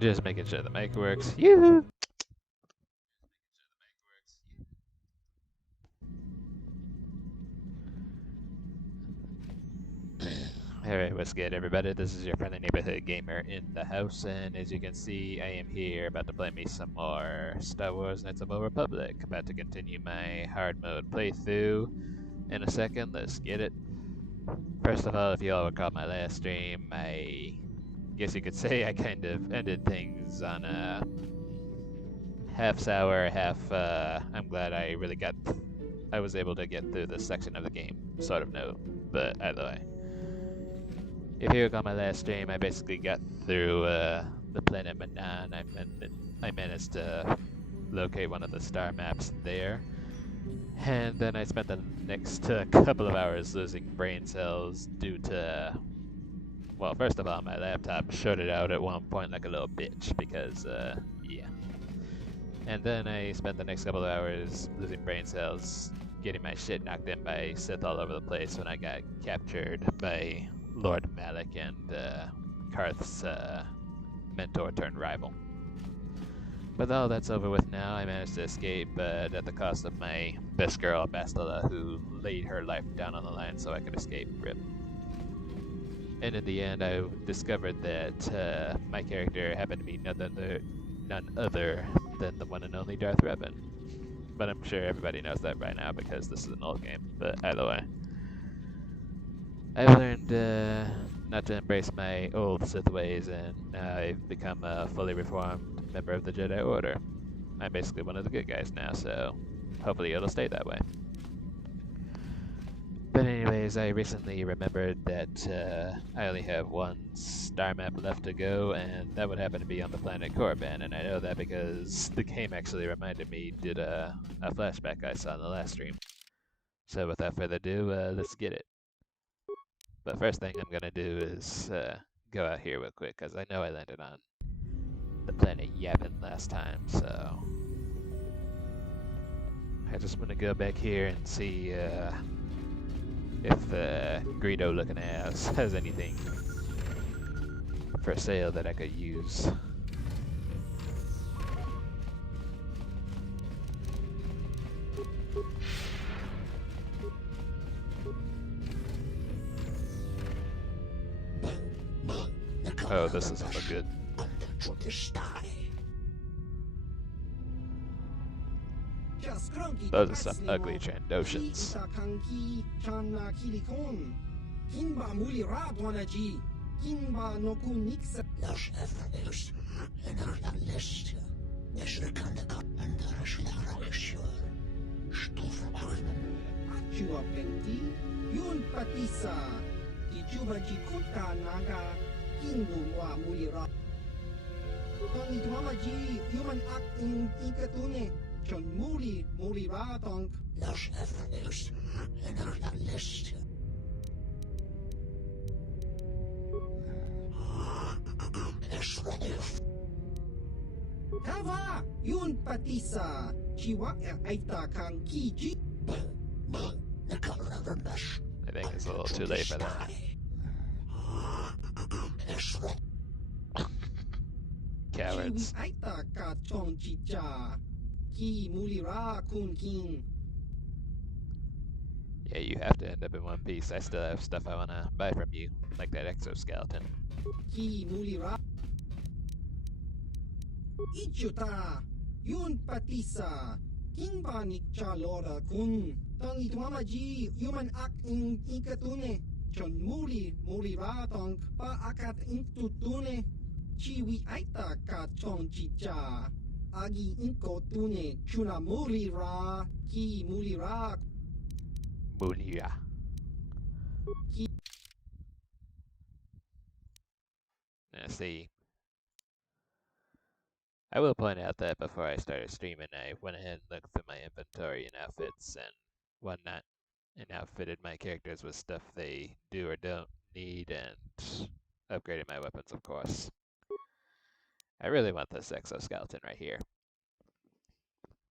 Just making sure the mic works. Yoo-hoo! Alright, what's good everybody? This is your friendly neighborhood gamer in the house, and as you can see, I am here about to play me some more Star Wars Knights of the Old Republic. About to continue my hard mode playthrough in a second. Let's get it. First of all, if you all recall my last stream, I guess you could say I kind of ended things on a half sour, half I'm glad I really I was able to get through this section of the game sort of note, but either way. If you recall my last stream, I basically got through the planet Manan. I managed to locate one of the star maps there. And then I spent the next couple of hours losing brain cells due to, well, first of all, my laptop shorted out at one point like a little bitch because, yeah. And then I spent the next couple of hours losing brain cells, getting my shit knocked in by Sith all over the place when I got captured by Lord Malik and Karth's mentor turned rival. But all that's over with now. I managed to escape, but at the cost of my best girl, Bastila, who laid her life down on the line so I could escape. Rip. And in the end, I discovered that my character happened to be none other than the one and only Darth Revan. But I'm sure everybody knows that by now because this is an old game. But either way, I've learned not to embrace my old Sith ways, and now I've become a fully reformed member of the Jedi Order. I'm basically one of the good guys now, so hopefully it'll stay that way. But anyways, I recently remembered that I only have one star map left to go, and that would happen to be on the planet Korriban, and I know that because the game actually reminded me did a flashback I saw in the last stream. So without further ado, let's get it. But first thing I'm gonna do is go out here real quick, because I know I landed on the planet Yavin last time, so I just want to go back here and see if Greedo looking ass has anything for sale that I could use. Oh, this doesn't look good. Those are some ugly Trandoshans. Kava yun patisa chiwak aita kang kiji. I think it's a little too late for that. Cowards. Aita ka chong chicha ki mulira kun king. Yeah, you have to end up in one piece. I still have stuff I wanna buy from you, like that exoskeleton. Ki mulira Ichuta yun patisa king banik chalora kun tong itwamaji human ak in ikatune chon mulira tong pa akat in tutune chiwi aita ka chong chicha agi inko tune chuna mulira ki mulira Mulia. Now see, I will point out that before I started streaming, I went ahead and looked through my inventory and outfits and whatnot, and outfitted my characters with stuff they do or don't need, and upgraded my weapons, of course. I really want this exoskeleton right here.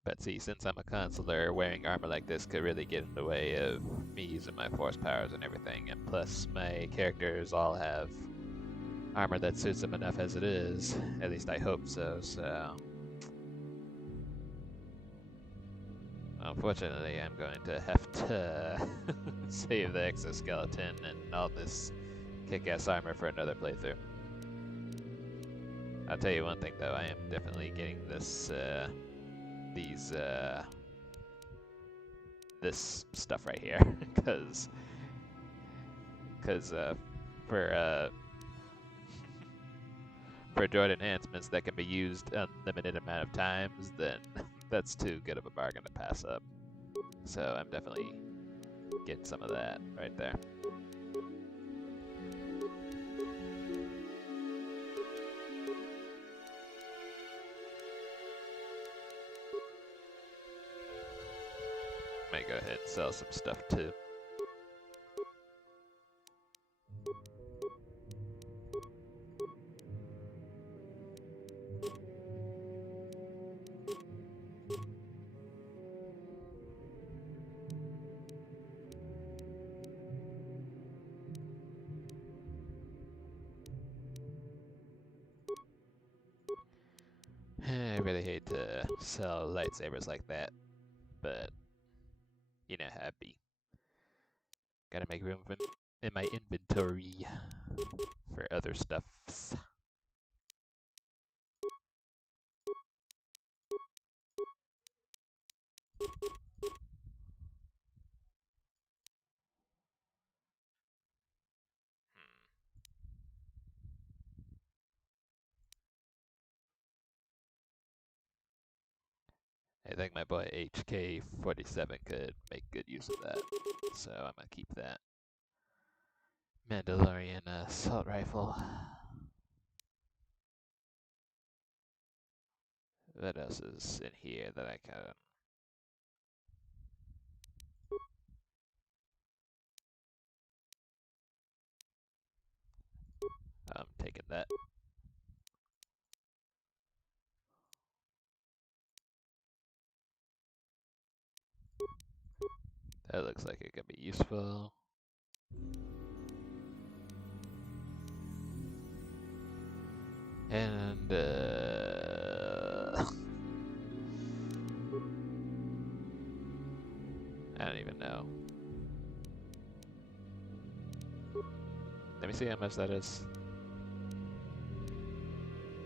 But see, since I'm a consular, wearing armor like this could really get in the way of me using my force powers and everything, and plus my characters all have armor that suits him enough as it is. At least I hope so, so... Unfortunately, I'm going to have to save the exoskeleton and all this kick-ass armor for another playthrough. I'll tell you one thing though, I am definitely getting this, this stuff right here, because for for droid enhancements that can be used unlimited amount of times, then that's too good of a bargain to pass up. So I'm definitely getting some of that right there. Might go ahead and sell some stuff too. I really hate to sell lightsabers like that, but you know how it be. Gotta make room in my inventory for other stuffs. I think my boy HK47 could make good use of that, so I'm gonna keep that. Mandalorian assault rifle. What else is in here that I can... I'm taking that. That looks like it could be useful. And, I don't even know. Let me see how much that is.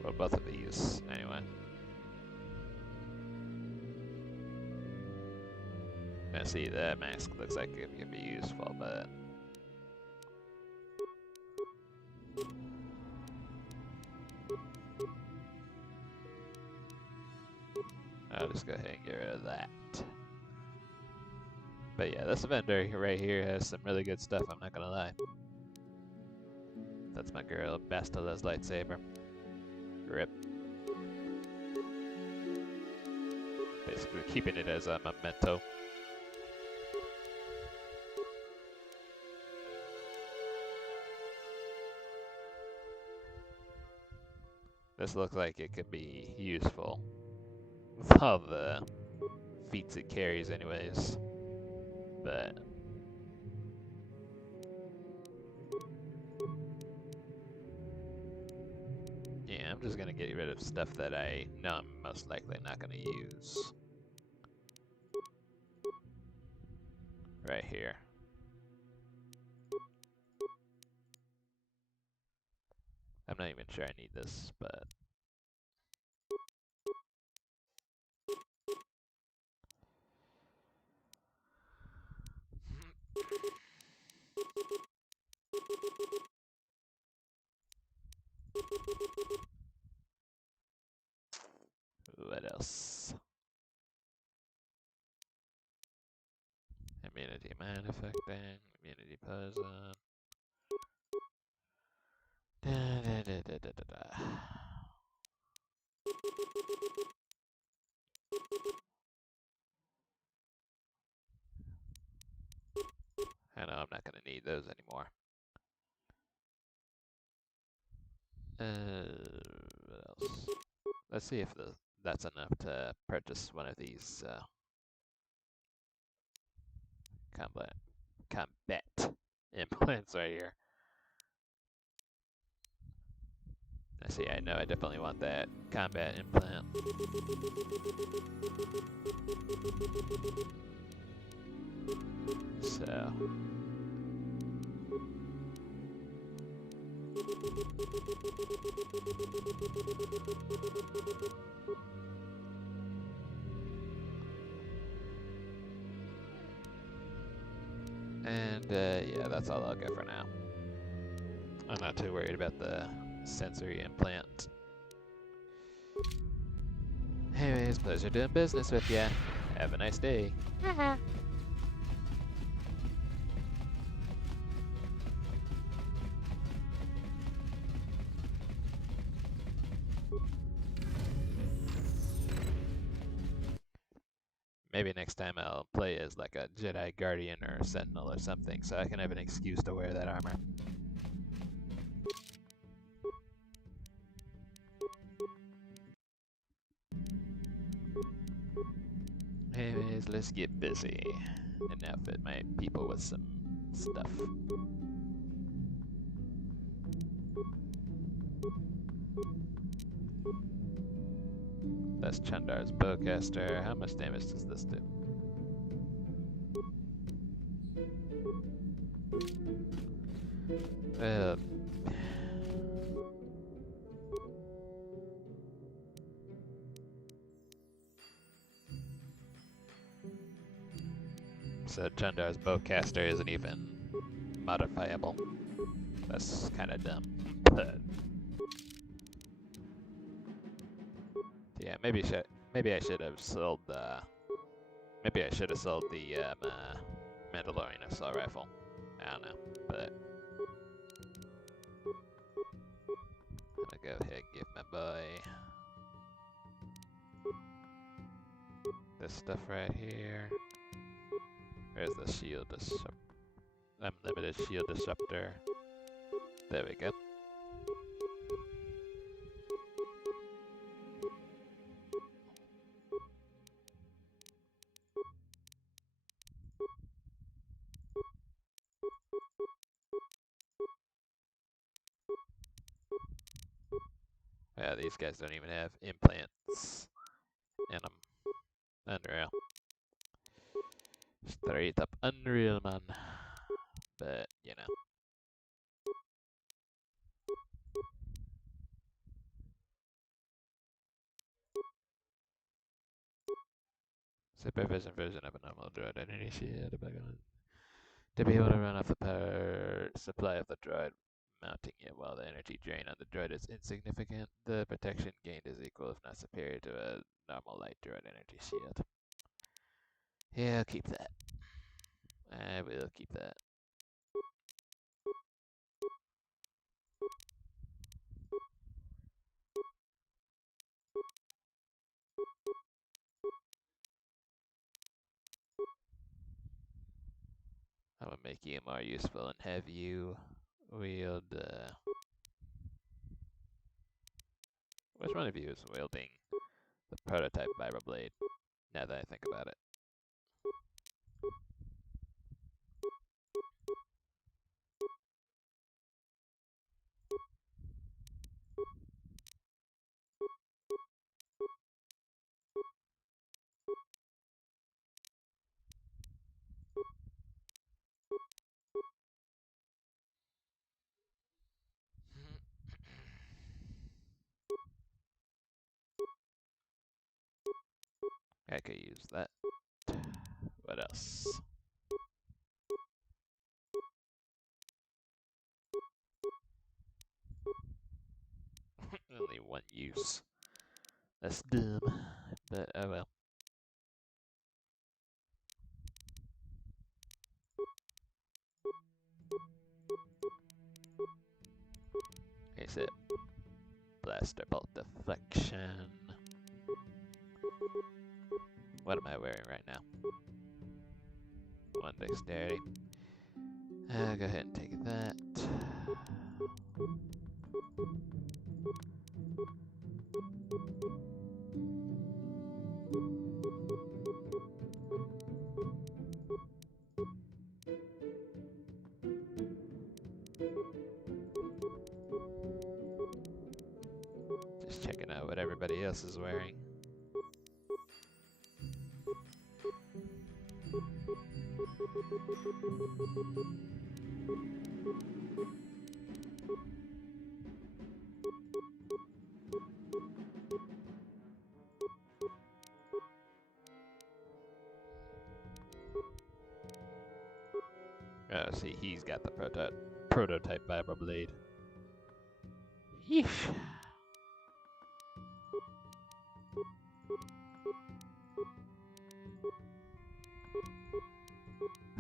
Well, both of these, anyway. I see that mask looks like it could be useful, but... I'll just go ahead and get rid of that. But yeah, this vendor right here has some really good stuff, I'm not gonna lie. That's my girl, Bastila's lightsaber. Rip. Basically keeping it as a memento. This looks like it could be useful with all the feats it carries anyways. But yeah, I'm just gonna get rid of stuff that I know I'm most likely not gonna use. Right here. I'm not even sure I need this, but... What else? Immunity manifesting, immunity poison. I know I'm not gonna need those anymore. What else? Let's see if that's enough to purchase one of these combat implants right here. I see, I know I definitely want that combat implant. So. And yeah, that's all I'll get for now. I'm not too worried about the sensory implant. Anyways, pleasure doing business with ya. Have a nice day. Maybe next time I'll play as like a Jedi Guardian or Sentinel or something, so I can have an excuse to wear that armor. Anyways, let's get busy and outfit my people with some stuff. That's Chandar's bowcaster. How much damage does this do? So Chandar's bowcaster isn't even modifiable. That's kind of dumb. But yeah, maybe I should have sold the. Maybe I should have sold the Mandalorian assault rifle. I don't know, but I'm gonna go ahead and give my boy this stuff right here. Where's the shield unlimited shield disruptor? There we go. Yeah, these guys don't even have implants in them. Unreal. Straight up unreal, man. But, you know. Supervision version of a normal droid energy shield. To be able to run off the power supply of the droid, mounting it while the energy drain on the droid is insignificant, the protection gained is equal, if not superior, to a normal light droid energy shield. Yeah, I'll keep that. I will keep that. I'm gonna make you more useful and have you wield. Which one of you is wielding the prototype vibroblade? Now that I think about it. I could use that. What else? Only one use. That's dumb, but oh well. Is it blaster bolt deflection? What am I wearing right now? 1 dexterity. Go ahead and take that. Checking out what everybody else is wearing. Oh, see, he's got the prototype Bible blade. Yeesh.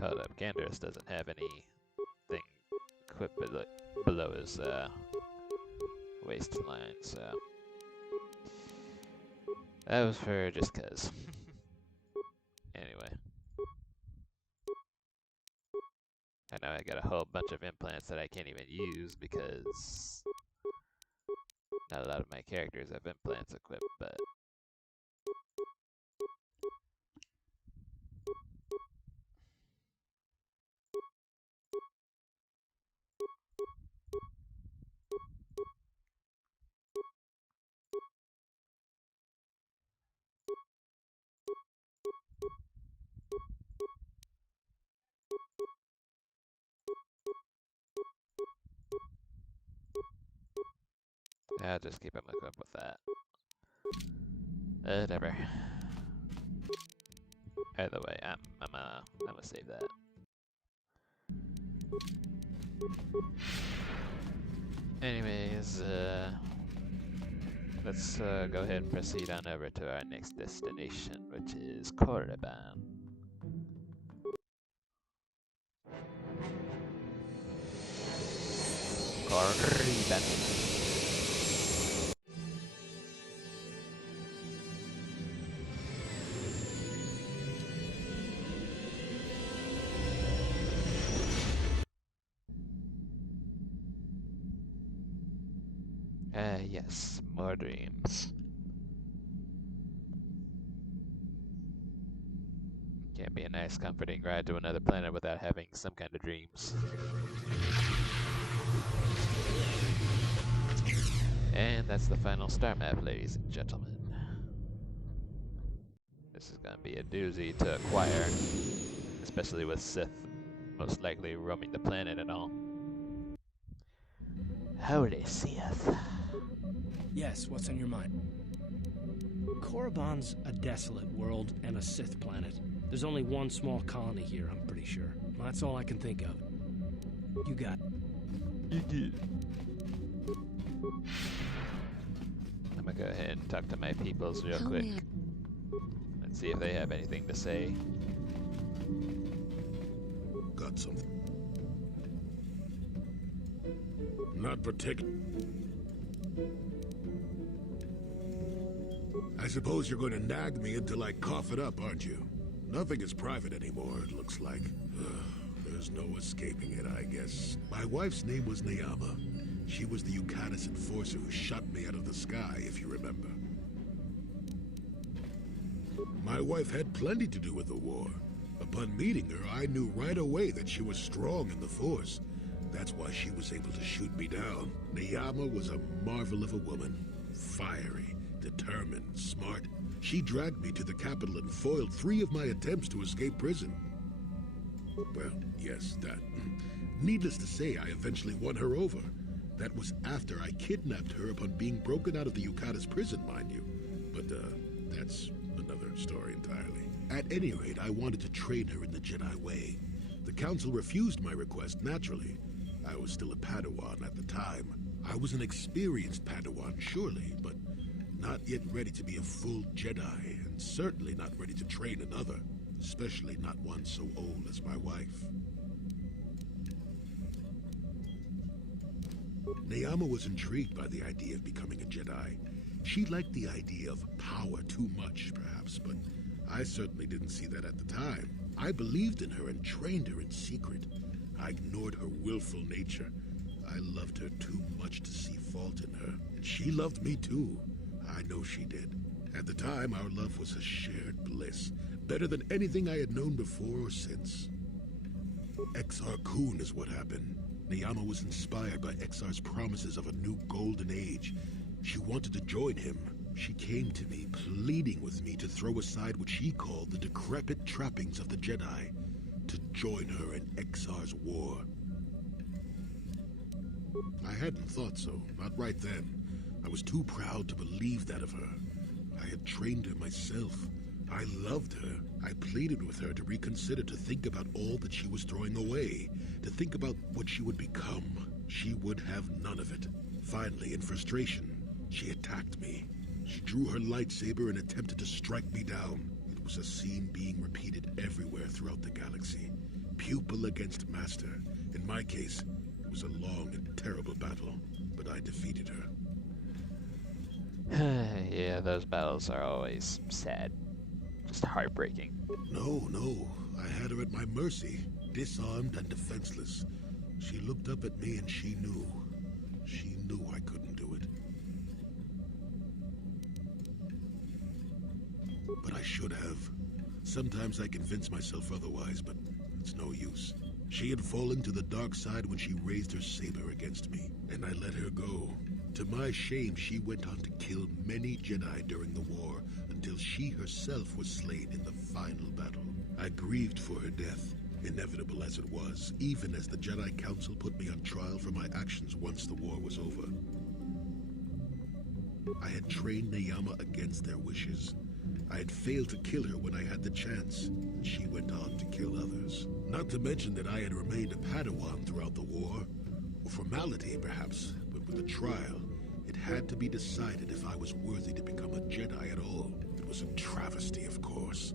Hold up, Gandalf doesn't have anything equipped below his waistline, so that was for just cuz. Anyway. I know I got a whole bunch of implants that I can't even use because not a lot of my characters have implants equipped, but I'll just keep him equipped with that. Whatever. Either way, I'm gonna save that. Anyways, let's go ahead and proceed on over to our next destination, which is Korriban. Korriban. Yes, more dreams. Can't be a nice, comforting ride to another planet without having some kind of dreams. And that's the final star map, ladies and gentlemen. This is gonna be a doozy to acquire, especially with Sith most likely roaming the planet and all. Holy Sith. Yes, what's on your mind? Korriban's a desolate world and a Sith planet. There's only one small colony here, I'm pretty sure. That's all I can think of. You got it. I'm gonna go ahead and talk to my peoples real quick. Let's see if they have anything to say. Got something. Not particular. I suppose you're going to nag me until I cough it up, aren't you? Nothing is private anymore, it looks like. There's no escaping it, I guess. My wife's name was Neyama. She was the Yukatis enforcer who shot me out of the sky, if you remember. My wife had plenty to do with the war. Upon meeting her, I knew right away that she was strong in the Force. That's why she was able to shoot me down. Neyama was a marvel of a woman. Fiery, determined, smart. She dragged me to the capital and foiled 3 of my attempts to escape prison. Well, yes, that. Needless to say, I eventually won her over. That was after I kidnapped her upon being broken out of the Yukatis prison, mind you. But, that's another story entirely. At any rate, I wanted to train her in the Jedi way. The Council refused my request, naturally. I was still a Padawan at the time. I was an experienced Padawan, surely, but not yet ready to be a full Jedi, and certainly not ready to train another, especially not one so old as my wife. Neyama was intrigued by the idea of becoming a Jedi. She liked the idea of power too much, perhaps, but I certainly didn't see that at the time. I believed in her and trained her in secret. I ignored her willful nature. I loved her too much to see fault in her. And she loved me too. I know she did. At the time, our love was a shared bliss. Better than anything I had known before or since. Exar Kun is what happened. Neyama was inspired by Exar's promises of a new golden age. She wanted to join him. She came to me, pleading with me to throw aside what she called the decrepit trappings of the Jedi, to join her in Exar's war. I hadn't thought so, not right then. I was too proud to believe that of her. I had trained her myself. I loved her. I pleaded with her to reconsider, to think about all that she was throwing away, to think about what she would become. She would have none of it. Finally, in frustration, she attacked me. She drew her lightsaber and attempted to strike me down. It was a scene being repeated everywhere throughout the galaxy. Pupil against master. In my case, it was a long and terrible battle, but I defeated her. Yeah, those battles are always sad. Just heartbreaking. No, I had her at my mercy, disarmed and defenseless. She looked up at me and she knew I couldn't do it. But I should have. Sometimes I convince myself otherwise, but it's no use. She had fallen to the dark side when she raised her saber against me, and I let her go. To my shame, she went on to kill many Jedi during the war, until she herself was slain in the final battle. I grieved for her death, inevitable as it was, even as the Jedi Council put me on trial for my actions once the war was over. I had trained Neyama against their wishes. I had failed to kill her when I had the chance. She went on to kill others. Not to mention that I had remained a Padawan throughout the war. A formality, perhaps, but with a trial, it had to be decided if I was worthy to become a Jedi at all. It was a travesty, of course.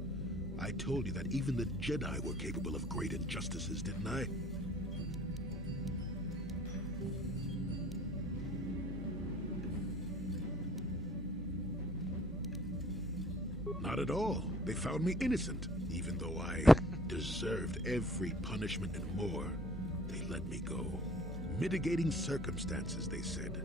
I told you that even the Jedi were capable of great injustices, didn't I? Not at all. They found me innocent, even though I deserved every punishment and more. They let me go. Mitigating circumstances, they said.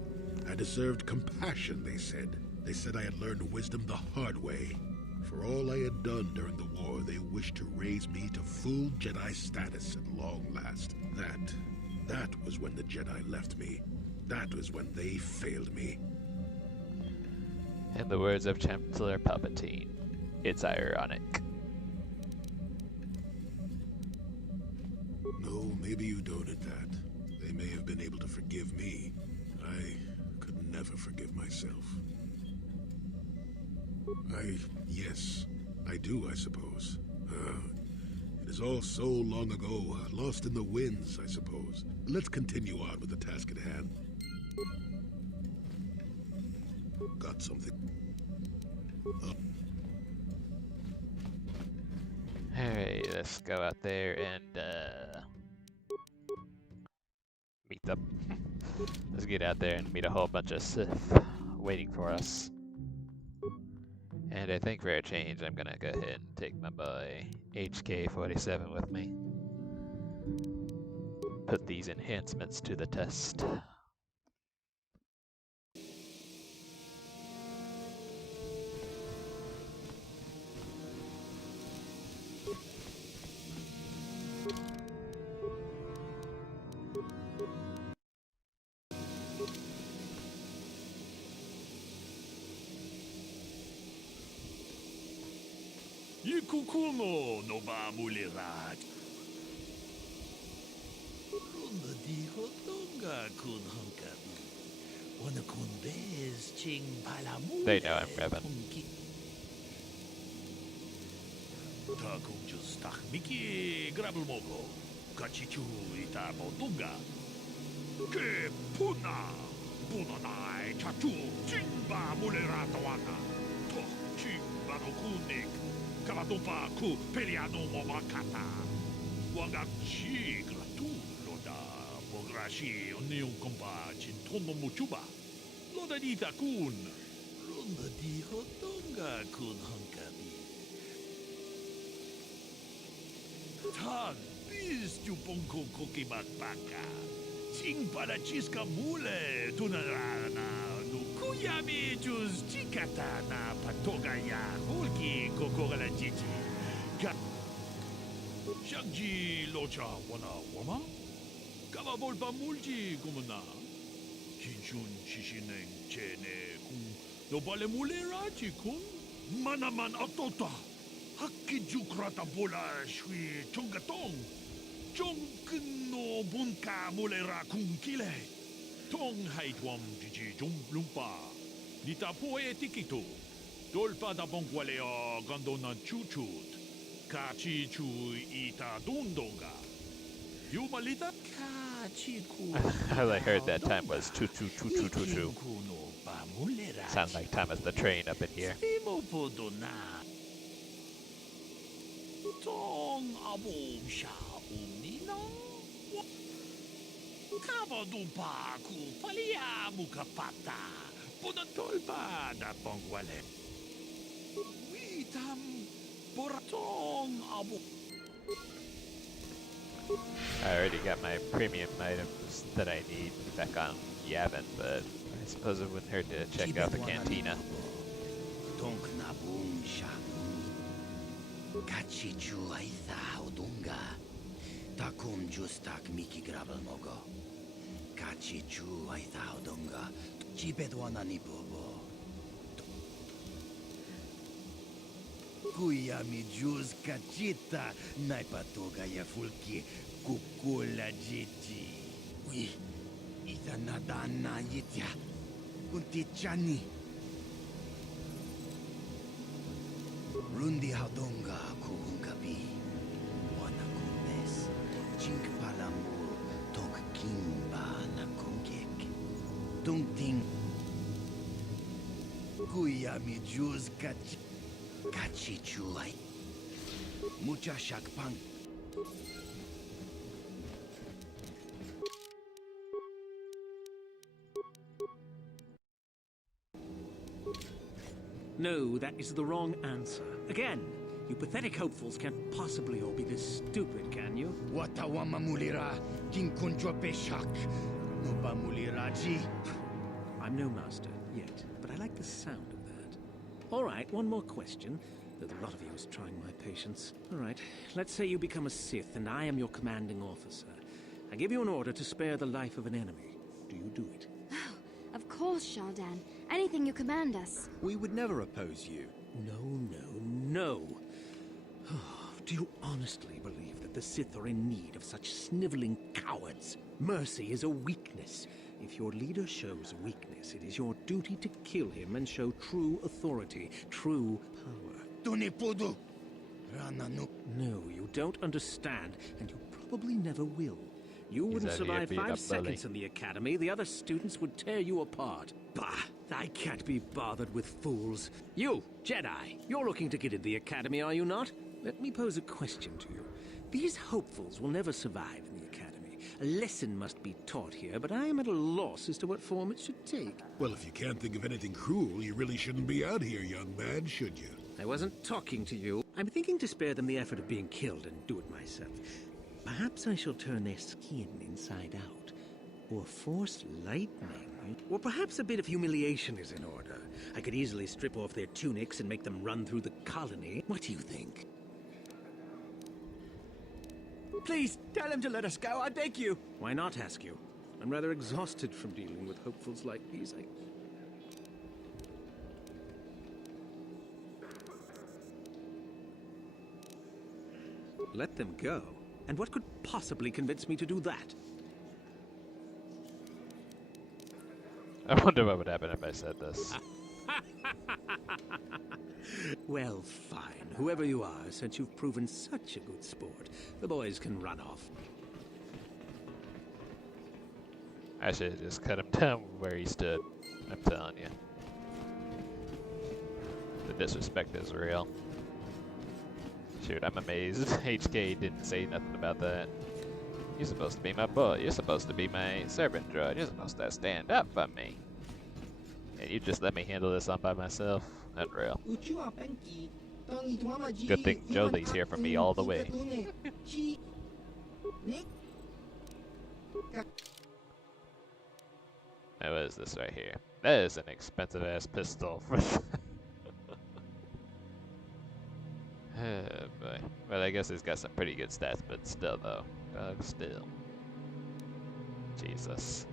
I deserved compassion, they said. They said I had learned wisdom the hard way. For all I had done during the war, they wished to raise me to full Jedi status at long last. That was when the Jedi left me. That was when they failed me. In the words of Chancellor Palpatine, it's ironic. No, maybe you doubted that. They may have been able to forgive me. I could never forgive myself. Yes, I do, I suppose. It is all so long ago, lost in the winds, I suppose. Let's continue on with the task at hand. Got something. Alright, let's go out there and meet them. Let's get out there and meet a whole bunch of Sith waiting for us. And I think for a change, I'm gonna go ahead and take my boy HK-47 with me. Put these enhancements to the test. Kukuno no ba mulirat. Runda di hotonga kun hunkabi. Wana kun bez ching palamule. They know I'm Revan. Ta kung just tak miki grabul mogo. Kachichu ita motunga. Ke puna. Punanai chachu chingba muleratawana. Tok chingba no kunik. Kavadopa ku peliano momakata. Wangak chi gratu loda pograshi onion kompa chintono muchuba. Loda dita kun. Ronda di hotonga kun hankabi. Tan bis chuponko koki bakbaka. Ching para chiska mule tunarana. Kuyami juz chikata na patogaya hulki kokora chichi. Shangji locha wana wama? Kava volpa multi kumuna. Kinshu chun chishineng chene kung no bale mulerachi kung manaman atota hakki jukrata bola shui chongatong chong no bunka mulera kung kile tong hai tuam jiji jum lumpa nita poe tikito dolpa da bonkwaleo gandona chuchut kachi chu ita dundonga you malita All I heard that time was choo choo choo choo choo choo. Sounds like Thomas the Train up in here. Tong abom sha umnino. Kavadupa ku palia mukapata. Punatolpa da pongwale. Witam poratong abo. I already got my premium items that I need back on Yavin, but I suppose it wouldn't hurt to check out the cantina. Kachichu aitha odunga. Takum justak miki grabel mogo. Kachichu aitha odunga. Chibedwana ni bobo. Kuyami jus kachita naipatoga ya fulki kukula jiji. Ui, ita nadana yitya. Kuntichani. Rundi haudonga kuhunkabi. Wana kumbes. Chink palambu tok kimba na kongek. Tungting. Kuyami jus kachita. Kachichulai. Mucha shakpang. No, that is the wrong answer. Again, you pathetic hopefuls can't possibly all be this stupid, can you? Watawama mulira. Kinkunjo peshak. Nuba muliraji. I'm no master yet, but I like the sound of that. All right, one more question. Though the lot of you is trying my patience. All right, let's say you become a Sith and I am your commanding officer. I give you an order to spare the life of an enemy. Do you do it? Of course, Shardan. Anything you command us. We would never oppose you. No. Do you honestly believe that the Sith are in need of such sniveling cowards? Mercy is a weakness. If your leader shows weakness, it is your duty to kill him and show true authority, true power. Tunipudu. Rananu. No, you don't understand, and you probably never will. You wouldn't out here survive being a 5 seconds bully. in the academy. The other students would tear you apart. Bah! I can't be bothered with fools. You, Jedi, you're looking to get in the academy, are you not? Let me pose a question to you. These hopefuls will never survive in the academy. A lesson must be taught here, but I am at a loss as to what form it should take. Well, if you can't think of anything cruel, you really shouldn't be out here, young man, should you? I wasn't talking to you. I'm thinking to spare them the effort of being killed and do it myself. Perhaps I shall turn their skin inside out. Or force lightning. Or perhaps a bit of humiliation is in order. I could easily strip off their tunics and make them run through the colony. What do you think? Please, tell him to let us go, I beg you. Why not, ask you? I'm rather exhausted from dealing with hopefuls like these. Let them go? And what could possibly convince me to do that? I wonder what would happen if I said this. Well, fine. Whoever you are, since you've proven such a good sport, the boys can run off. I should have just cut him down where he stood. I'm telling you. The disrespect is real. Shoot, I'm amazed HK didn't say nothing about that. You're supposed to be my boy. You're supposed to be my servant droid. You're supposed to stand up for me. And you just let me handle this on by myself? Unreal. Good thing Jolie's here for me all the way. Now what is this right here? That is an expensive ass pistol. Oh boy. Well, I guess he's got some pretty good stats, but still though. Still. Jesus.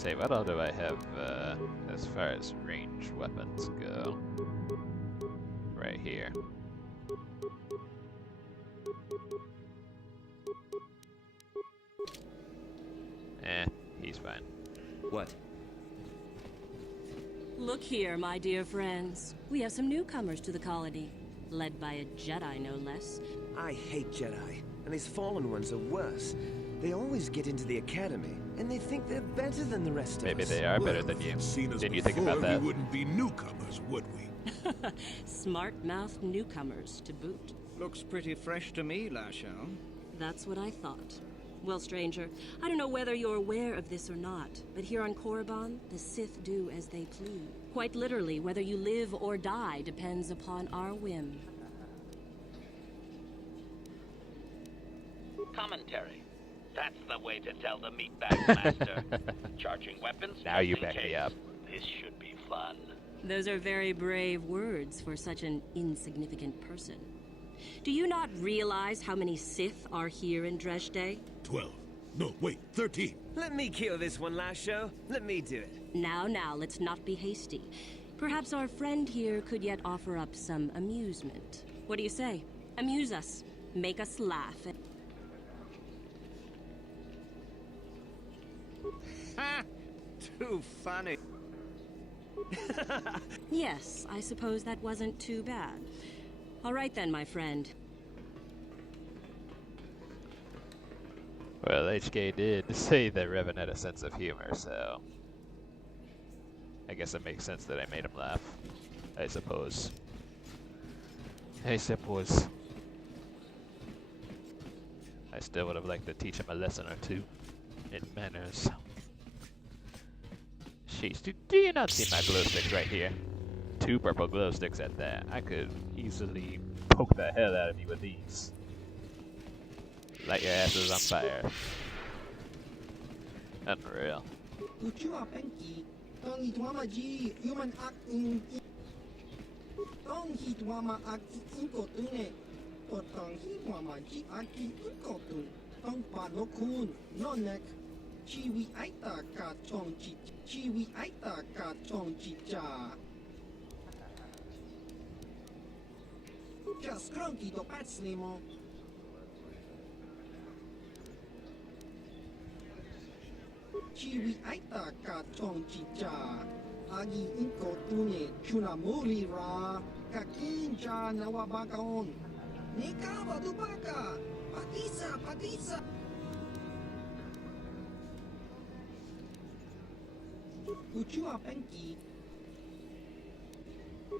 say, what all do I have as far as ranged weapons go? Right here. He's fine. What? Look here, my dear friends. We have some newcomers to the colony, led by a Jedi, no less. I hate Jedi, and these fallen ones are worse. They always get into the academy, and they think they're better than the rest of us. Maybe they are better than you. Didn't you think about that? We wouldn't be newcomers, would we? Smart-mouthed newcomers, to boot. Looks pretty fresh to me, Lasho. That's what I thought. Well, stranger, I don't know whether you're aware of this or not, but here on Korriban, the Sith do as they please. Quite literally, whether you live or die depends upon our whim. Commentary. That's the way to tell the meatbag master. Charging weapons. Now you just in back me case. up. This should be fun. Those are very brave words for such an insignificant person. Do you not realize how many Sith are here in Dresde? 12. No, wait, 13. Let me kill this one, Lasho. Let me do it. Now, let's not be hasty. Perhaps our friend here could yet offer up some amusement. What do you say? Amuse us. Make us laugh. Ha! Too funny. Yes, I suppose that wasn't too bad. All right then, my friend. Well, HK did say that Revan had a sense of humor, so I guess it makes sense that I made him laugh. I suppose. I suppose. I still would have liked to teach him a lesson or two in manners. Jeez, do you not see my glow sticks right here? 2 purple glow sticks at that. I could easily poke the hell out of you with these. Light your asses on fire. Unreal. Uchiwa penki, tong itwama ji, human act in tong hitwama act inko tune, o tong hitwama ji aki inko tun, tong padokun, nonek, chiwi aita ka chong chi, chiwi aita ka chong chicha. Just cronky do pats nemo. Chiwi aita ka chong chicha. Agi inko tune chuna muri ra. Kakinja nawabakaon. Nikawa dubaka. Patisa, patisa. Uchiwa penki.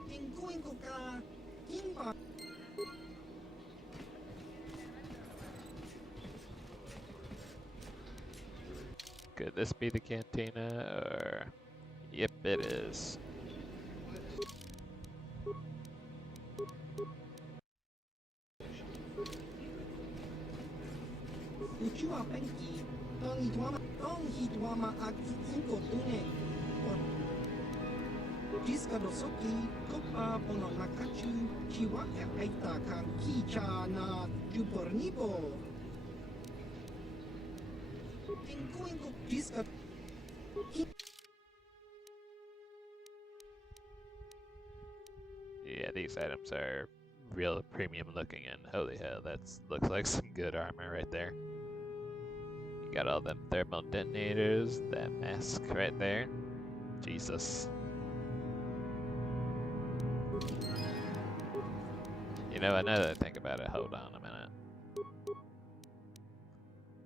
Tingko inko ka. Kimba. Could this be the cantina, or... Yep, it is. Uchiwa penki, tong hitwama aki inko tune. Jiska dosoki, kopa pono nakachu, chiwaka aita kan kicha na jupornibo. Inko inko jiska. Yeah, these items are real premium looking, and holy hell, that looks like some good armor right there. You got all them thermal detonators, that mask right there. Jesus. You know, another thing about it, hold on a minute.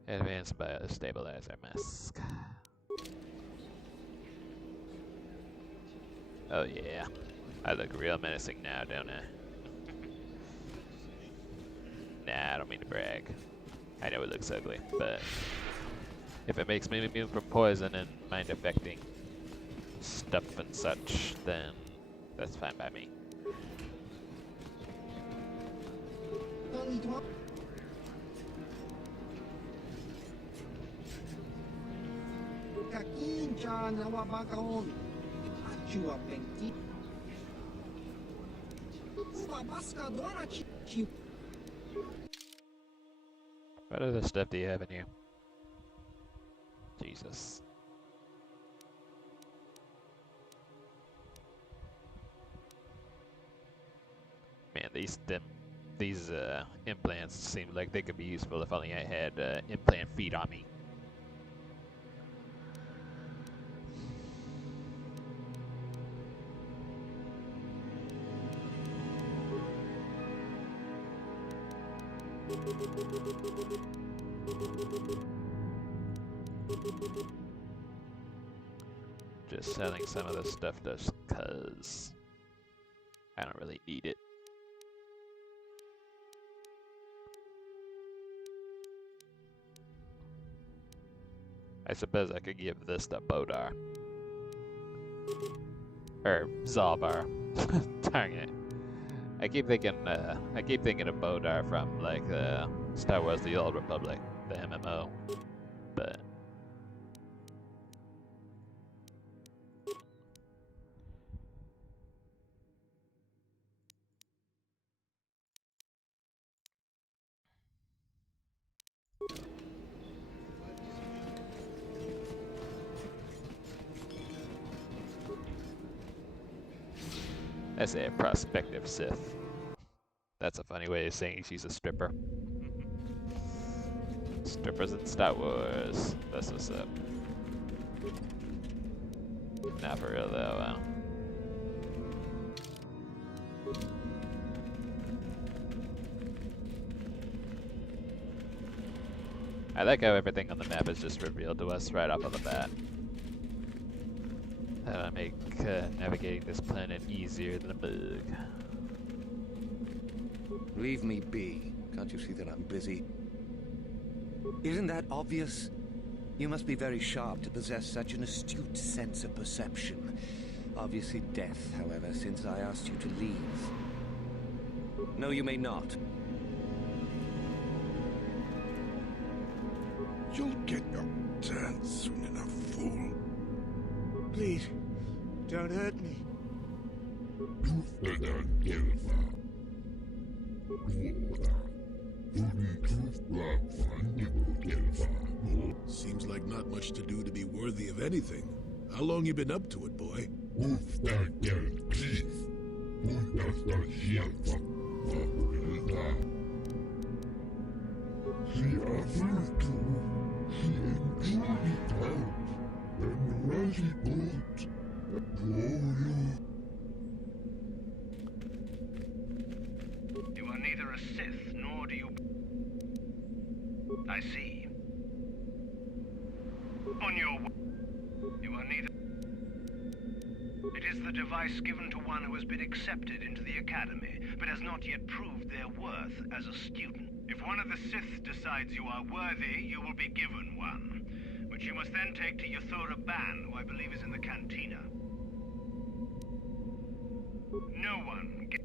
Advanced biostabilizer mask. Oh yeah. I look real menacing now, don't I? Nah, I don't mean to brag. I know it looks ugly, but if it makes me immune from poison and mind affecting stuff and such, then that's fine by me. Kakinja nawabakaon. Achua penki. Ubabaska dwara chi. What other stuff do you have in here? Jesus. Man, these implants seem like they could be useful if only I had implant feet on me. Just selling some of this stuff just 'cause I don't really need it. I suppose I could give this to Bodar. Or Zalbar. Darn it. I keep thinking of Bodar from like Star Wars The Old Republic, the MMO. But I say a prospective Sith. That's a funny way of saying she's a stripper. Strippers in Star Wars. That's what's up. Not for real though. I like how everything on the map is just revealed to us right off of the bat. That'll make navigating this planet easier than a bug. Leave me be. Can't you see that I'm busy? Isn't that obvious? You must be very sharp to possess such an astute sense of perception. Obviously death, however, since I asked you to leave. No, you may not. You'll get your turn soon enough, fool. Please, don't hurt me. Seems like not much to do to be worthy of anything. How long you been up to it, boy? You are neither a Sith, nor do you... I see. On your... You are neither... It is the device given to one who has been accepted into the Academy, but has not yet proved their worth as a student. If one of the Sith decides you are worthy, you will be given one, which you must then take to Korriban, who I believe is in the cantina. No one gets...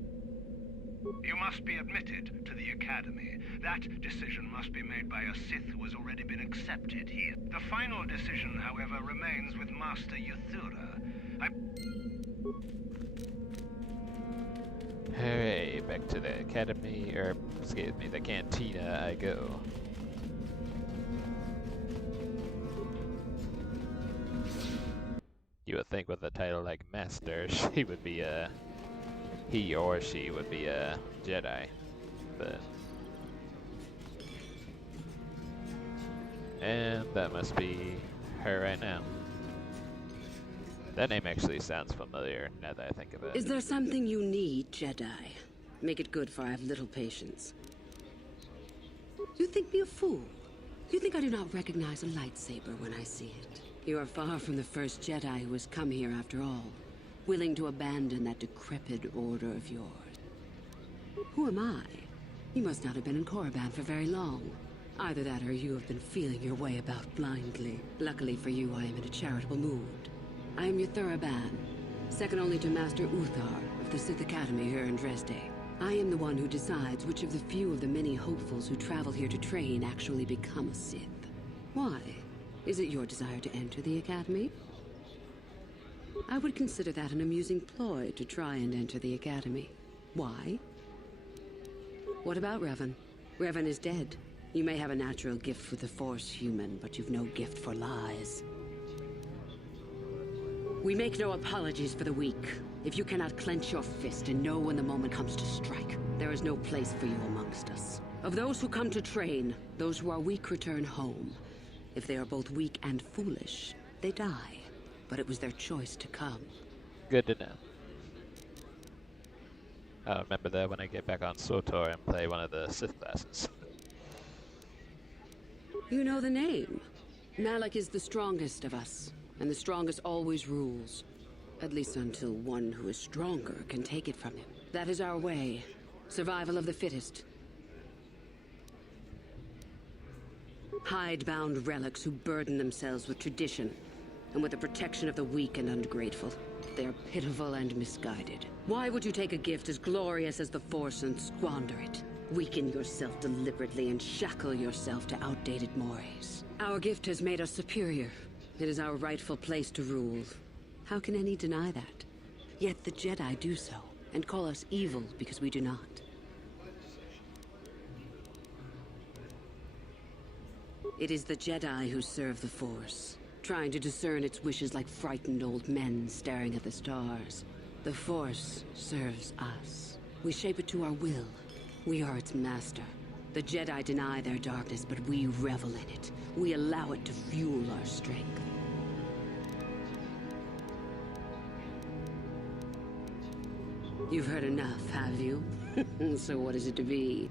You must be admitted to the Academy. That decision must be made by a Sith who has already been accepted here. The final decision, however, remains with Master Yuthura. Hey, back to the academy, or excuse me, the cantina I go. You would think with a title like Master, she would be he or she would be a Jedi, but... And that must be her right now. That name actually sounds familiar, now that I think of it. Is there something you need, Jedi? Make it good, for I have little patience. You think me a fool? You think I do not recognize a lightsaber when I see it? You are far from the first Jedi who has come here after all, willing to abandon that decrepit order of yours. Who am I? You must not have been in Korriban for very long. Either that or you have been feeling your way about blindly. Luckily for you, I am in a charitable mood. I am Korriban, second only to Master Uthar of the Sith Academy here in Dresde. I am the one who decides which of the few of the many hopefuls who travel here to train actually become a Sith. Why? Is it your desire to enter the Academy? I would consider that an amusing ploy to try and enter the Academy. Why? What about Revan? Revan is dead. You may have a natural gift with the Force, human, but you've no gift for lies. We make no apologies for the weak. If you cannot clench your fist and know when the moment comes to strike, there is no place for you amongst us. Of those who come to train, those who are weak return home. If they are both weak and foolish, they die. But it was their choice to come. Good to know. I'll remember that when I get back on KOTOR and play one of the Sith classes. You know the name. Malik is the strongest of us, and the strongest always rules. At least until one who is stronger can take it from him. That is our way. Survival of the fittest. Hide-bound relics who burden themselves with tradition, and with the protection of the weak and ungrateful. They are pitiful and misguided. Why would you take a gift as glorious as the Force and squander it? Weaken yourself deliberately and shackle yourself to outdated mores. Our gift has made us superior. It is our rightful place to rule. How can any deny that? Yet the Jedi do so, and call us evil because we do not. It is the Jedi who serve the Force, trying to discern its wishes like frightened old men staring at the stars. The Force serves us. We shape it to our will. We are its master. The Jedi deny their darkness, but we revel in it. We allow it to fuel our strength. You've heard enough, have you? So what is it to be?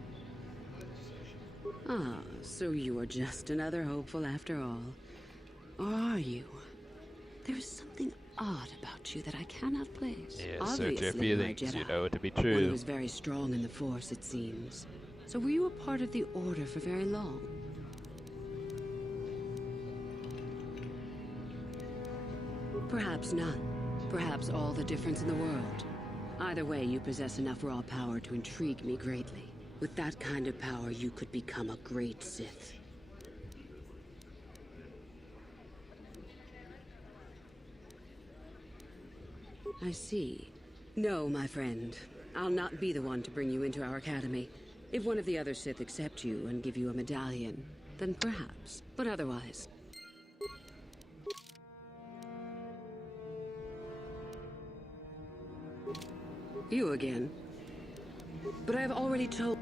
Ah, so you are just another hopeful after all. Or are you? There is something odd about you that I cannot place. Yes, search your feelings, you know it to be One true. who is very strong in the Force, it seems. So were you a part of the Order for very long? Perhaps none. Perhaps all the difference in the world. Either way, you possess enough raw power to intrigue me greatly. With that kind of power, you could become a great Sith. I see. No, my friend. I'll not be the one to bring you into our academy. If one of the other Sith accept you and give you a medallion, then perhaps. But otherwise... You again. But I have already told...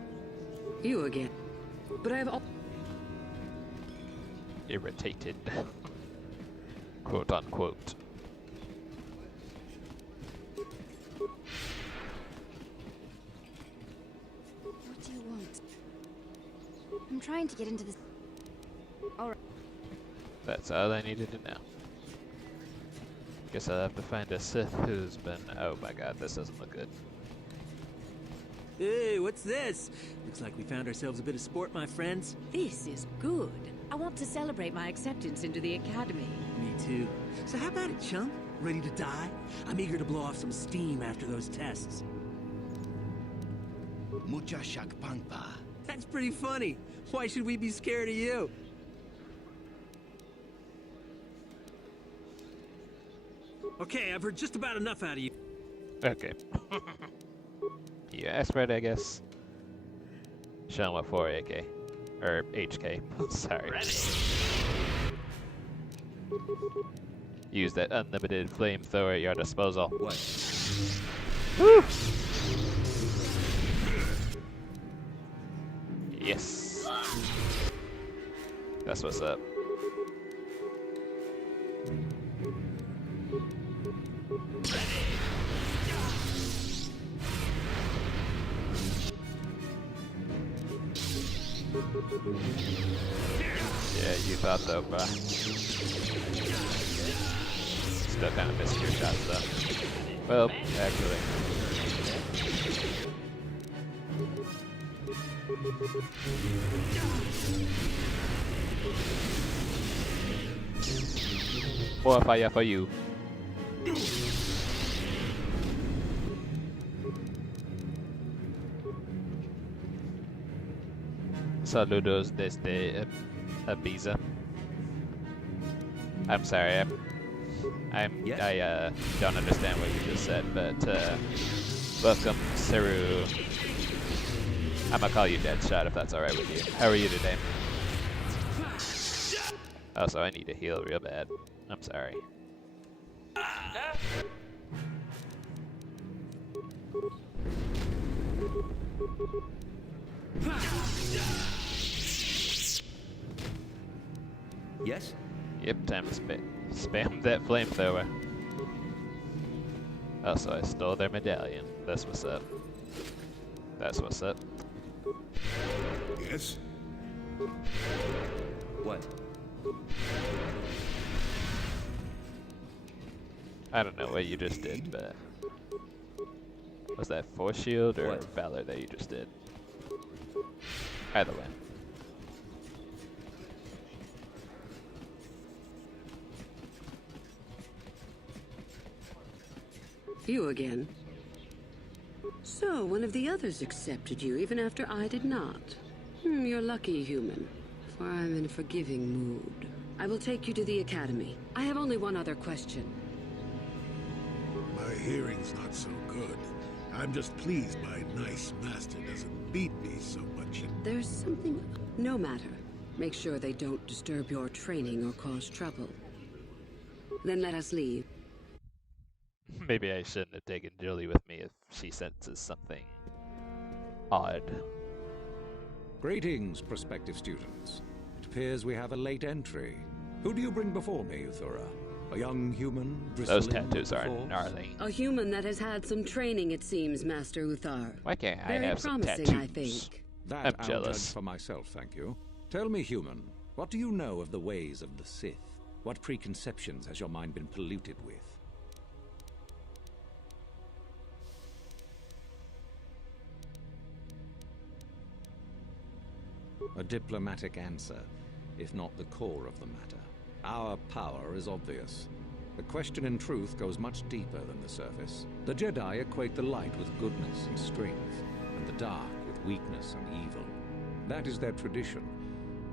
You again. But I have Irritated. Quote unquote. What do you want? I'm trying to get into this... Alright. That's all I needed to know. Guess I'll have to find a Sith who's been... Oh my god, this doesn't look good. Hey, what's this? Looks like we found ourselves a bit of sport, my friends. This is good. I want to celebrate my acceptance into the academy. Me too. So how about it, chump? Ready to die? I'm eager to blow off some steam after those tests. Mucha shakpangpa. That's pretty funny. Why should we be scared of you? Okay, I've heard just about enough out of you. Okay. You asked for it, I guess. Show 'em what for, AK. Or HK. Sorry. Use that unlimited flamethrower at your disposal. What? Woo! Yes. That's what's up. Yeah, you thought so, bruh. Still kind of missed your shots, though. Well, actually. More fire for you. Saludos desde Ibiza. I'm sorry, I don't understand what you just said, but welcome, Saru. I'm gonna call you Deadshot if that's alright with you. How are you today? Also, I need to heal real bad. I'm sorry. Yes? Yep, time to spam that flamethrower. Oh, so I stole their medallion. That's what's up. That's what's up. Yes? What? I don't know what you just did, but... Was that Force Shield or Valor that you just did? Either way. You again. So, one of the others accepted you, even after I did not. You're lucky, human, for I'm in a forgiving mood. I will take you to the Academy. I have only one other question. My hearing's not so good. I'm just pleased my nice master doesn't beat me so much. There's something... No matter. Make sure they don't disturb your training or cause trouble. Then let us leave. Maybe I shouldn't have taken Julie with me if she senses something odd. Greetings, prospective students. It appears we have a late entry. Who do you bring before me, Uthura? A young human? Those tattoos are gnarly. A human that has had some training, it seems, Master Uthar. Why can't I Very have some promising, tattoos? I think. That I'm I'll jealous. judge for myself, thank you. Tell me, human, what do you know of the ways of the Sith? What preconceptions has your mind been polluted with? A diplomatic answer, if not the core of the matter. Our power is obvious. The question in truth goes much deeper than the surface. The Jedi equate the light with goodness and strength, and the dark with weakness and evil. That is their tradition,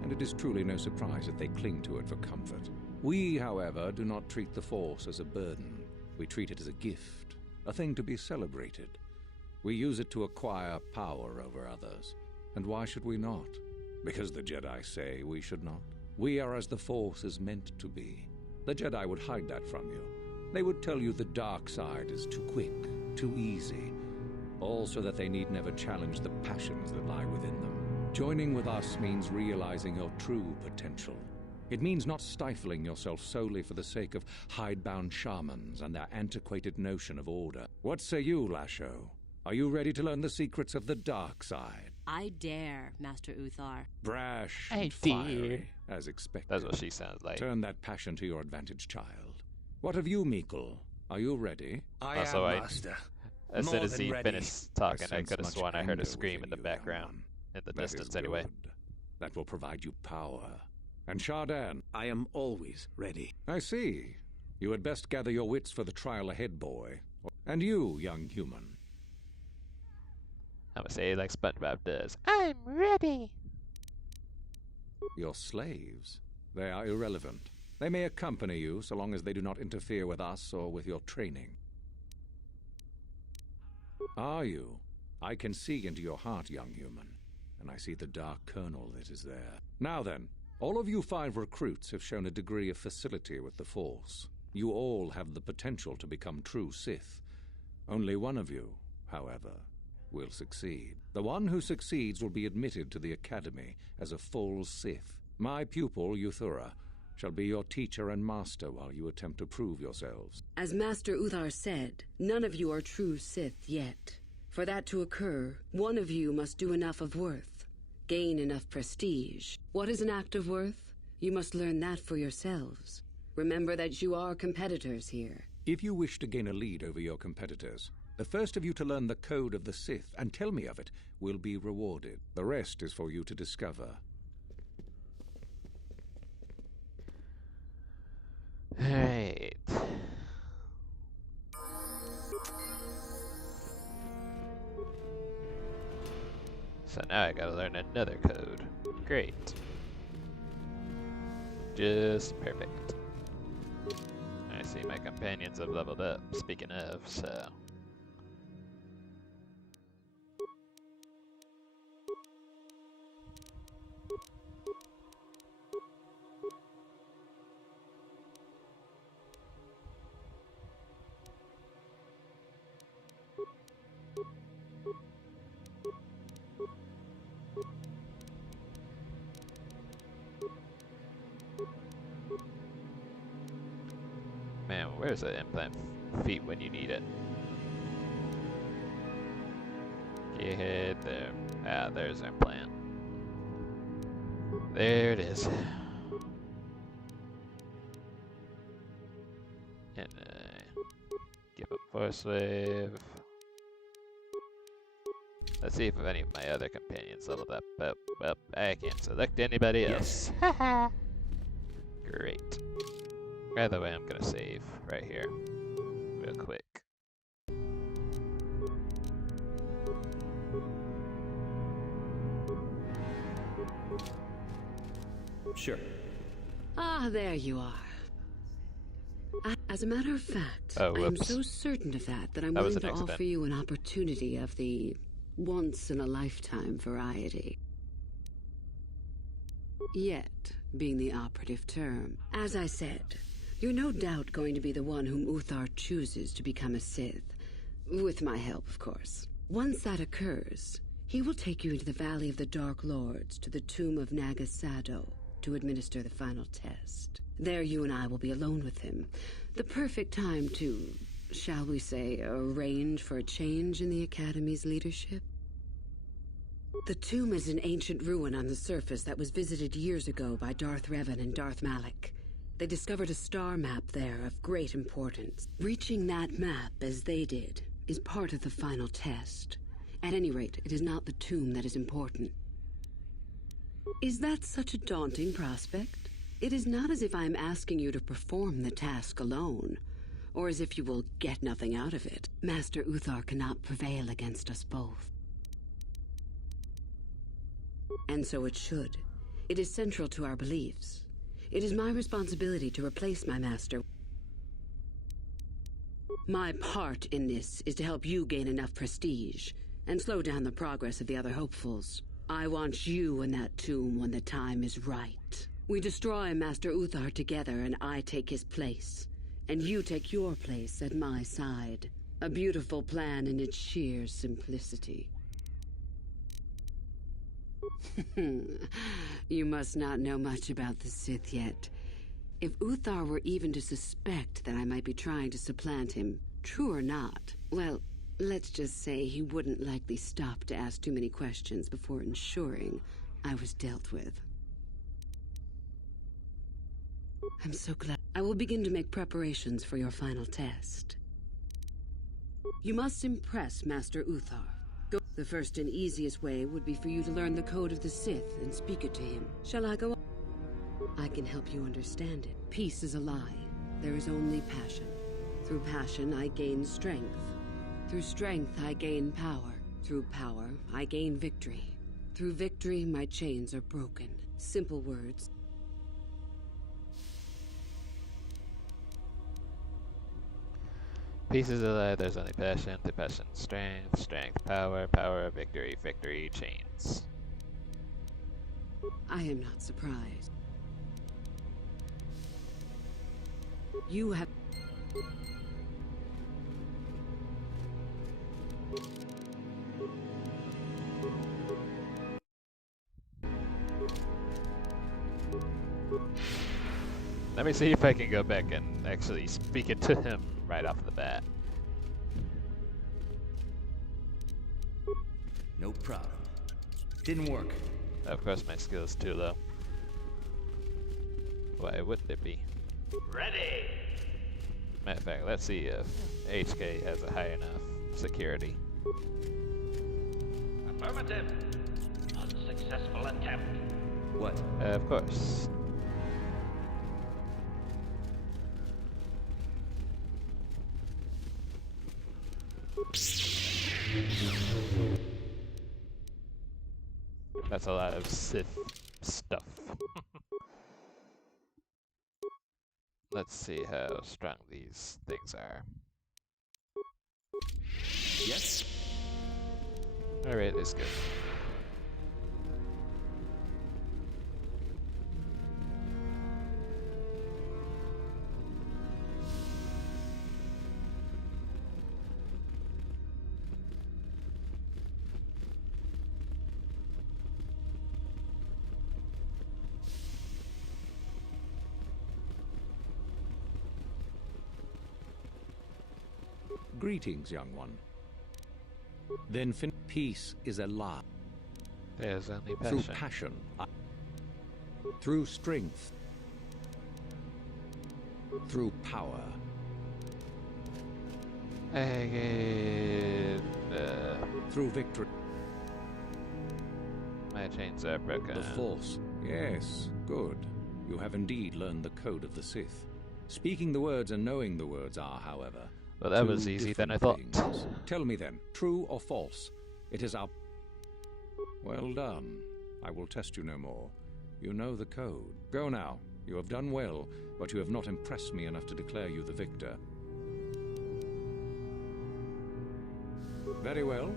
and it is truly no surprise that they cling to it for comfort. We, however, do not treat the Force as a burden. We treat it as a gift, a thing to be celebrated. We use it to acquire power over others. And why should we not? Because the Jedi say we should not. We are as the Force is meant to be. The Jedi would hide that from you. They would tell you the dark side is too quick, too easy, all so that they need never challenge the passions that lie within them. Joining with us means realizing your true potential. It means not stifling yourself solely for the sake of hidebound shamans and their antiquated notion of order. What say you, Lasho? Are you ready to learn the secrets of the dark side? I dare, Master Uthar. Brash I and fiery, as expected. That's what she sounds like. Turn that passion to your advantage, child. What of you, Meekle? Are you ready? I am, Master. As soon More as than he ready. finished talking, I sense could have much sworn I heard anger a scream within in the you, young background. one. In the That is distance, anyway. good. That will provide you power. And Shardan? I am always ready. I see. You had best gather your wits for the trial ahead, boy. And you, young human. I'm gonna say it like SpongeBob does. I'm ready. Your slaves. They are irrelevant. They may accompany you so long as they do not interfere with us or with your training. Are you? I can see into your heart, young human, and I see the dark kernel that is there. Now then, all of you 5 recruits have shown a degree of facility with the Force. You all have the potential to become true Sith. Only one of you, however, will succeed. The one who succeeds will be admitted to the Academy as a full Sith. My pupil, Uthura, shall be your teacher and master while you attempt to prove yourselves. As Master Uthar said, none of you are true Sith yet. For that to occur, one of you must do enough of worth, gain enough prestige. What is an act of worth? You must learn that for yourselves. Remember that you are competitors here. If you wish to gain a lead over your competitors, the first of you to learn the code of the Sith and tell me of it will be rewarded. The rest is for you to discover. Alright. So now I gotta learn another code. Great. Just perfect. I see my companions have leveled up, speaking of, so... Man, where's the implant feet when you need it? Get there. Ah, there's our implant. There it is. And give a force wave. Let's see if any of my other companions leveled up. But, well, I can't select anybody else. Great. By the way, I'm gonna save right here, real quick. Sure. Ah, there you are. As a matter of fact, I am so certain of that I'm willing to offer you an opportunity of the once-in-a-lifetime variety. Yet, being the operative term. As I said, you're no doubt going to be the one whom Uthar chooses to become a Sith. With my help, of course. Once that occurs, he will take you into the Valley of the Dark Lords to the tomb of Nagasado to administer the final test. There you and I will be alone with him. The perfect time to, shall we say, arrange for a change in the Academy's leadership. The tomb is an ancient ruin on the surface that was visited years ago by Darth Revan and Darth Malak. They discovered a star map there of great importance. Reaching that map, as they did, is part of the final test. At any rate, it is not the tomb that is important. Is that such a daunting prospect? It is not as if I am asking you to perform the task alone, or as if you will get nothing out of it. Master Uthar cannot prevail against us both. And so it should. It is central to our beliefs. It is my responsibility to replace my master. My part in this is to help you gain enough prestige and slow down the progress of the other hopefuls. I want you in that tomb when the time is right. We destroy Master Uthar together and I take his place. And you take your place at my side. A beautiful plan in its sheer simplicity. You must not know much about the Sith yet. If Uthar were even to suspect that I might be trying to supplant him, true or not, well, let's just say he wouldn't likely stop to ask too many questions before ensuring I was dealt with. I'm so glad. I will begin to make preparations for your final test. You must impress Master Uthar. The first and easiest way would be for you to learn the code of the Sith and speak it to him. Shall I go on? I can help you understand it. Peace is a lie. There is only passion. Through passion, I gain strength. Through strength, I gain power. Through power, I gain victory. Through victory, my chains are broken. Simple words. Pieces of life, there's only passion, the passion, strength, strength, power, power, victory, victory, chains. I am not surprised. You have... Let me see if I can go back and actually speak it to him right off the bat. No problem. Didn't work. Of course my skill is too low. Why wouldn't it be? Ready! Matter of fact, let's see if HK has a high enough security. Affirmative. Unsuccessful attempt. What? Of course. That's a lot of Sith stuff. Let's see how strong these things are. Yes. Alright, that's good. Greetings, young one. Then peace is a lie. There's only Through passion. Through strength. Through power. Through victory. My chains are broken. The Force. Yes, good. You have indeed learned the code of the Sith. Speaking the words and knowing the words are, however, well, that was two easy than I different thought. things. Tell me then, true or false? It is our... Well done. I will test you no more. You know the code. Go now. You have done well, but you have not impressed me enough to declare you the victor. Very well.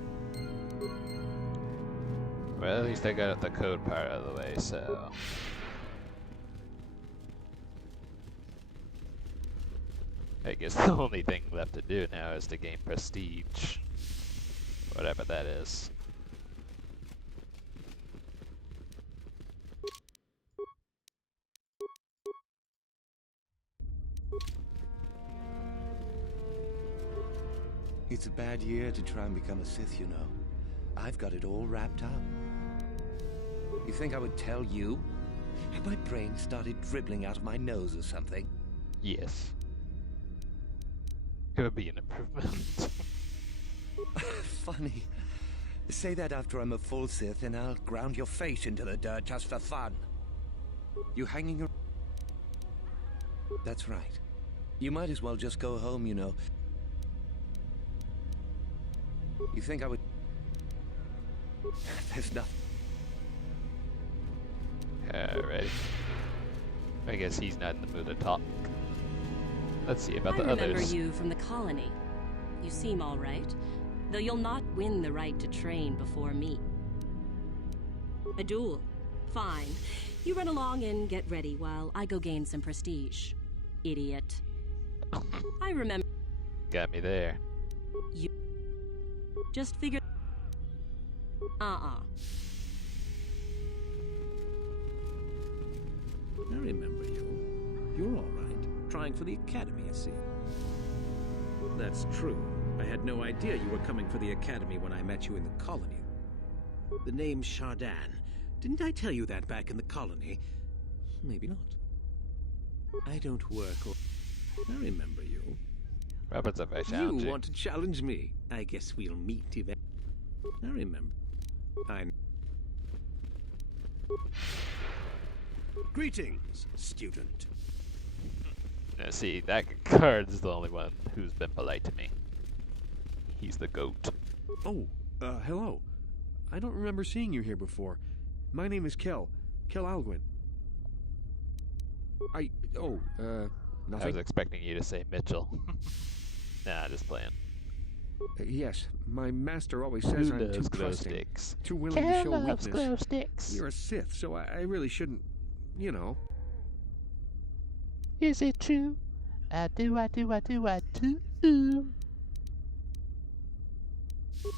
Well, at least I got the code part out of the way, so... I guess the only thing left to do now is to gain prestige. Whatever that is. It's a bad year to try and become a Sith, you know. I've got it all wrapped up. You think I would tell you? Had my brain started dribbling out of my nose or something? Yes. It would be an improvement. Funny. Say that after I'm a full Sith and I'll ground your face into the dirt just for fun. You hanging around? That's right. You might as well just go home, you know. You think I would... There's nothing. Alrighty. I guess he's not in the mood to talk. Let's see about the I remember others. you from the colony. You seem all right, though you'll not win the right to train before me. A duel. Fine. You run along and get ready while I go gain some prestige. Idiot. I remember... Got me there. You... Just figure... I remember you. You're all right. Trying for the Academy, I see. That's true. I had no idea you were coming for the Academy when I met you in the colony. The name's Shardan. Didn't I tell you that back in the colony? Maybe not. I don't work or... I remember you. Robert's a very challenging. You want to challenge me? I guess we'll meet eventually. I remember. Greetings, student. Now see, that card's the only one who's been polite to me. He's the GOAT. Oh, hello. I don't remember seeing you here before. My name is Kel Alguin. Nothing? I was expecting you to say Mitchell. Nah, just playing. Yes, my master always says I'm too trusting, too willing to show weakness. Glow sticks. You're a Sith, so I really shouldn't, you know. Is it true? I do.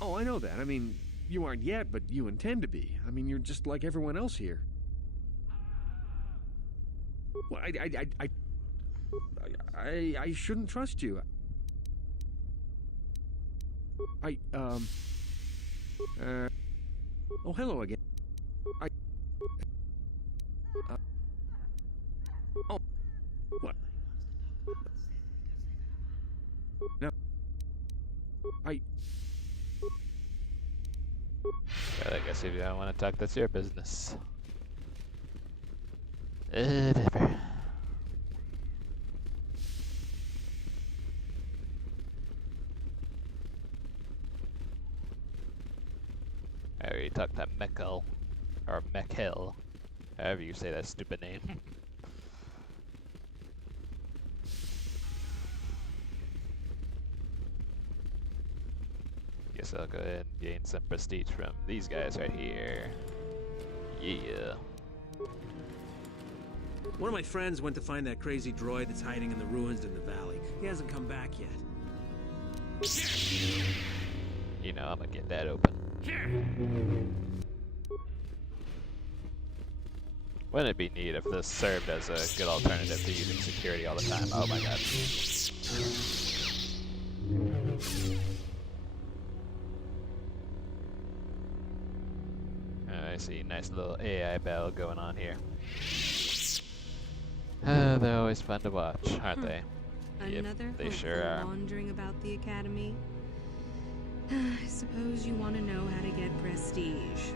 Oh, I know that. I mean, you aren't yet, but you intend to be. I mean, you're just like everyone else here. Well, I shouldn't trust you. Oh, hello again. Oh, what? No. Well, I guess if you don't want to talk, that's your business. Whatever. I already talked to Mekkel, or Mekkel, however you say that stupid name. Guess I'll go ahead and gain some prestige from these guys right here. Yeah. One of my friends went to find that crazy droid that's hiding in the ruins in the valley. He hasn't come back yet. You know, I'm gonna get that open. Wouldn't it be neat if this served as a good alternative to using security all the time? Oh my god. see, nice little AI battle going on here. They're always fun to watch, aren't they? Another Yep, they hopeful sure are. wandering about the academy. I suppose you want to know how to get prestige.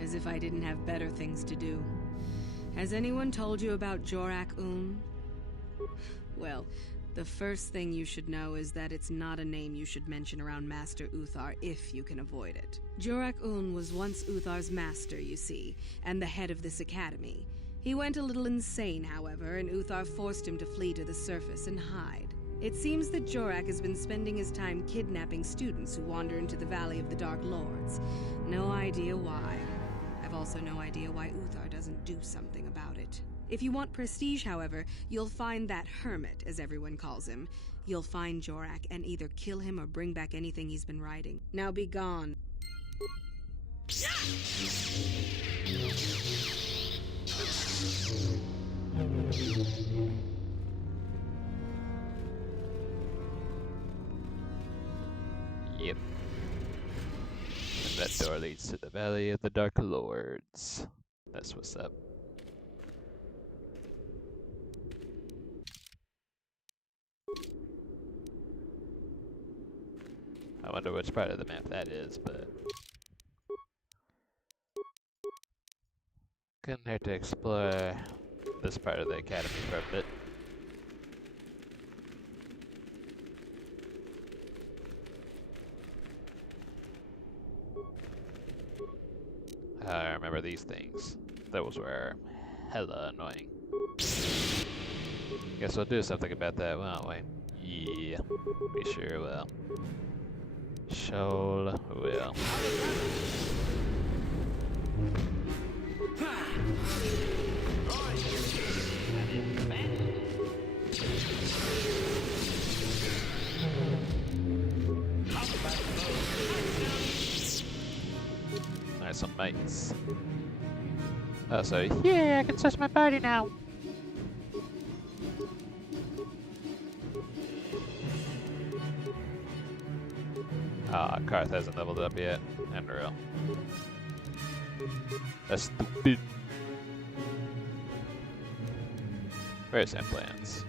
As if I didn't have better things to do. Has anyone told you about Jorak-Un? Well, the first thing you should know is that it's not a name you should mention around Master Uthar if you can avoid it. Jorak-Un was once Uthar's master, you see, and the head of this academy. He went a little insane, however, and Uthar forced him to flee to the surface and hide. It seems that Jorak has been spending his time kidnapping students who wander into the Valley of the Dark Lords. No idea why. I've also no idea why Uthar doesn't do something about it. If you want prestige, however, you'll find that hermit, as everyone calls him. You'll find Jorak and either kill him or bring back anything he's been writing. Now be gone. Yep. And that door leads to the Valley of the Dark Lords. That's what's up. I wonder which part of the map that is, but couldn't hurt to explore this part of the academy for a bit. I remember these things. Those were hella annoying. Guess we'll do something about that, won't we? Yeah, we sure will. Sure will. Nice some mates. Oh, so yeah, I can touch my body now. Ah, Karth hasn't leveled up yet. Unreal. That's stupid. Where's his plans?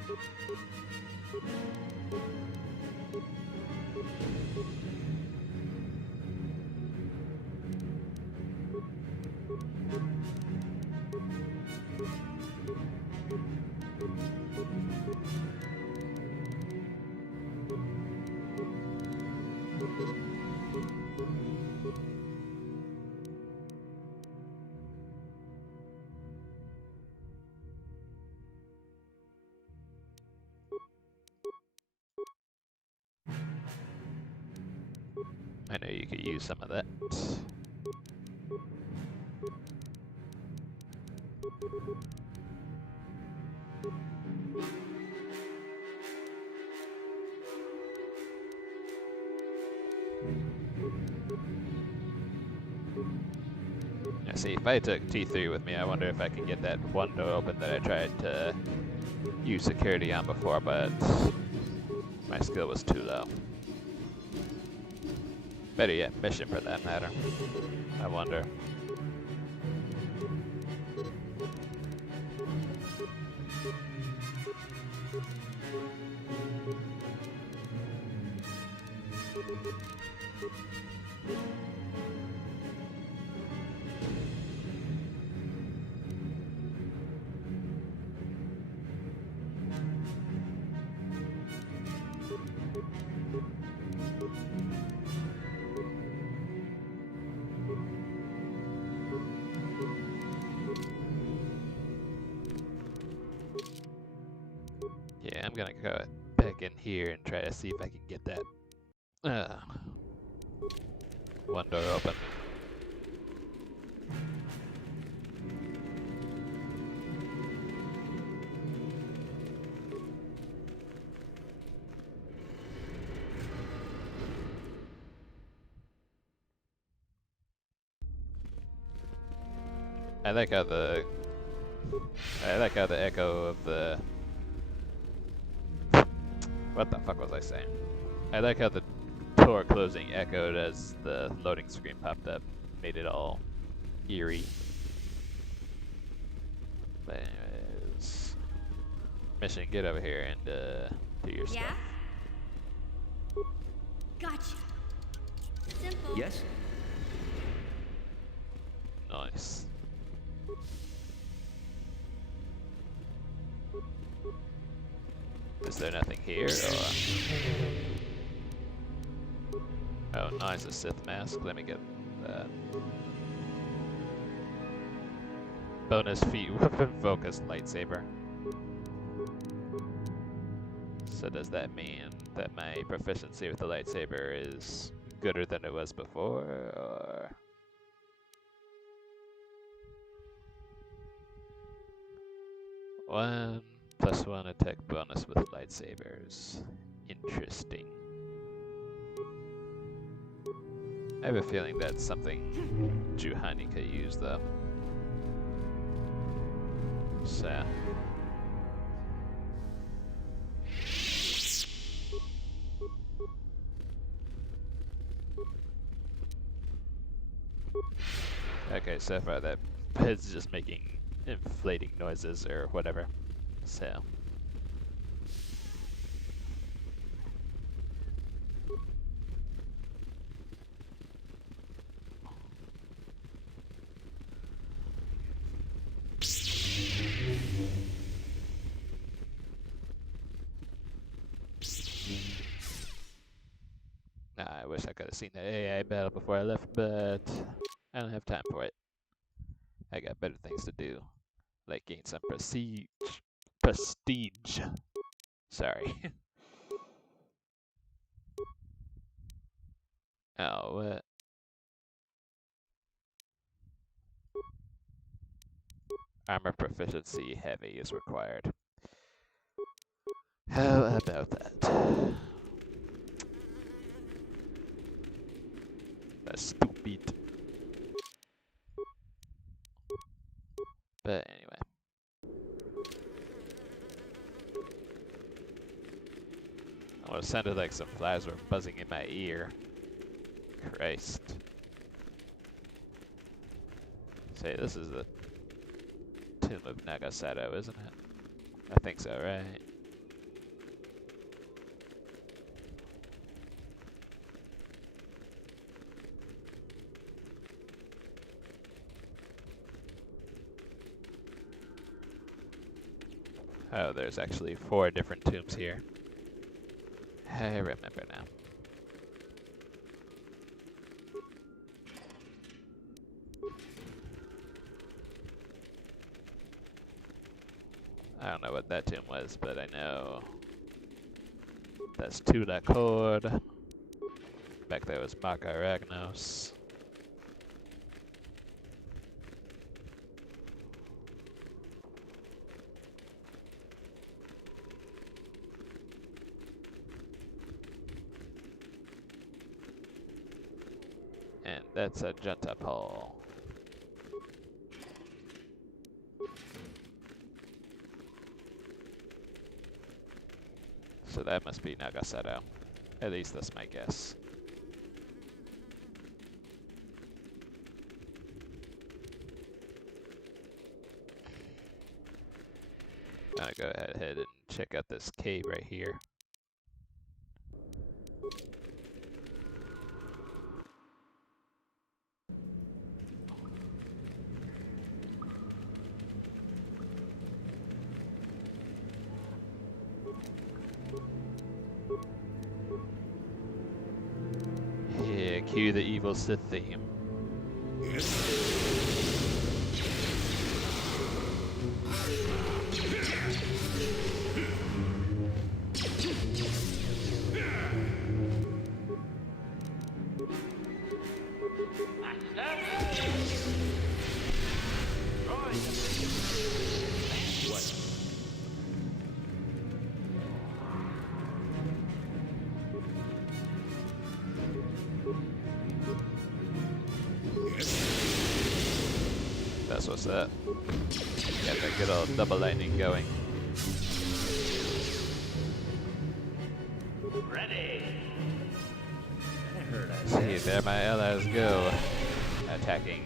I know you could use some of that. Now see, if I took T3 with me, I wonder if I can get that one door open that I tried to use security on before, but my skill was too low. Better yet, mission for that matter. I wonder. Yeah, I'm gonna go back in here and try to see if I can get that one door open. I like how the echo of the what the fuck was I saying? I like how the door closing echoed as the loading screen popped up, made it all eerie. But anyways, mission, get over here and do your stuff. Gotcha. Simple. Yes? Nice. Is there nothing here, or? Oh, nice, a Sith mask. Let me get that. Bonus feat weapon focus lightsaber. So does that mean that my proficiency with the lightsaber is gooder than it was before, or? 1+1 attack bonus with lightsabers. Interesting. I have a feeling that's something Juhani could use, though. So. Okay, so far that bed's just making inflating noises or whatever. So. I wish I could have seen the AI battle before I left, but I don't have time for it. I got better things to do, like gain some prestige. Sorry. Oh, what? Armor proficiency heavy is required. How about that? That's stupid. But anyway. Oh, it sounded like some flies were buzzing in my ear. Christ. Say, this is the tomb of Nagasato, isn't it? I think so, right? Oh, there's actually 4 different tombs here. I remember now. I don't know what that tomb was, but I know that's Tula Cord. Back there was Maka Ragnos. And that's a Juntapol. So that must be Nagasato. At least that's my guess. I'm gonna go ahead and check out this cave right here. Yeah, cue the evil Sith theme. That's what's that. Got that good old double lightning going. Ready. See, there my allies go, attacking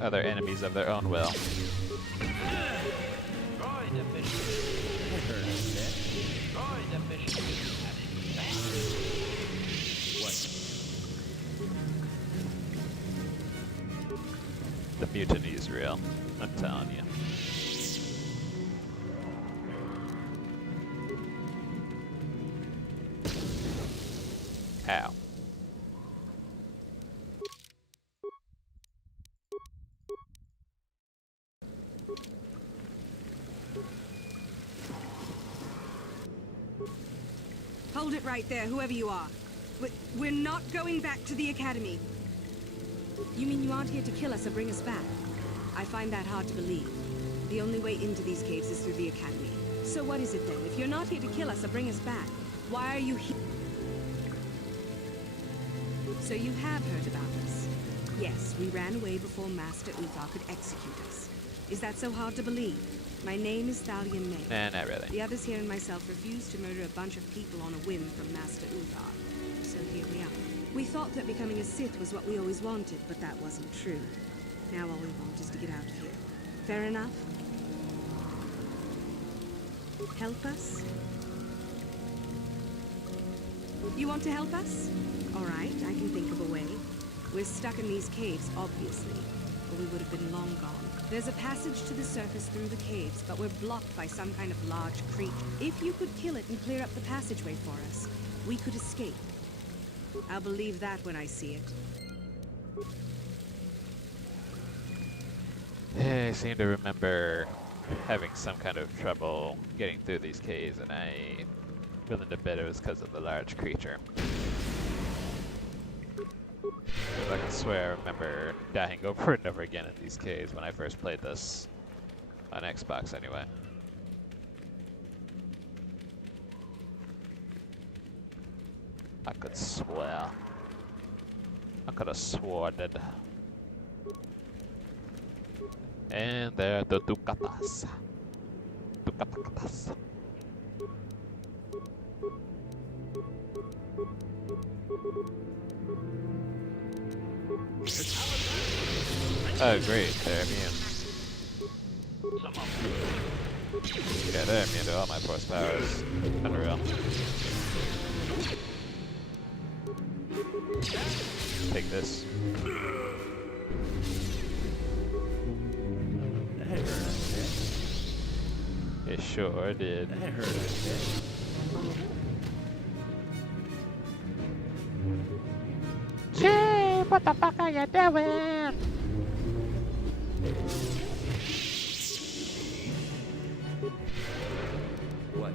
other enemies of their own will. The mutiny is real, I'm telling you. Ow. Hold it right there, whoever you are. We're not going back to the Academy. You mean you aren't here to kill us or bring us back? I find that hard to believe. The only way into these caves is through the Academy. So what is it then? If you're not here to kill us or bring us back, why are you here? So you have heard about us. Yes, we ran away before Master Uthar could execute us. Is that so hard to believe? My name is Thalia May. Nah, not really. The others here and myself refused to murder a bunch of people on a whim from Master Uthar. So here we are. We thought that becoming a Sith was what we always wanted, but that wasn't true. Now all we want is to get out of here. Fair enough? Help us? You want to help us? All right, I can think of a way. We're stuck in these caves, obviously, or we would have been long gone. There's a passage to the surface through the caves, but we're blocked by some kind of large creature. If you could kill it and clear up the passageway for us, we could escape. I'll believe that when I see it. I seem to remember having some kind of trouble getting through these caves, and I'm willing to bet it was because of the large creature. I can swear I remember dying over and over again in these caves when I first played this. On Xbox, anyway. I could swear. I could have sworn that. And there are the Ducatas. Ducatacatas. Oh great, they're immune. Yeah, they're immune to all my force powers. Unreal. Take this. That hurt us, It sure did. That hurt us, Gee, what the fuck are you doing? What?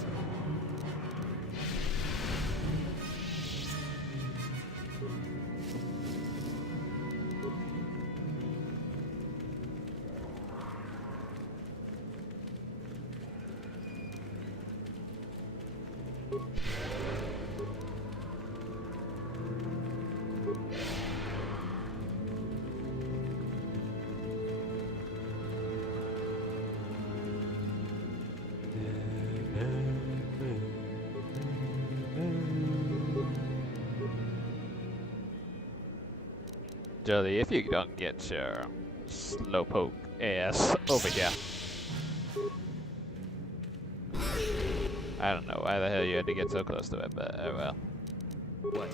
Jolly, if you don't get your slowpoke ass over here. I don't know why the hell you had to get so close to it, but oh well. What?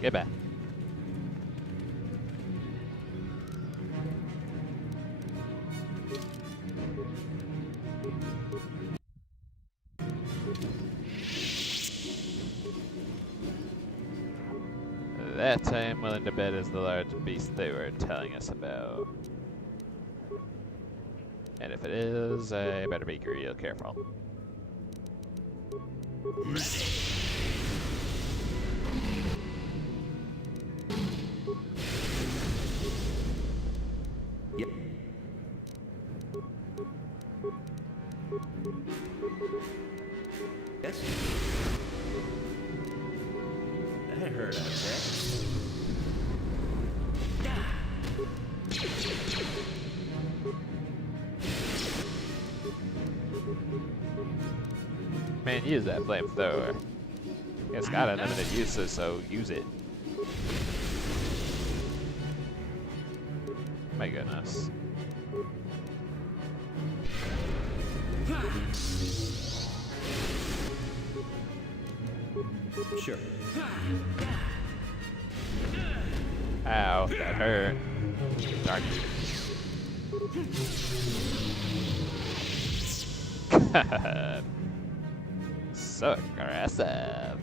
Get back. That I'm willing to bet is the large beast they were telling us about. And if it is, I better be real careful. Yep. Yes. That hurt us, use that flamethrower. It's got unlimited uses, so use it. My goodness. Sure. Ow, that hurt. Darn it. So aggressive.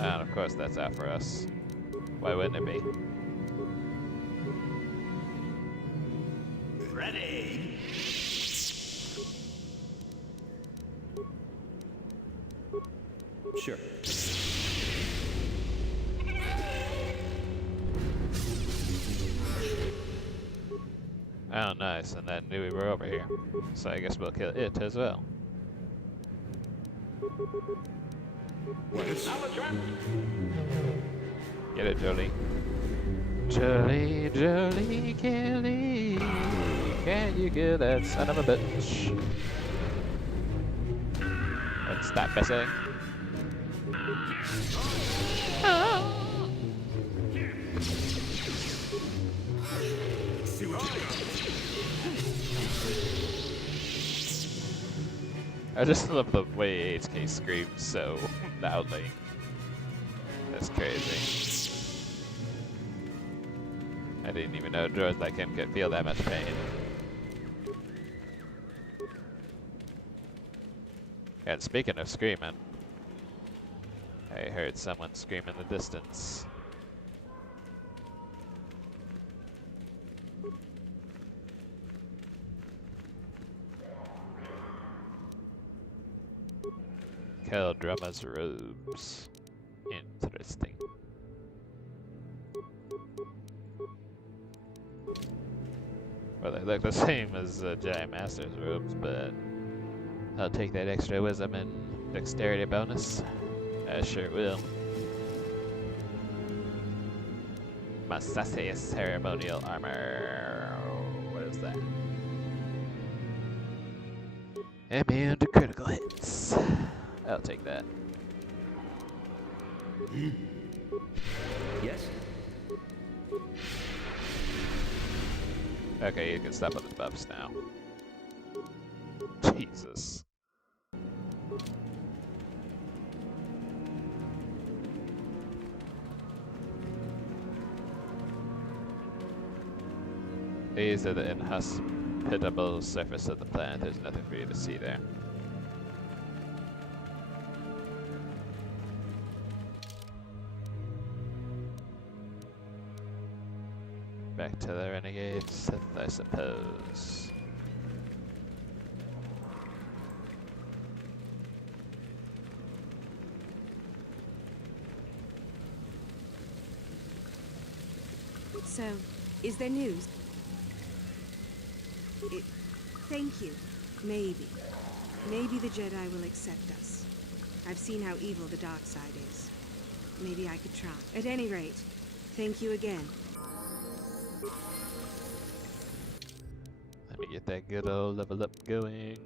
And of course that's out for us. Why wouldn't it be? Ready. Sure. Oh, nice, and that knew we were over here. So I guess we'll kill it as well. Get it, Jolie. Jolie, Jolie, Kelly. Can you kill that son of a bitch? And stop messing. I just love the way HK screams so loudly. That's crazy. I didn't even know droids like him could feel that much pain. And speaking of screaming, I heard someone scream in the distance. Kel Drummer's robes. Interesting. Well, they look the same as Jedi Master's robes, but I'll take that extra wisdom and dexterity bonus. I sure will. My sassy ceremonial armor. What is that? Immune to critical hits. I'll take that. Yes? Okay, you can stop with the buffs now. Jesus. These are the inhospitable surface of the planet. There's nothing for you to see there. Back to the renegade Sith, I suppose. So, is there news? Thank you. Maybe. Maybe the Jedi will accept us. I've seen how evil the dark side is. Maybe I could try. At any rate, thank you again. Let me get that good old level up going.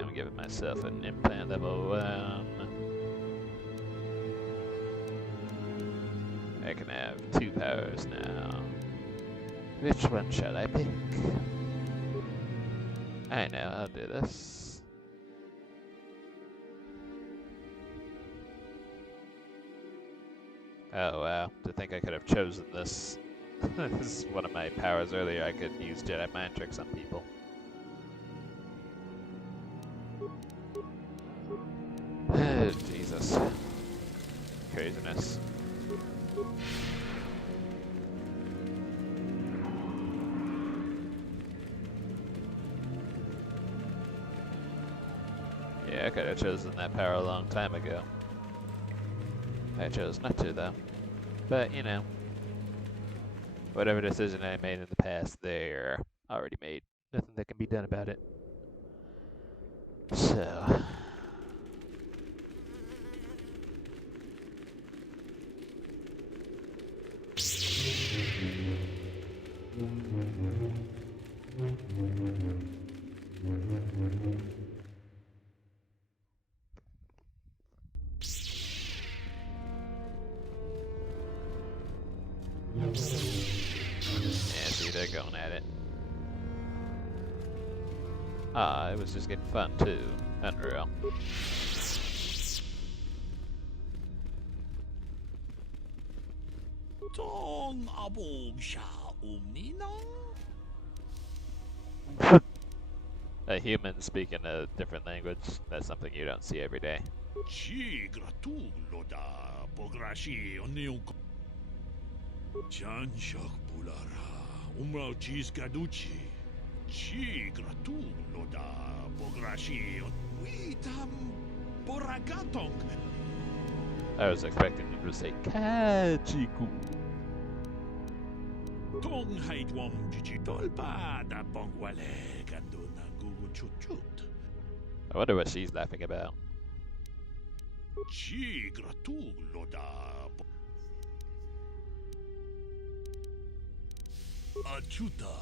I'm giving myself an implant level 1. I can have 2 powers now. Which one shall I pick? I know, I'll do this. Oh wow, to think I could have chosen this. This is one of my powers earlier. I could use Jedi mind tricks on people. Jesus. Craziness. Yeah, I could have chosen that power a long time ago. I chose not to, though. But, you know, whatever decision I made in the past, they're already made. Nothing that can be done about it. So... Yeah, see, they're going at it. Ah, it was just getting fun too. Unreal. Tong abog sha umnino. A human speaking a different language, that's something you don't see every day. Chi gratulo da pograshi onion. Chan shak bulara umrao chis gaduchi. Chi gratulo da pograshi witam boragatong. I was expecting them to say Kachiku. Tong haitwam jichi tolpa da bongwale ganduna gugu chut. I wonder what she's laughing about. Chi gratulo da achuta.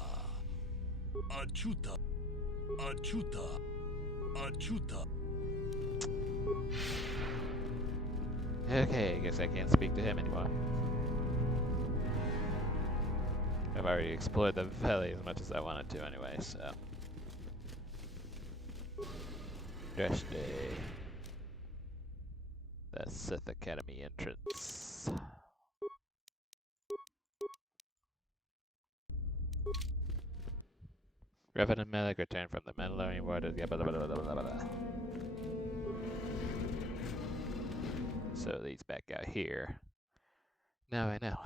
Achuta. Achuta. Achuta. Okay, I guess I can't speak to him anymore. I've already explored the valley as much as I wanted to anyway, so. Dress day. The Sith Academy entrance. Revan and Malik returned from the Mandalorian War to blah, blah, blah, blah, blah, blah. So it leads back out here. Now I know.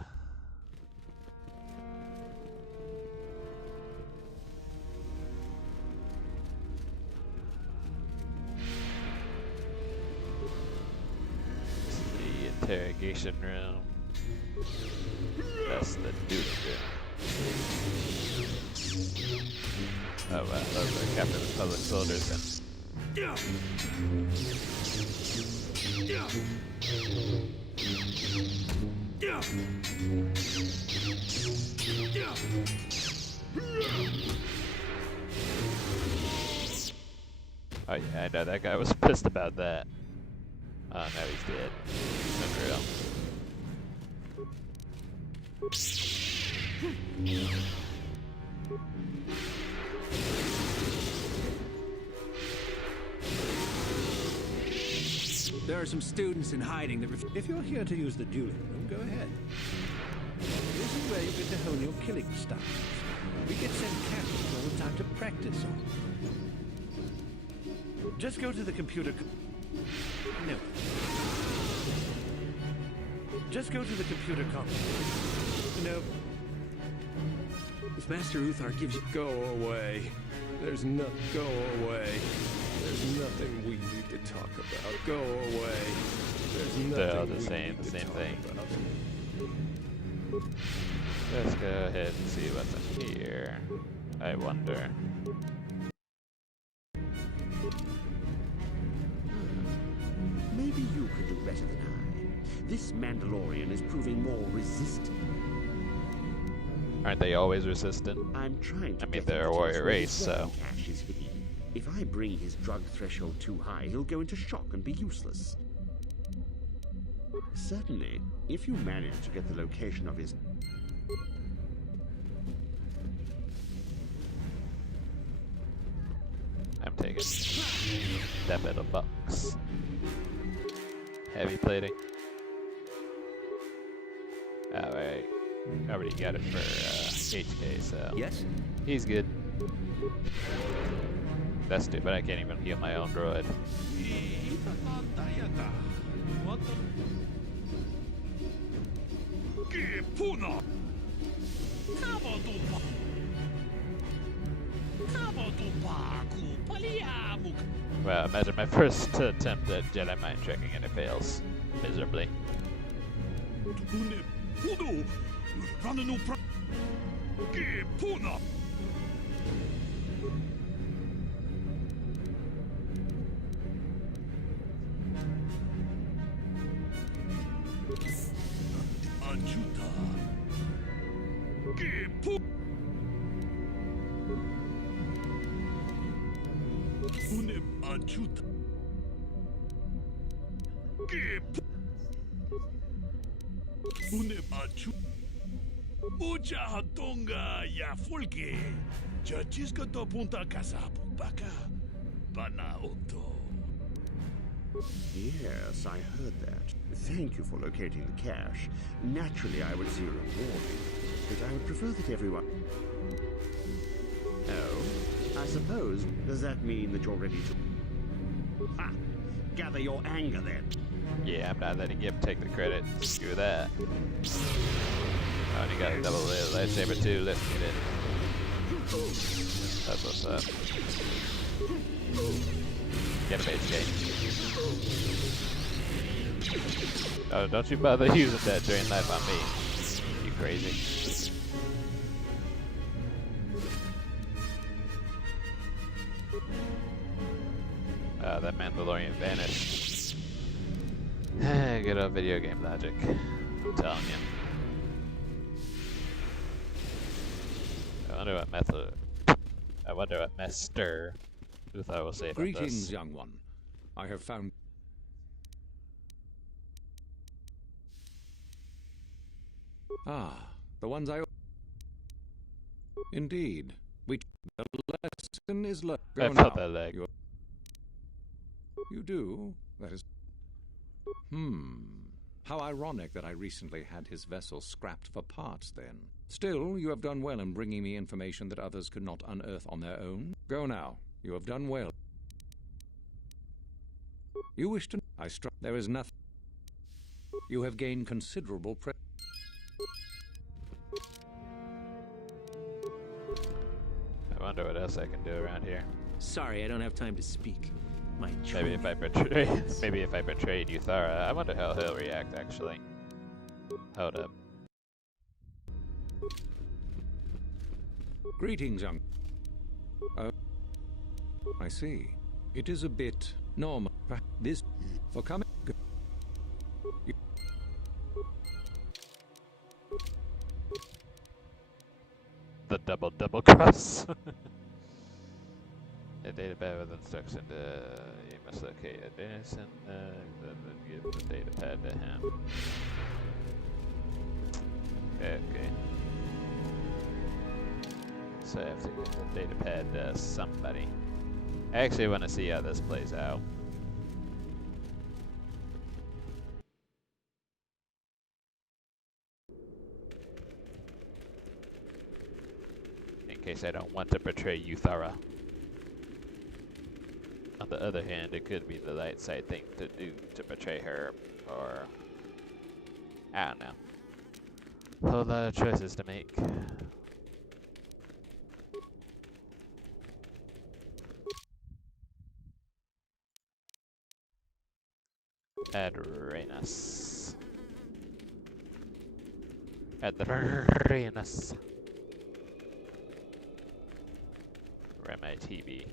This is the interrogation room. That's the duty room. Oh wow, those are Captain of Public Soldiers and oh yeah, I know that guy was pissed about that. Oh, now he's dead. Unreal. There are some students in hiding that if you're here to use the dueling room, go ahead. This is where you get to hone your killing styles. We get sent captains all the time to practice on. Just go to the computer. No. Just go to the computer console. No. If Master Uthar gives you... Go away. There's no... Go away. There's nothing we need to talk about. Go away. There's nothing They're all the we same need to thing. about. Let's go ahead and see what's in here. I wonder. Maybe you could do better than I. This Mandalorian is proving more resistant. Aren't they always resistant? I'm trying to I mean, they're a warrior race, so. Cache is hidden. If I bring his drug threshold too high, he'll go into shock and be useless. Certainly, if you manage to get the location of his... I'm taking that metal box. Heavy plating. Alright. Already got it for HK, so. Yes? He's good. That's stupid, I can't even heal my own droid. Well, imagine my first attempt at Jedi mind tricking and it fails miserably. Unep achuta. Kip. Unep achu. Ucha hatonga ya folke. Chachiska to punta casa baka. Panaoto. Yes, I heard that. Thank you for locating the cache. Naturally, I would see a reward, but I would prefer that everyone... Oh, I suppose. Does that mean that you're ready to... Ha! Gather your anger, then. Yeah, I'm not letting Yip take the credit. Screw that. Oh, and you got a double lightsaber too. Let's get it. That's what's up. Get him, HK. Oh, don't you bother using that drain life on me. You crazy. That Mandalorian vanished. Good old video game logic. I'm telling you. I wonder what Master Luthor will say about this. Greetings, young one. I have found... Ah, the ones I... Indeed. The lesson is learned. I felt that leg. You do? That is... How ironic that I recently had his vessel scrapped for parts, then. Still, you have done well in bringing me information that others could not unearth on their own. Go now. You have done well. You wish to... I struck... There is nothing... You have gained considerable I wonder what else I can do around here. Sorry, I don't have time to speak. Maybe if I betrayed Uthara, I wonder how he'll react actually. Hold up. Greetings, young. I see. It is a bit normal. This for coming. The double cross. A data pad with instruction you must locate address and give the data pad to him. Okay. So I have to give the data pad to somebody. I actually want to see how this plays out. In case I don't want to betray Uthara. On the other hand, it could be the light side thing to do to betray her, or I don't know. Whole lot of choices to make. Adrenus. Where am I, TV?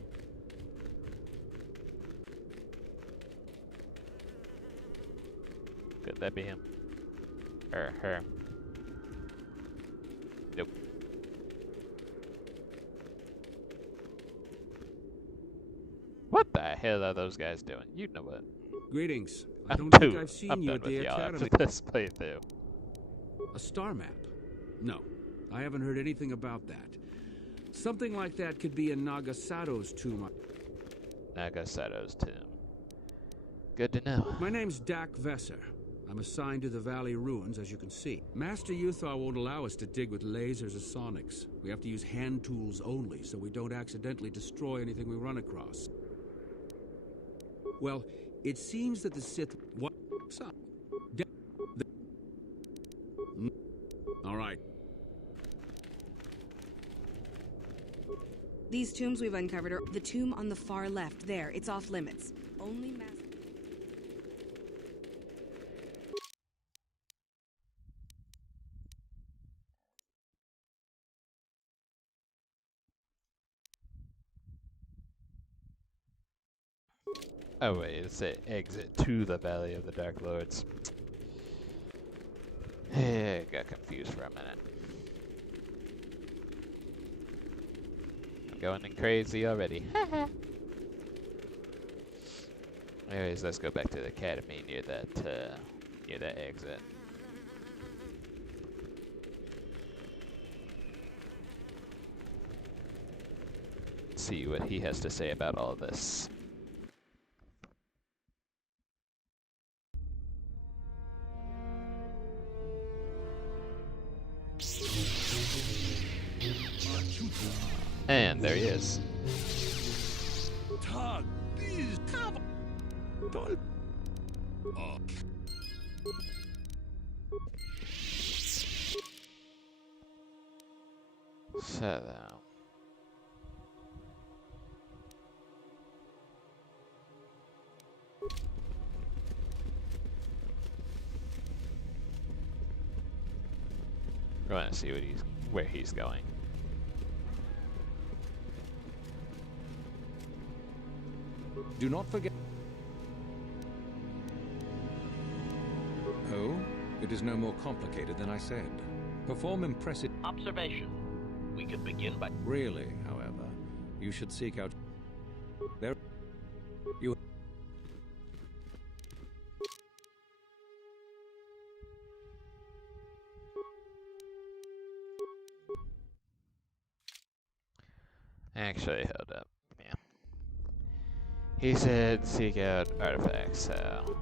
Could that be him? Or her? Nope. What the hell are those guys doing? You know what? Greetings. I don't think I've seen I'm you done at with the y'all Academy. after this playthrough. A star map? No, I haven't heard anything about that. Something like that could be in Nagasato's tomb. Nagasato's tomb. Good to know. My name's Dak Vesser. I'm assigned to the Valley Ruins, as you can see. Master Uthar won't allow us to dig with lasers or sonics. We have to use hand tools only, so we don't accidentally destroy anything we run across. Well, it seems that the Sith... What? All right. These tombs we've uncovered are the tomb on the far left. There, it's off limits. Only master... Oh wait, it's an exit to the Valley of the Dark Lords. I got confused for a minute. I'm going in crazy already. Anyways, let's go back to the academy near that exit. See what he has to say about all this. And there he is. So, we're going to see where he's going. Do not forget. Oh, it is no more complicated than I said. Perform impressive observation. We could begin by... Really, however, you should seek out... There... You... Actually, hold up. Yeah. He said seek out artifacts, so...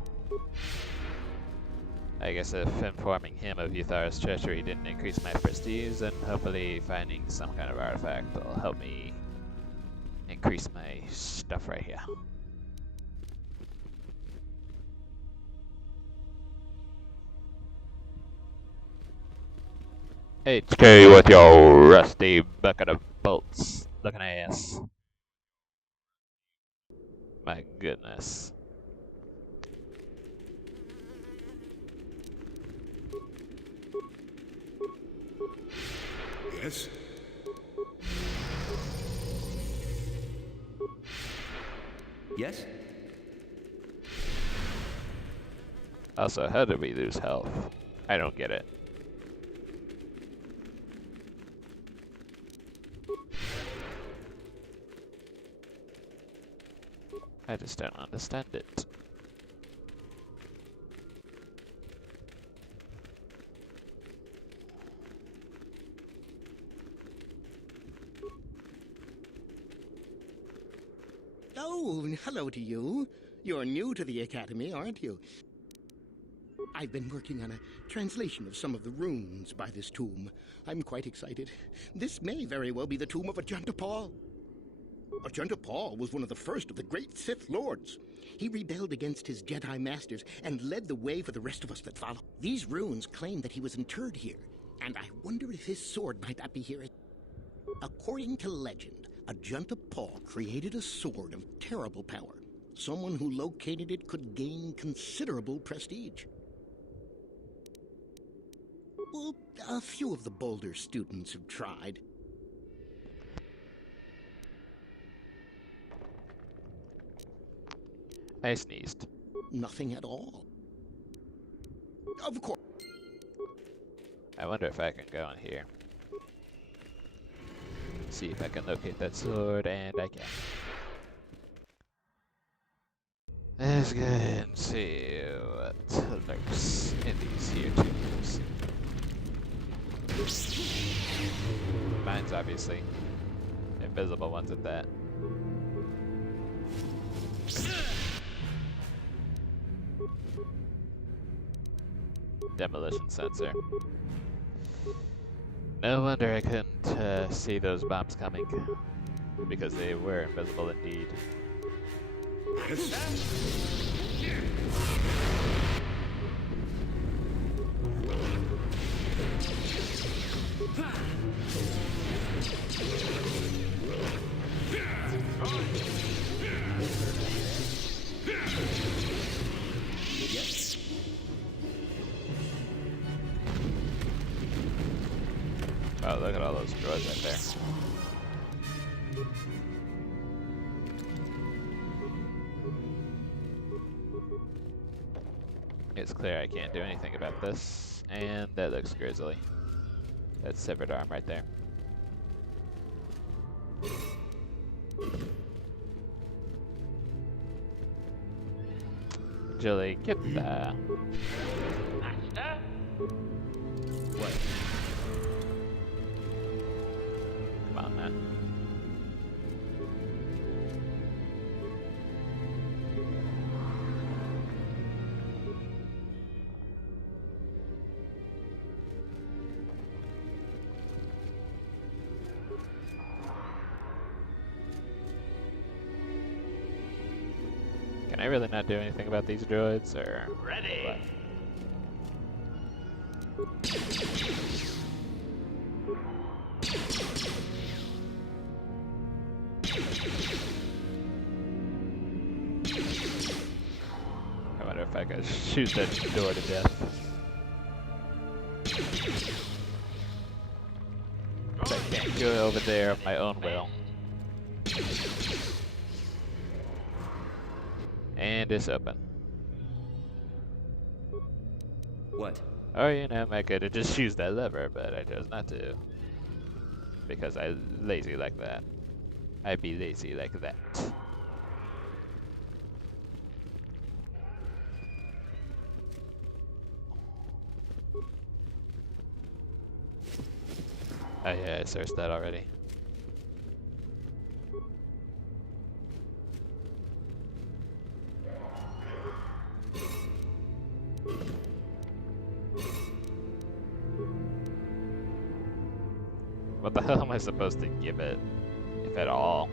I guess if informing him of Yuthar's treachery didn't increase my prestige, then hopefully finding some kind of artifact will help me increase my stuff right here. HK with your rusty bucket of bolts looking ass. My goodness. Yes? Yes? Also, how did we lose health? I don't get it. I just don't understand it. Oh, hello to you. You're new to the Academy, aren't you? I've been working on a translation of some of the runes by this tomb. I'm quite excited. This may very well be the tomb of Ajanta Paul. Ajanta Paul was one of the first of the great Sith Lords. He rebelled against his Jedi Masters and led the way for the rest of us that follow. These runes claim that he was interred here, and I wonder if his sword might not be here. According to legend, Ajanta Paul created a sword of terrible power. Someone who located it could gain considerable prestige. Well, a few of the bolder students have tried. I sneezed. Nothing at all. Of course. I wonder if I can go in here. See if I can locate that sword, and I can. Let's go ahead and see what lurks in these here tombs. Mine's obviously invisible ones at that. Demolition sensor. No wonder I couldn't see those bombs coming, because they were invisible indeed. Oh, look at all those droids right there. It's clear I can't do anything about this, and that looks grisly. That's severed arm right there. actually get the... Master? What? Come on, man. Can I really not do anything about these droids, or Ready. what? I wonder if I could shoot that door to death. But I can't go over there of my own will. And it's open. What? Oh, you know, I could have just used that lever, but I chose not to. Because I'm lazy like that. I'd be lazy like that. Oh yeah, I searched that already. What the hell am I supposed to give it, if at all?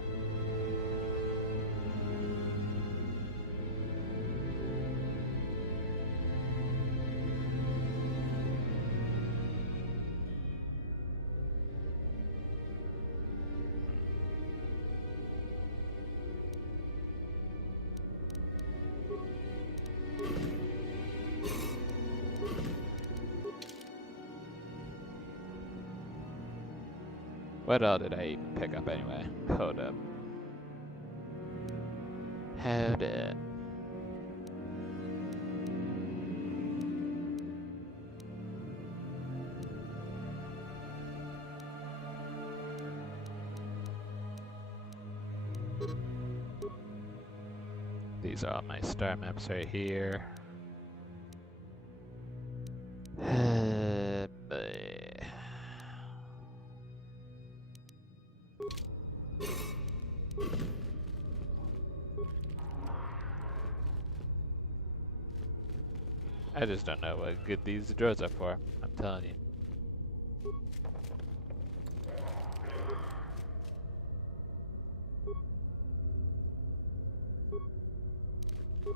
What all did I even pick up anyway? Hold up. Hold up. These are all my star maps right here. I just don't know what good these droids are for, I'm telling you.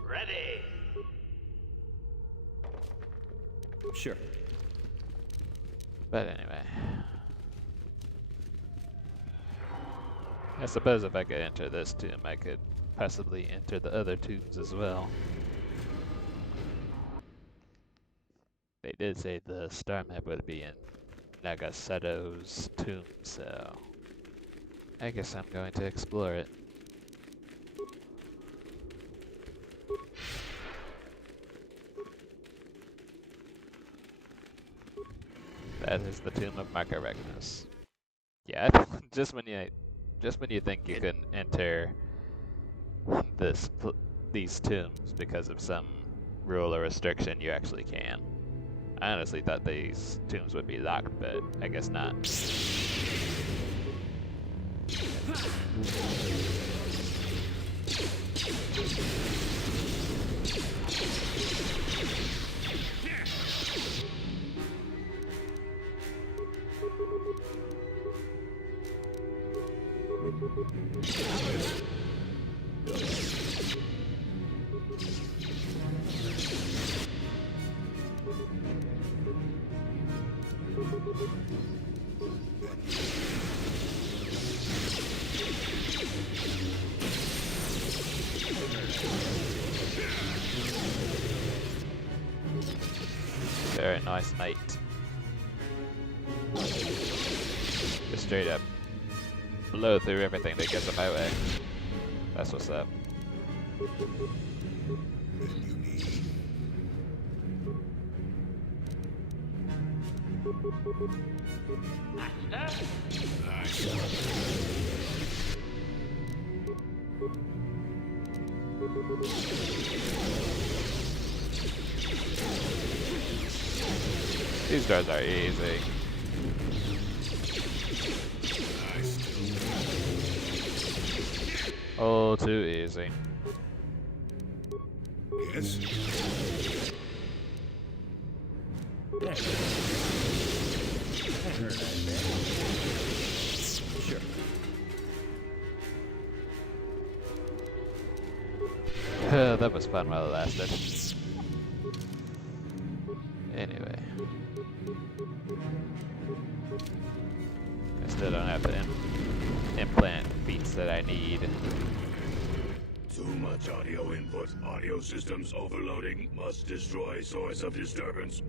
Ready. Sure. But anyway. I suppose if I could enter this tomb, I could possibly enter the other tombs as well. They did say the star map would be in Nagasato's tomb, so I guess I'm going to explore it. That is the tomb of Marco Regnus. Yeah, just when you think you can enter these tombs because of some rule or restriction, you actually can. I honestly thought these tombs would be locked, but I guess not. Very nice night. Just straight up blow through everything that gets in my way. That's what's up. Master? These doors are easy. Oh, too easy. Yes? Sure. That was fun while it lasted. Anyway. I still don't have to implant feats that I need. Too much audio input. Audio systems overloading. Must destroy source of disturbance.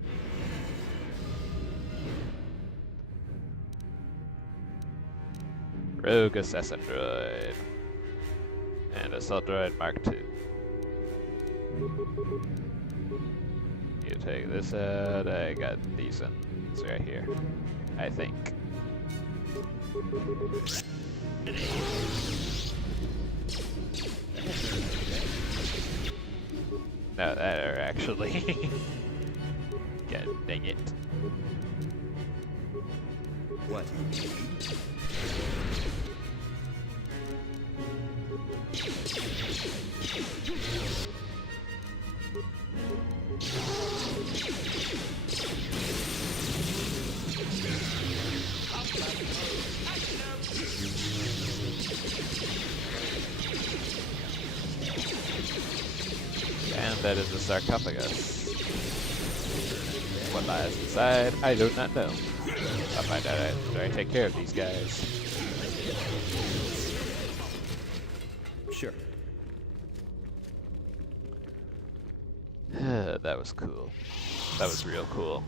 Rogue Assassin Droid. And Assault Droid Mark II. You take this out, I got these ones right here. I think. No, that are actually. God dang it. What? And that is a sarcophagus. What lies inside, I do not know. I'll find out after I take care of these guys. Sure. That was cool. That was real cool.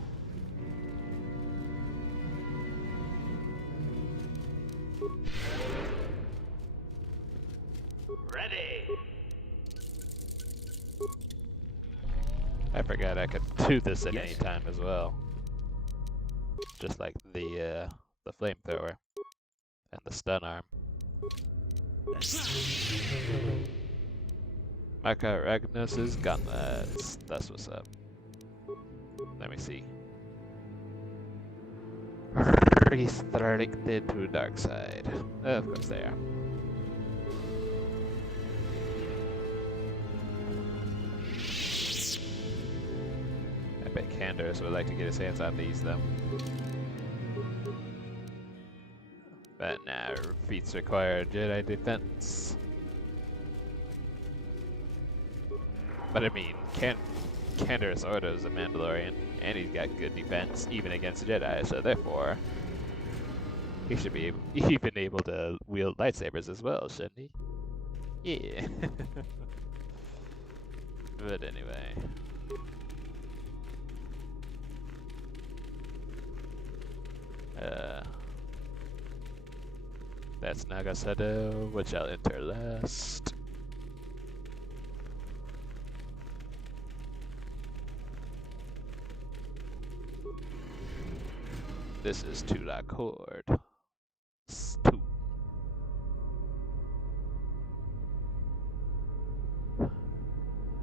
Ready. I forgot I could do this at any time as well. Just like the flamethrower and the stun arm. Micah Ragnus's gauntlets. That's what's up. Let me see. Restricted to dark side. Of course they are. I bet Candace would like to get his hands on these though. But nah, feats require Jedi defense. But I mean, Candace Ordo's a Mandalorian, and he's got good defense, even against Jedi, so therefore, he should be even able to wield lightsabers as well, shouldn't he? Yeah. But anyway. That's Nagasado, which I'll enter last. This is Tula Cord. Stu.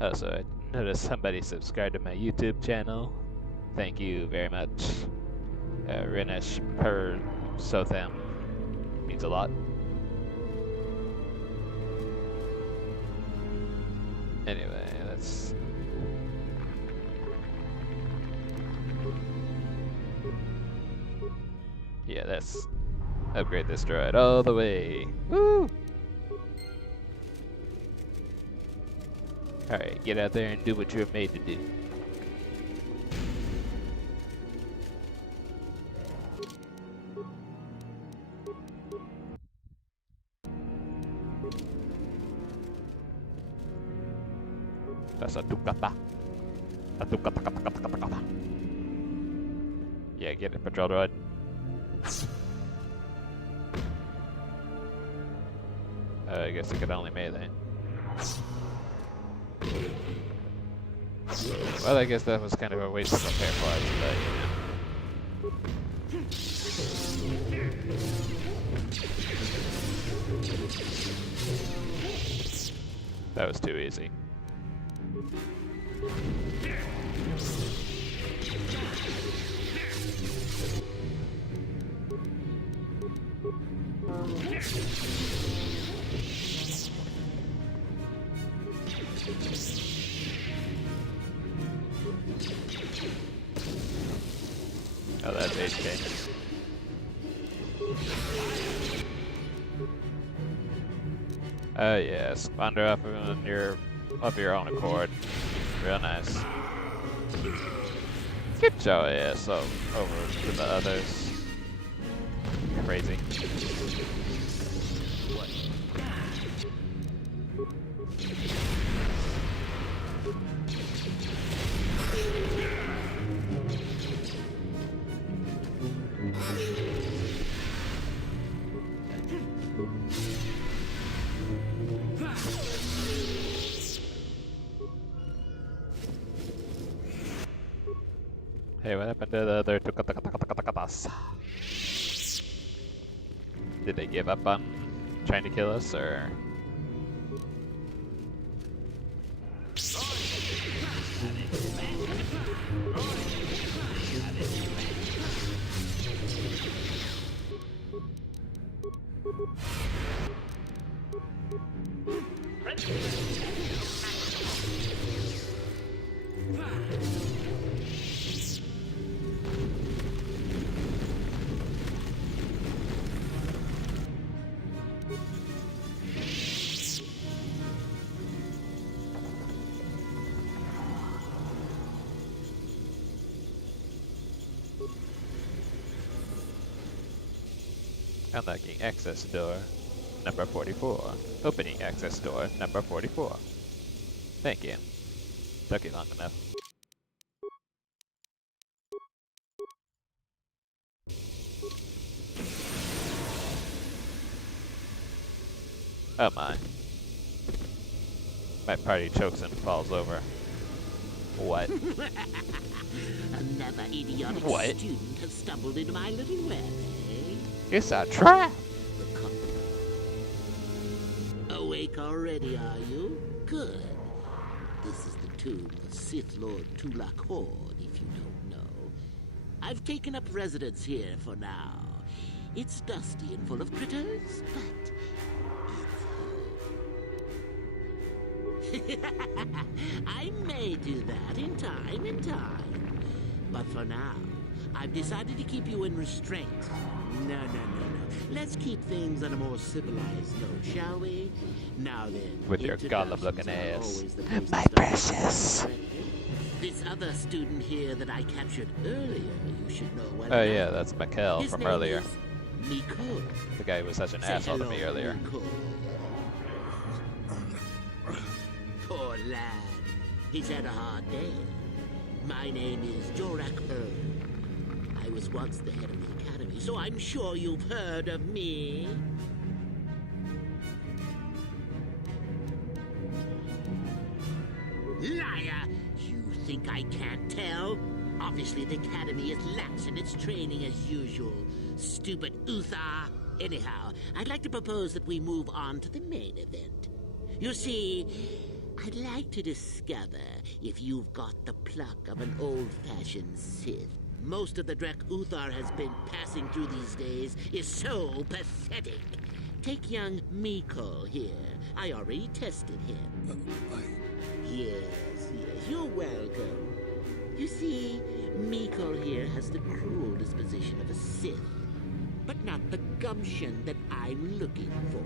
Also, I noticed somebody subscribed to my YouTube channel. Thank you very much. Rinesh Per Sotham. Means a lot. Anyway, let's... Yeah, let's upgrade this droid all the way. Woo! Alright, get out there and do what you're made to do. That's a tukata. A tukata. Yeah, get it, patrol droid. I guess it could only melee. Well, I guess that was kind of a waste of a pair parts, but that was too easy. Oh, that's HK. Oh yes, wander up on of your own accord. Real nice. Get your ass over to the others. Crazy. Hey, what happened to the other Tukatakatakatakatas? Did they give up on trying to kill us, or? Unlocking access door number 44. Opening access door number 44. Thank you. Took you long enough. Oh my. My party chokes and falls over. What? Another idiotic student has stumbled into my little web, eh? It's a trap! Awake already, are you? Good. This is the tomb of Sith Lord Tulak Horde, if you don't know. I've taken up residence here for now. It's dusty and full of critters, but it's home. I may do that in time. But for now, I've decided to keep you in restraint. No. Let's keep things on a more civilized note, shall we? Now then, with your gollum-looking ass. My precious. This other student here that I captured earlier, you should know well. Oh yeah, that's Mikkel His from name earlier. is Miko. The guy who was such an Say asshole to hello, me earlier. Miko. Poor lad. He's had a hard day. My name is Jorak I was once the head of the academy, so I'm sure you've heard of me. Liar! You think I can't tell? Obviously, the academy is lax in its training as usual. Stupid Uthar. Anyhow, I'd like to propose that we move on to the main event. You see, I'd like to discover if you've got the pluck of an old-fashioned Sith. Most of the Drek Uthar has been passing through these days is so pathetic. Take young Miko here. I already tested him. Yes, you're welcome. You see, Miko here has the cruel disposition of a Sith, but not the gumption that I'm looking for.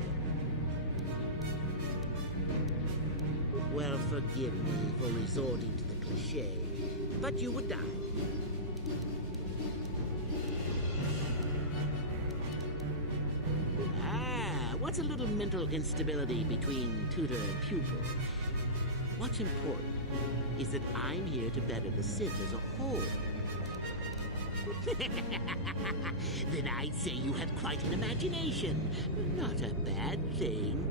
Well, forgive me for resorting to the cliché, but you would die. What's a little mental instability between tutor and pupil? What's important is that I'm here to better the Sith as a whole. Then I'd say you have quite an imagination. Not a bad thing,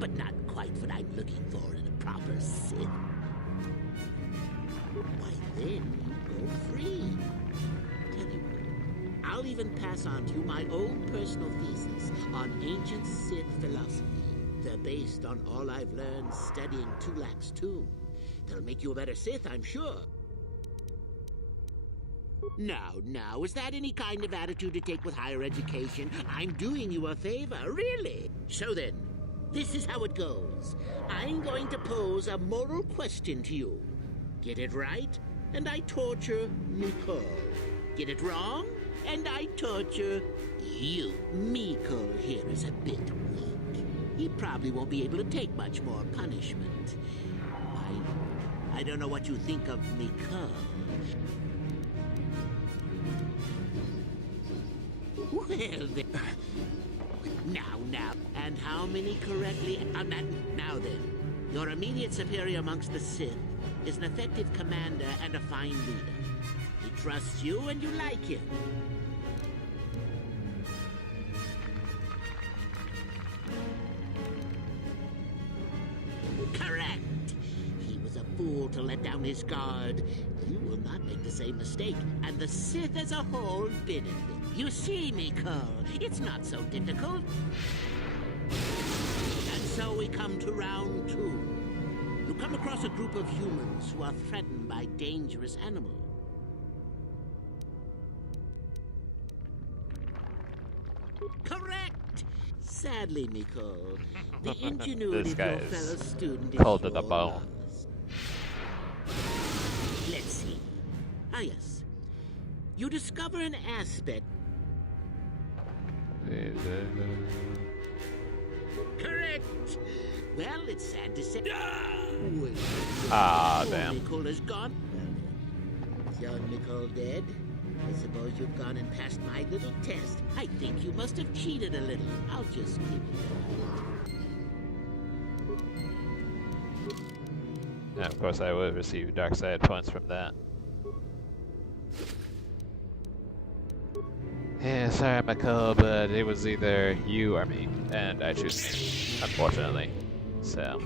but not quite what I'm looking for in a proper Sith. Why then, you go free. Tell you what, I'll even pass on to you my own personal thesis on ancient Sith philosophy. They're based on all I've learned studying Tulak's tomb. They'll make you a better Sith, I'm sure. Now, is that any kind of attitude to take with higher education? I'm doing you a favor, really. So then, this is how it goes. I'm going to pose a moral question to you. Get it right, and I torture Mikol. Get it wrong, and I torture you. Mikol here is a bit weak. He probably won't be able to take much more punishment. I don't know what you think of Mikol. Well, then. Now. And how many correctly? Now then. Your immediate superior amongst the Sith is an effective commander and a fine leader. He trusts you and you like him. Correct. He was a fool to let down his guard. You will not make the same mistake, and the Sith as a whole benefit. You see, Mikol, it's not so difficult. And so we come to round 2. You come across a group of humans who are threatened by dangerous animals. Correct! Sadly, Mikol, the ingenuity of your fellow student is cold to the bone. loss. Let's see. Ah, yes. You discover an aspect. Correct! Well, it's sad to say. Damn. Mikol is gone. Is your Mikol dead? I suppose you've gone and passed my little test. I think you must have cheated a little. I'll just give you And of course I will receive dark side points from that. Yeah, sorry Mikol, but it was either you or me, and I choose me, unfortunately. So.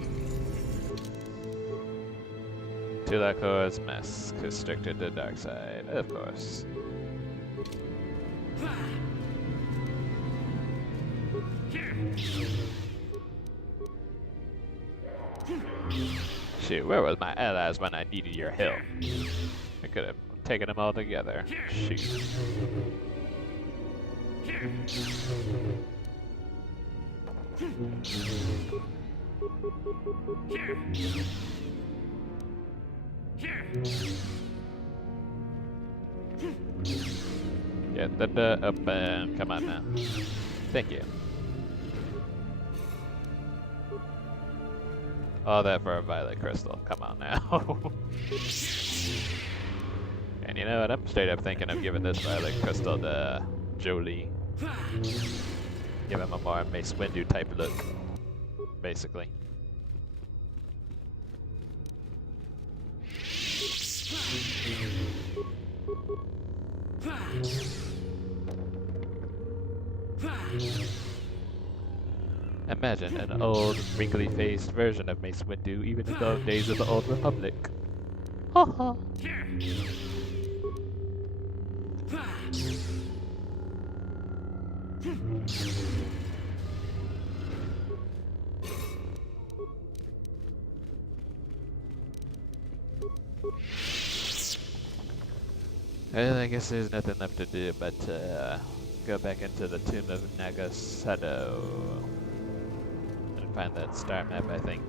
2 light cores, mask restricted to dark side, of course. Shoot, where was my allies when I needed your help? I could have taken them all together. Shoot. Get the dirt up and come on now. Thank you. All that for a violet crystal. Come on now. And you know what? I'm straight up thinking of giving this violet crystal to Jolie. Give him a more Mace Windu type look, basically. Imagine an old, wrinkly-faced version of Mace Windu, even in the days of the Old Republic. Ha ha. Well, I guess there's nothing left to do but go back into the Tomb of Nagasado and find that star map, I think.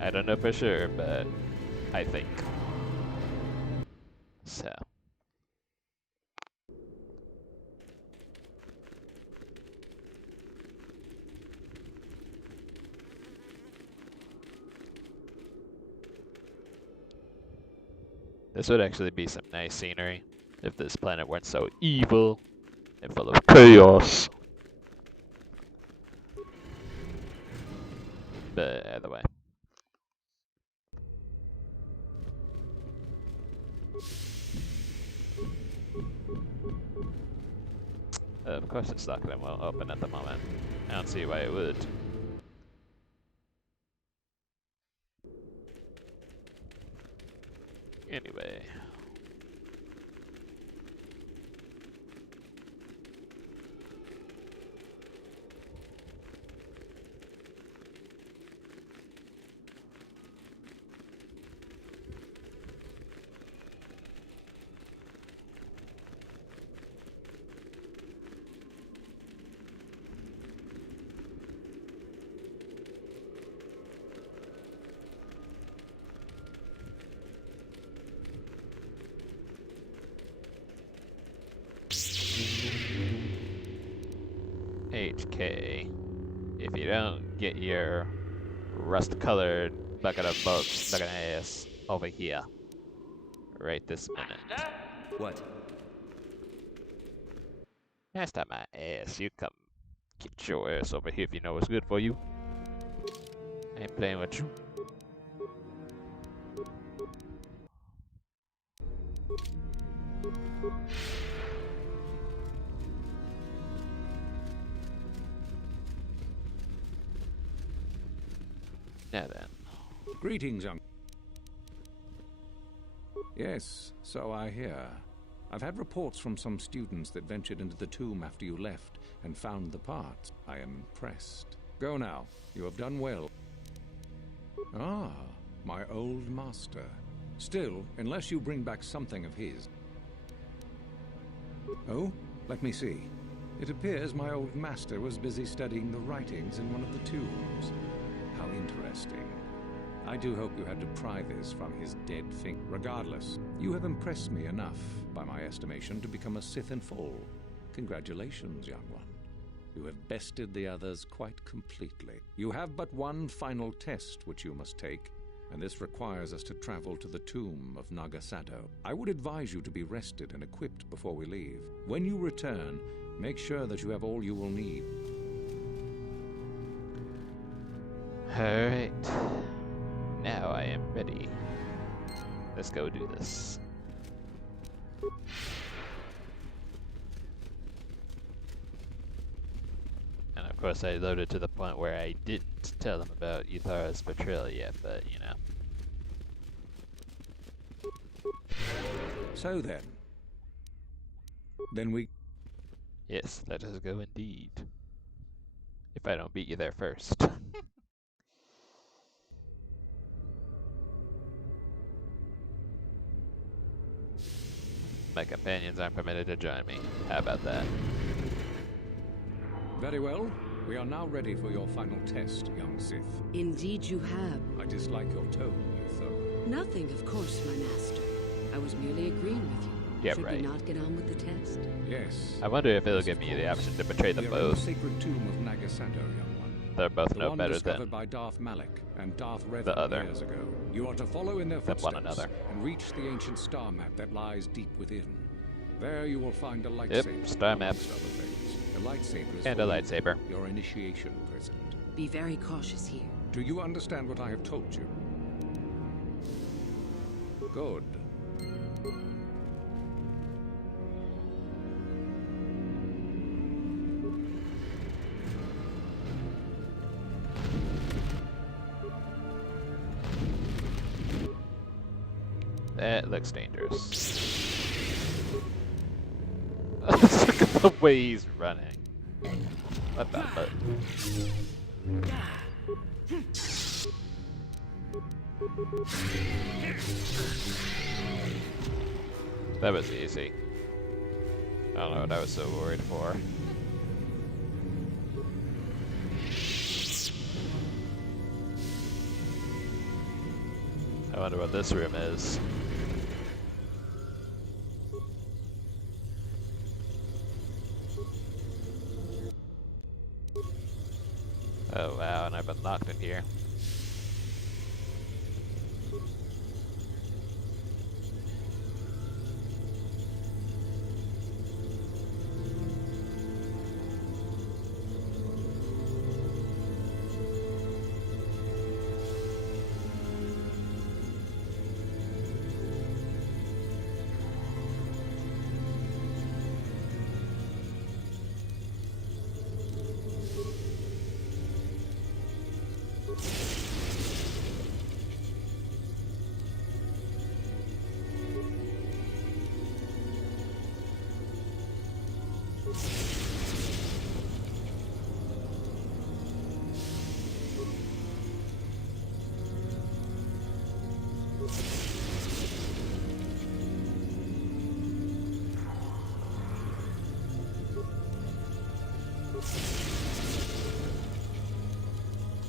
I don't know for sure, but I think. So. This would actually be some nice scenery if this planet weren't so evil and full of chaos. But either way. Of course it's locked and won't open at the moment. I don't see why it would. Anyway. HK. If you don't get your rust-colored bucket of ass over here, right this minute. What? Last time I asked, you come get your ass over here if you know what's good for you. I ain't playing with you. Now then. Greetings, young. Yes, so I hear. I've had reports from some students that ventured into the tomb after you left and found the parts. I am impressed. Go now. You have done well. Ah, my old master. Still, unless you bring back something of his. Oh, let me see. It appears my old master was busy studying the writings in one of the tombs. How interesting. I do hope you had to pry this from his dead finger. Regardless, you have impressed me enough, by my estimation, to become a Sith in full. Congratulations, young one. You have bested the others quite completely. You have but one final test which you must take, and this requires us to travel to the tomb of Nagasado. I would advise you to be rested and equipped before we leave. When you return, make sure that you have all you will need. Alright. Now I am ready. Let's go do this. And of course I loaded to the point where I didn't tell them about Yuthar's betrayal yet, but you know. So then we... Yes, let us go indeed. If I don't beat you there first. My companions aren't permitted to join me. How about that? Very well. We are now ready for your final test, young Sith. Indeed you have. I dislike your tone, Yutho. Nothing, of course, my master. I was merely agreeing with you. Yeah, Should right. we not get on with the test? Yes. I wonder if it'll give me the option to betray them We are in the both. sacred tomb of Nagasado, young one. They're both The no one better discovered than by Darth Malik and Darth the Revan other. years ago. You are to follow in their Than footsteps one another. and reach the ancient star map that lies deep within. There you will find a lightsaber. Yep, star map. amongst other things. The lightsaber is And for a you, lightsaber. your initiation present. Be very cautious here. Do you understand what I have told you? Good. That looks dangerous. Look at the way he's running. What the fuck? That was easy. I don't know what I was so worried for. I wonder what this room is. Oh wow, and I've been locked in here.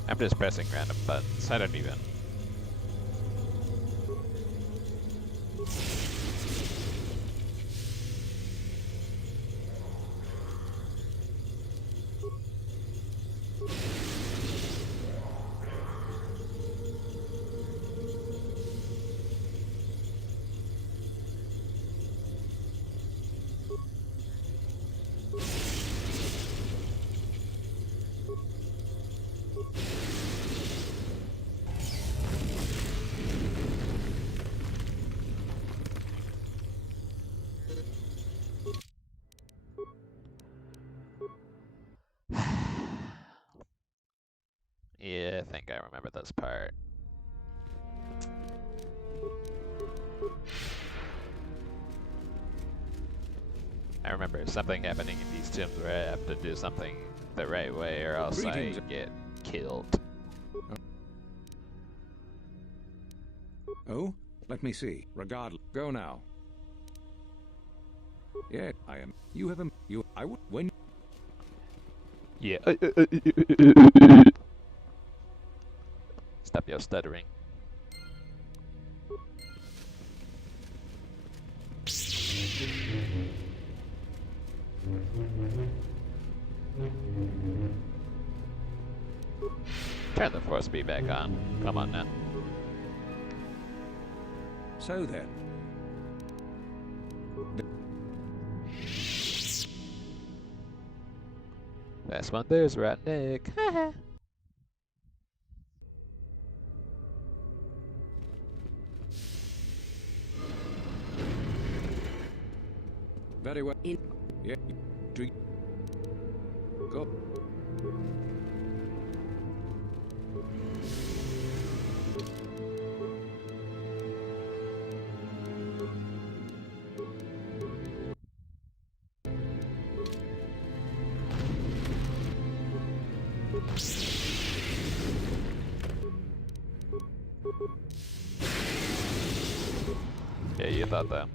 I'm just pressing random buttons. I don't even. think I remember this part. I remember something happening in these tombs where I have to do something the right way or else I get killed. Oh? Let me see. Regardless. Go now. Yeah, I am. You have you. I would. When. Yeah. Stop your stuttering. Turn the force speed back on. Come on now. So then. Last one there's Rotten Egg. Very well. Yeah. Go. Yeah, you thought that.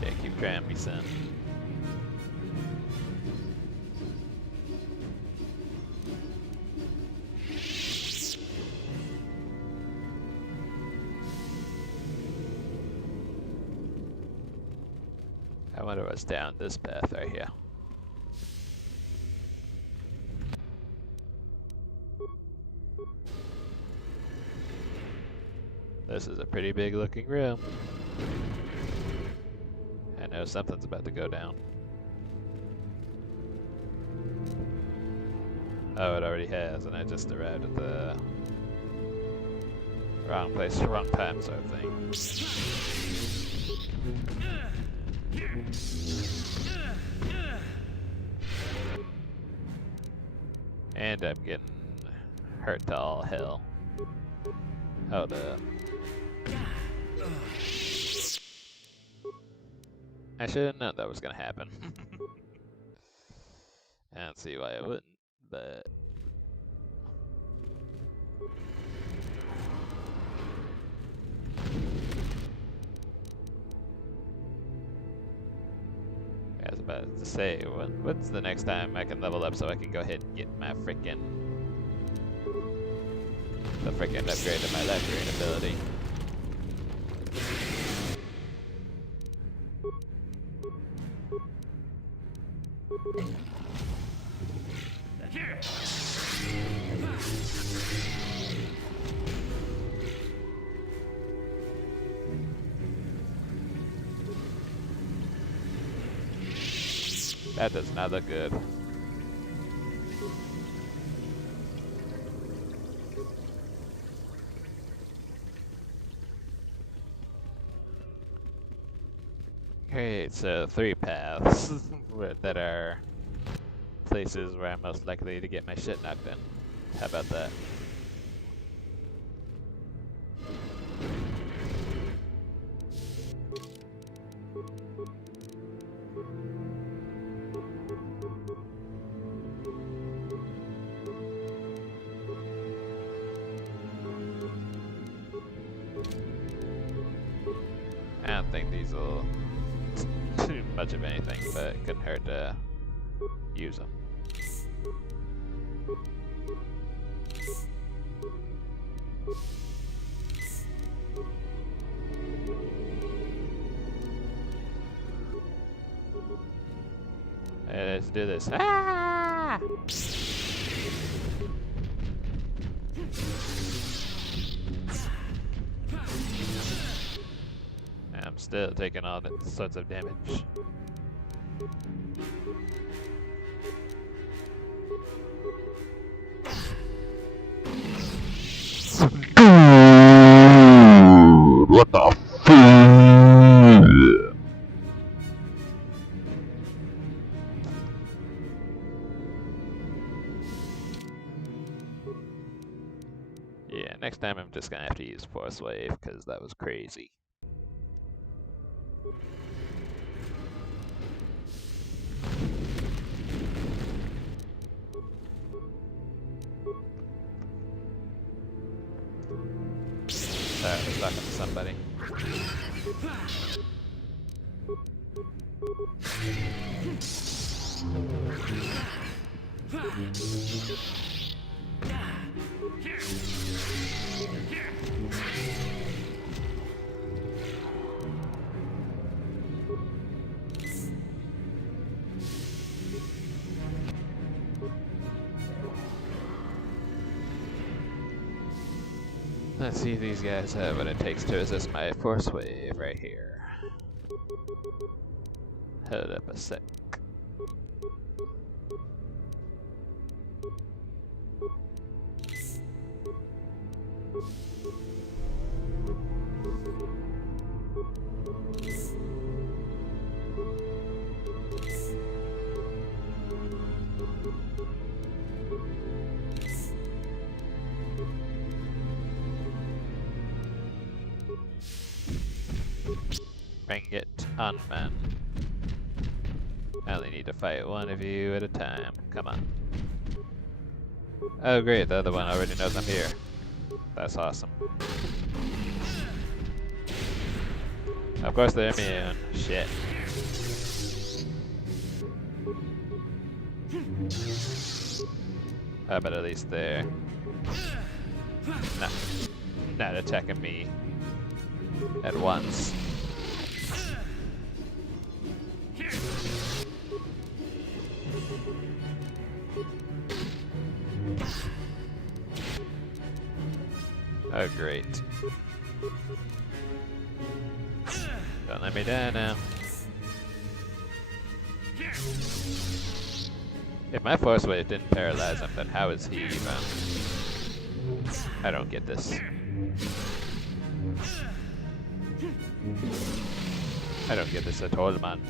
Yeah, keep trying me, son. I wonder what's down this path right here. This is a pretty big looking room. I know something's about to go down. Oh, it already has, and I just arrived at the wrong place, wrong time sort of thing. And I'm getting hurt to all hell. Hold up. I should have known that was gonna happen. I don't see why it wouldn't, but... I was about to say, what's the next time I can level up so I can go ahead and get my frickin' upgrade to my life gain ability. That does not look good. Great, so 3 paths that are places where I'm most likely to get my shit knocked in. How about that? I don't think these will do much of anything, but it couldn't hurt to use them. Let's do this. Ah! I'm still taking all sorts of damage. time I'm just gonna have to use Force Wave, because that was crazy. Sorry, I was talking to somebody. Let's see if these guys have what it takes to resist my Force Wave right here. Hold up a sec. Bring it on, man. I only need to fight one of you at a time. Come on. Oh great, the other one already knows I'm here. That's awesome. Of course they're immune. Shit. But at least they're not attacking me at once. Oh great. Don't let me die now. If my Force Wave didn't paralyze him, then how is he even? I don't get this. I don't get this at all, man.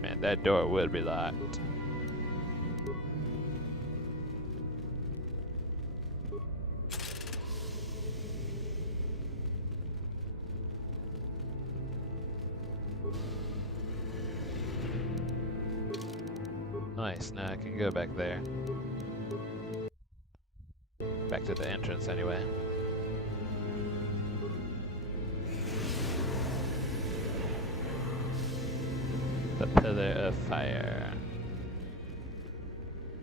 Man, that door will be locked. Nice, now I can go back there. Back to the entrance anyway. The Pillar of Fire.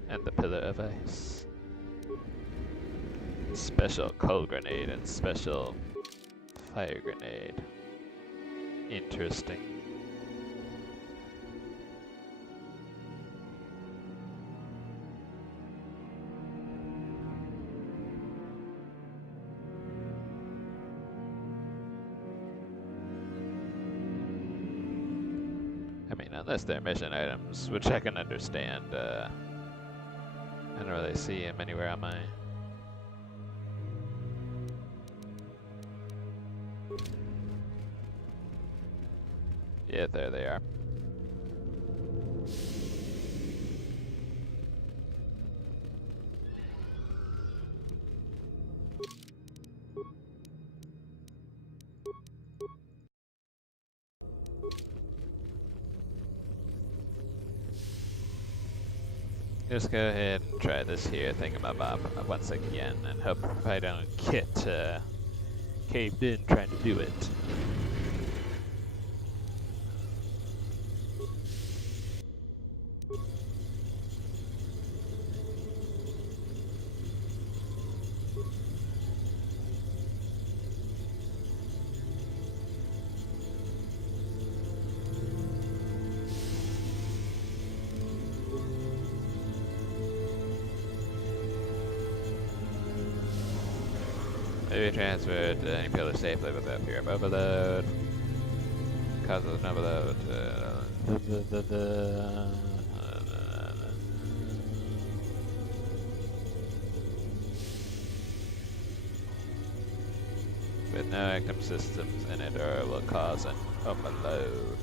And the Pillar of Ice. Special cold grenade and special fire grenade. Interesting. Unless they're mission items, which I can understand. I don't really see them anywhere on my... Yeah, there they are. Just go ahead and try this here thingamabob once again and hope I don't get caved in trying to do it. Maybe transferred to any pillar safely without fear of overload. Causes an overload. With no active systems in it, or will cause an overload.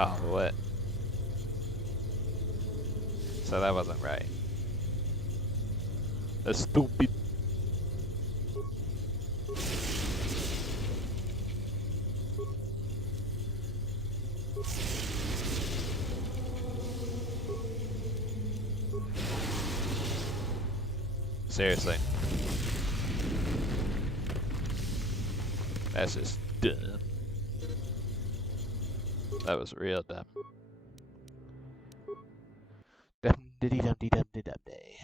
Oh, what? So that wasn't right. That's stupid. Seriously. That's just dumb. That was real dumb. Dum diddy dum dee dum dee dum day.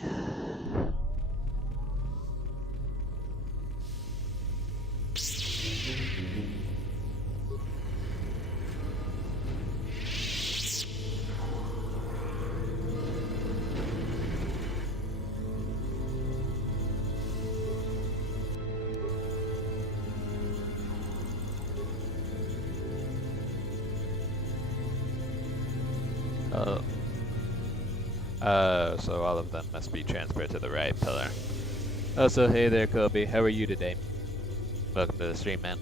So all of them must be transferred to the right pillar. Also, hey there, Kobe. How are you today? Welcome to the stream, man.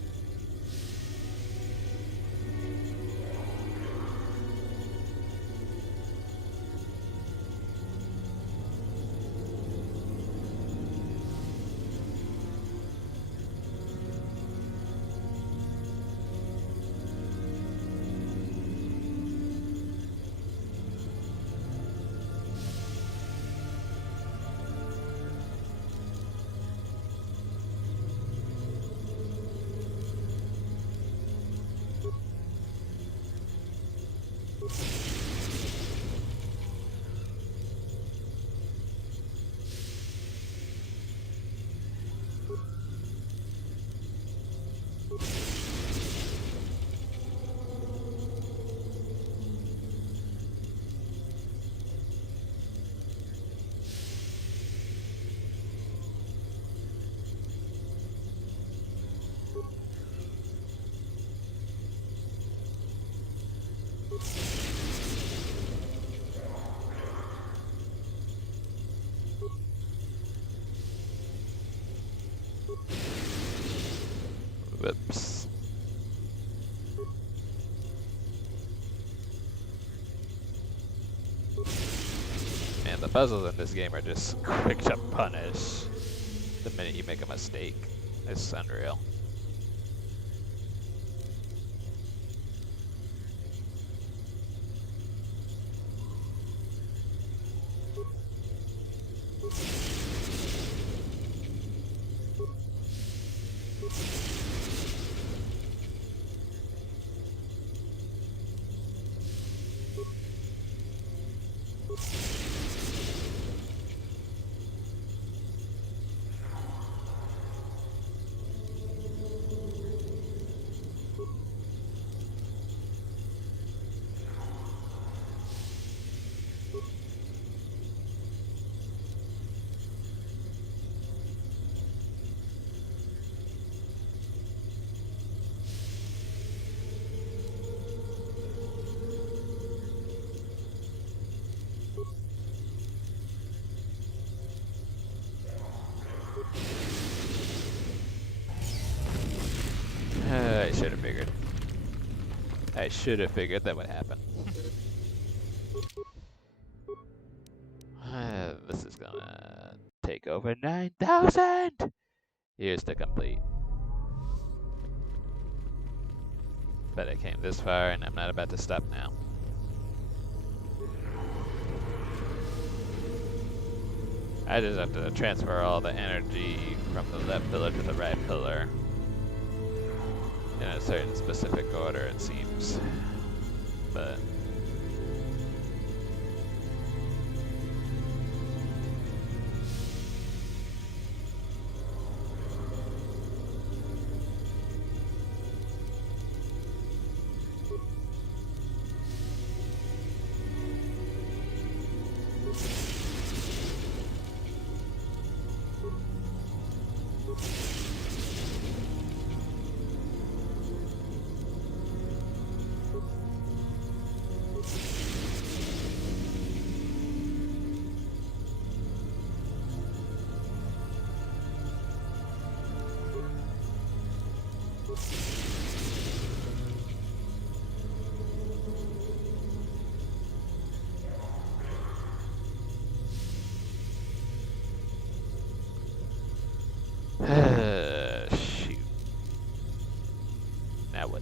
Whoops. Man, the puzzles in this game are just quick to punish the minute you make a mistake. It's unreal. I should have figured. I should have figured that would happen. This is gonna take over 9,000 years to complete. But I came this far and I'm not about to stop now. I just have to transfer all the energy from the left pillar to the right pillar in a certain specific order, it seems. But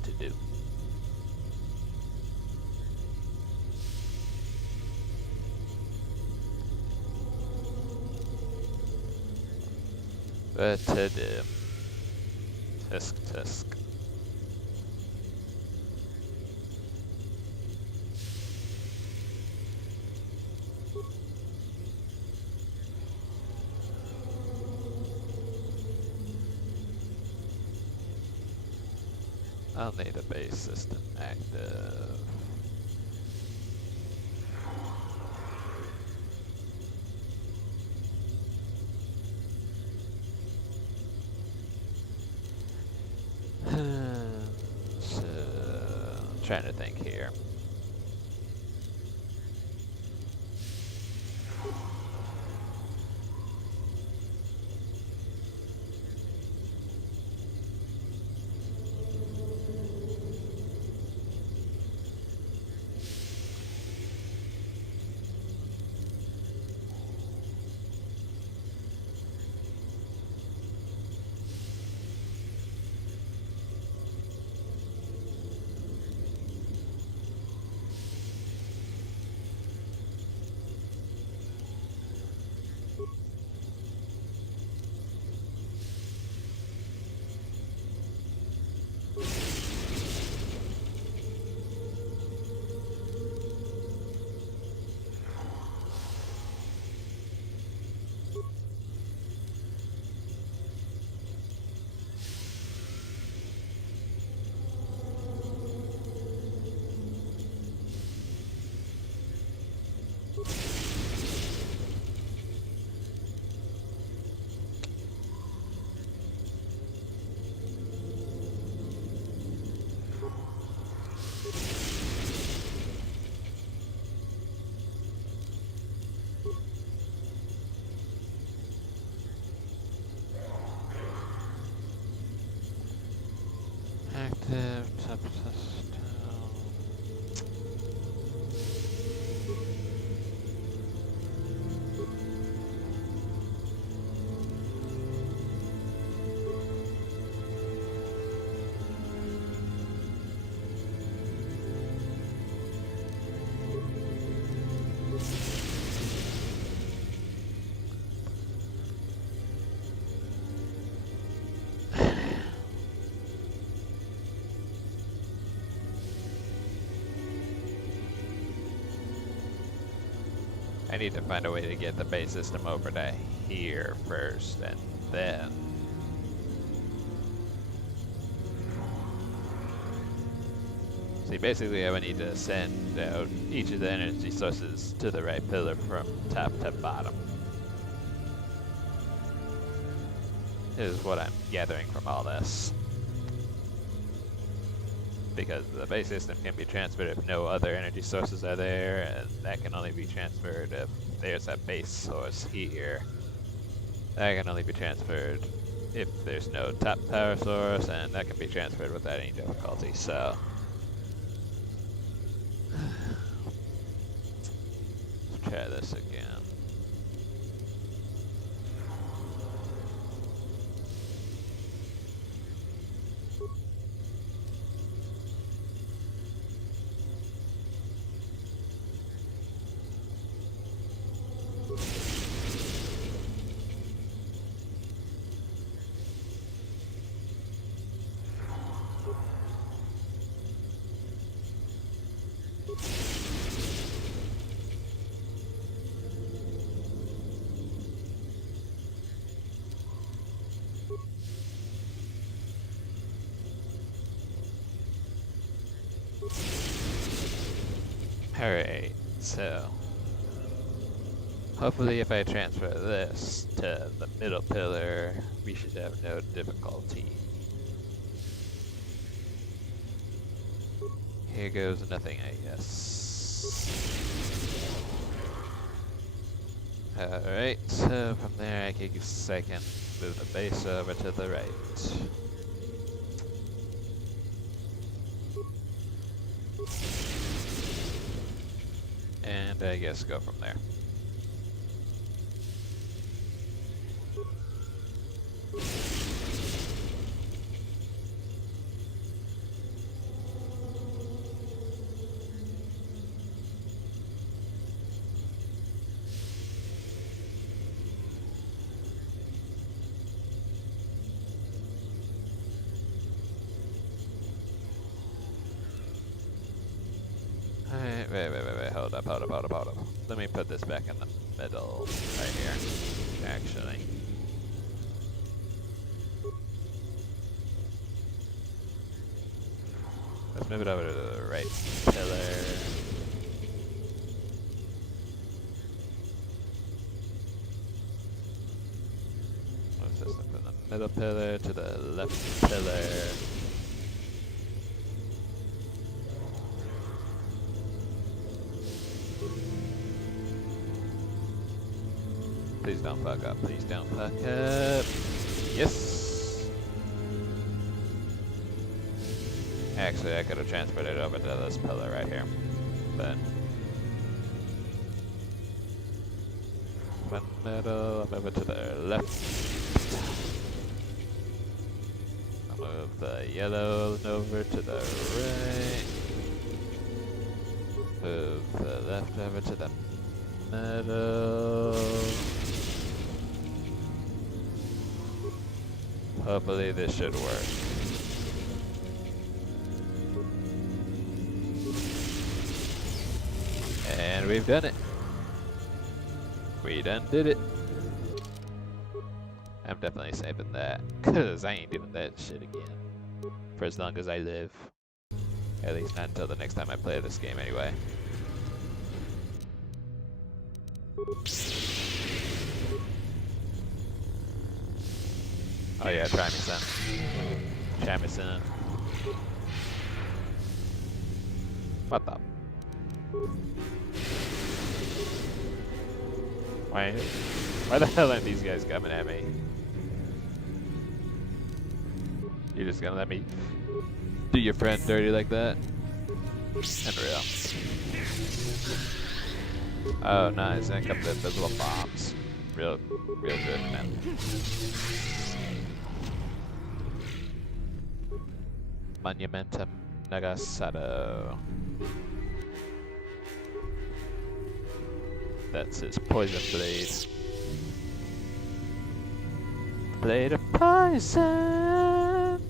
what to do. What to do? Tusk, tusk. I'll need a base system active. So, I'm trying to think here. Active top system. I need to find a way to get the base system over to here first, and then... See, basically I would need to send out each of the energy sources to the right pillar from top to bottom. Is what I'm gathering from all this. Because the base system can be transferred if no other energy sources are there, and that can only be transferred if there's a base source here. That can only be transferred if there's no top power source, and that can be transferred without any difficulty, so... Let's try this again. Alright, so hopefully if I transfer this to the middle pillar, we should have no difficulty. Here goes nothing, I guess. Alright, so from there I can move the base over to the right. And I guess go from there. Wait, hold up. Let me put this back in the middle, right here, actually. Let's move it over to the right pillar. What's this? From the middle pillar to the left pillar. Please don't fuck up. Please don't fuck up. Yes. Actually, I could have transferred it over to this pillar right here, but one middle, I'll move it to the left. I'll move the yellow over to the right. Move the left over to the middle. Hopefully this should work. And we've done it. We done did it. I'm definitely saving that, cause I ain't doing that shit again. For as long as I live. At least not until the next time I play this game anyway. Oh yeah, try me son. Try me son. What the? Why the hell aren't these guys coming at me? You're just gonna let me do your friend dirty like that? Unreal. Oh nice, I got the invisible bombs. Real good, man. Monumentum Nagasado. That's his poison blade. Blade of poison!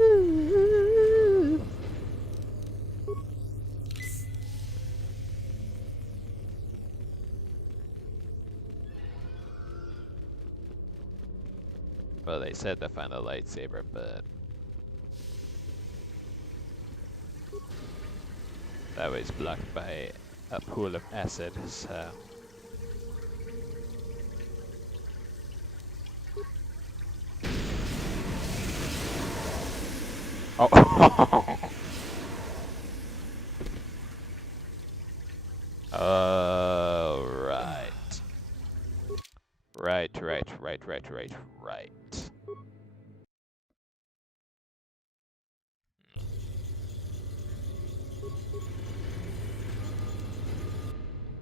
Ooh. Well, they said to find a lightsaber, but that was blocked by a pool of acid, so oh. Oh, right. Right.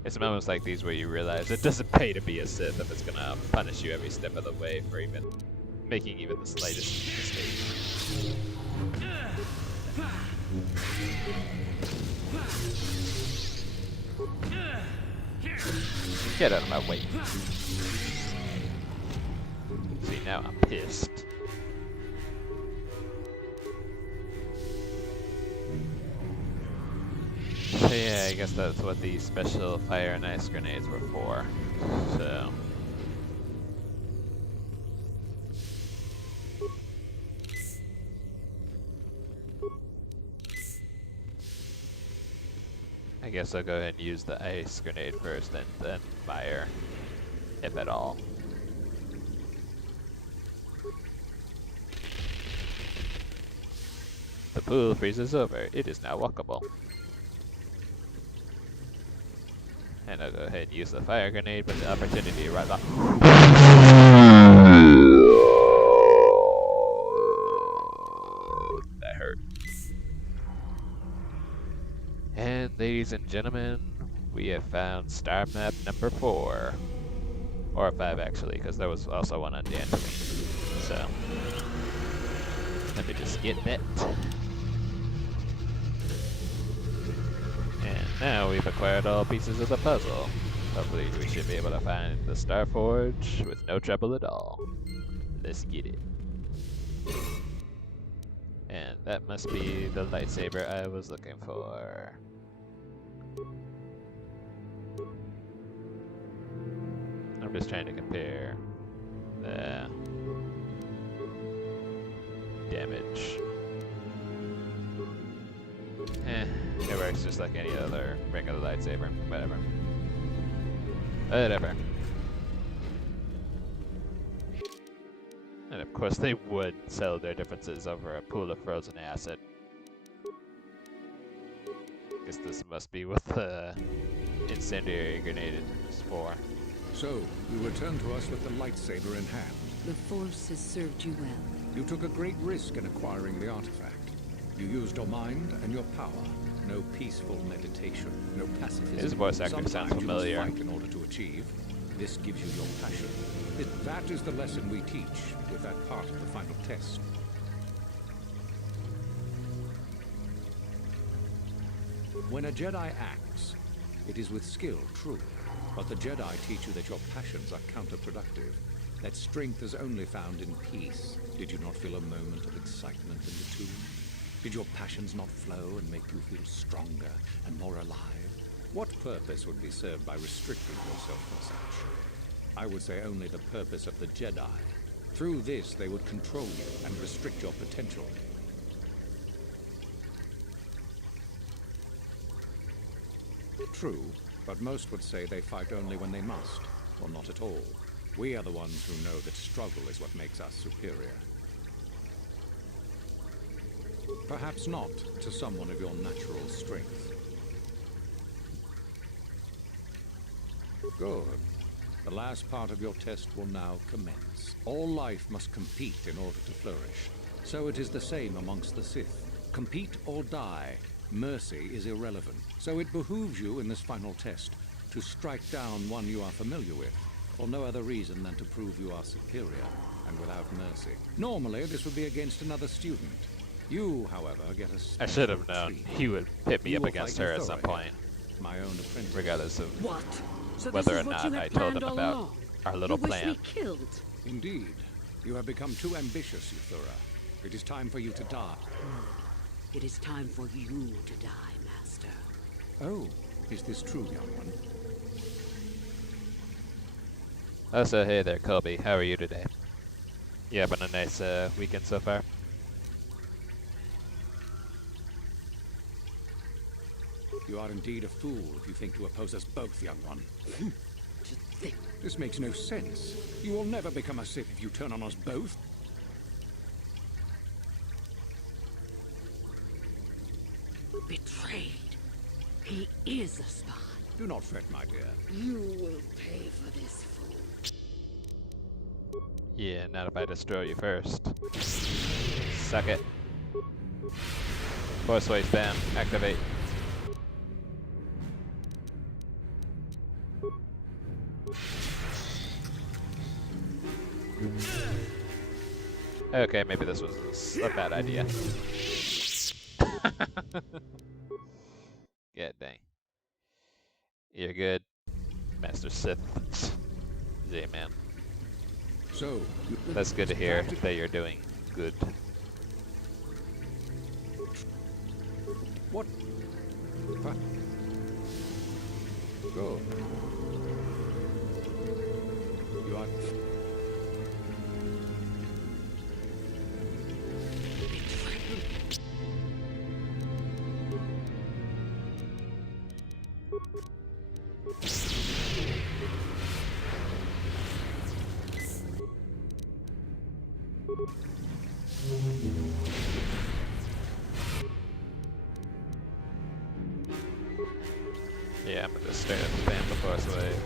It's moments like these where you realize it doesn't pay to be a Sith if it's gonna punish you every step of the way for even making even the slightest mistake. Get out of my way. See, now I'm pissed. So yeah, I guess that's what the special fire and ice grenades were for. So I guess I'll go ahead and use the ice grenade first and then fire, if at all. The pool freezes over. It is now walkable. And I'll go ahead and use the fire grenade with the opportunity right off. That hurt. And ladies and gentlemen, we have found star map number 4. Or 5 actually, because there was also one on Dantooine. So, let me just get that. And now we've acquired all pieces of the puzzle. Hopefully we should be able to find the Star Forge with no trouble at all. Let's get it. And that must be the lightsaber I was looking for. just trying to compare the damage. It works just like any other regular lightsaber. Whatever. Whatever. And of course they would settle their differences over a pool of frozen acid. Guess this must be what the incendiary grenade is for. So, you return to us with the lightsaber in hand. The Force has served you well. You took a great risk in acquiring the artifact. You used your mind and your power. No peaceful meditation, no pacifism. His voice actor sounds familiar. You must fight in order to achieve. This gives you your passion. That is the lesson we teach with that part of the final test. When a Jedi acts, it is with skill, true. But the Jedi teach you that your passions are counterproductive. That strength is only found in peace. Did you not feel a moment of excitement in the tomb? Did your passions not flow and make you feel stronger and more alive? What purpose would be served by restricting yourself from such? I would say only the purpose of the Jedi. Through this, they would control you and restrict your potential. True, but most would say they fight only when they must, or not at all. We are the ones who know that struggle is what makes us superior. Perhaps not to someone of your natural strength. Good. The last part of your test will now commence. All life must compete in order to flourish. So it is the same amongst the Sith. Compete or die. Mercy is irrelevant. So it behooves you in this final test to strike down one you are familiar with, for no other reason than to prove you are superior and without mercy. Normally, this would be against another student. You, however, get a I should have known he would pit me You up will against fight her with at some Thor, point, my own apprentice. regardless of What? So whether this or is what not you had I told planned him all about along. our little You wish plan. me killed. Indeed. You have become too ambitious, Uthura. It is time for you to die. It is time for you to die, Master. Oh, is this true, young one? Oh, so hey there, Colby. How are you today? You having a nice weekend so far? You are indeed a fool if you think to oppose us both, young one. To think. This makes no sense. You will never become a Sith if you turn on us both. Betrayed. He is a spy. Do not fret, my dear. You will pay for this, fool. Yeah, not if I destroy you first. Suck it. Force waistband, activate. Okay, maybe this was a bad idea. Yeah, dang. You're good, Master Sith. Z-Man. So, That's good to hear that you're doing good. What? Go. You are... Yeah, I'm gonna just straight up spam the force wave.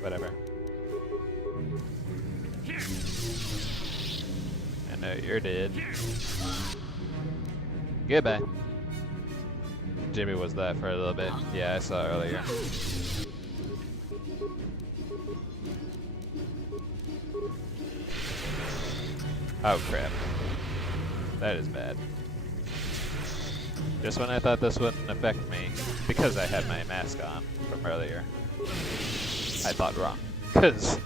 Whatever. I know you're dead. Goodbye. Jimmy was that for a little bit. Yeah, I saw earlier. Oh crap. That is bad. Just when I thought this wouldn't affect me, because I had my mask on from earlier, I thought wrong. Because,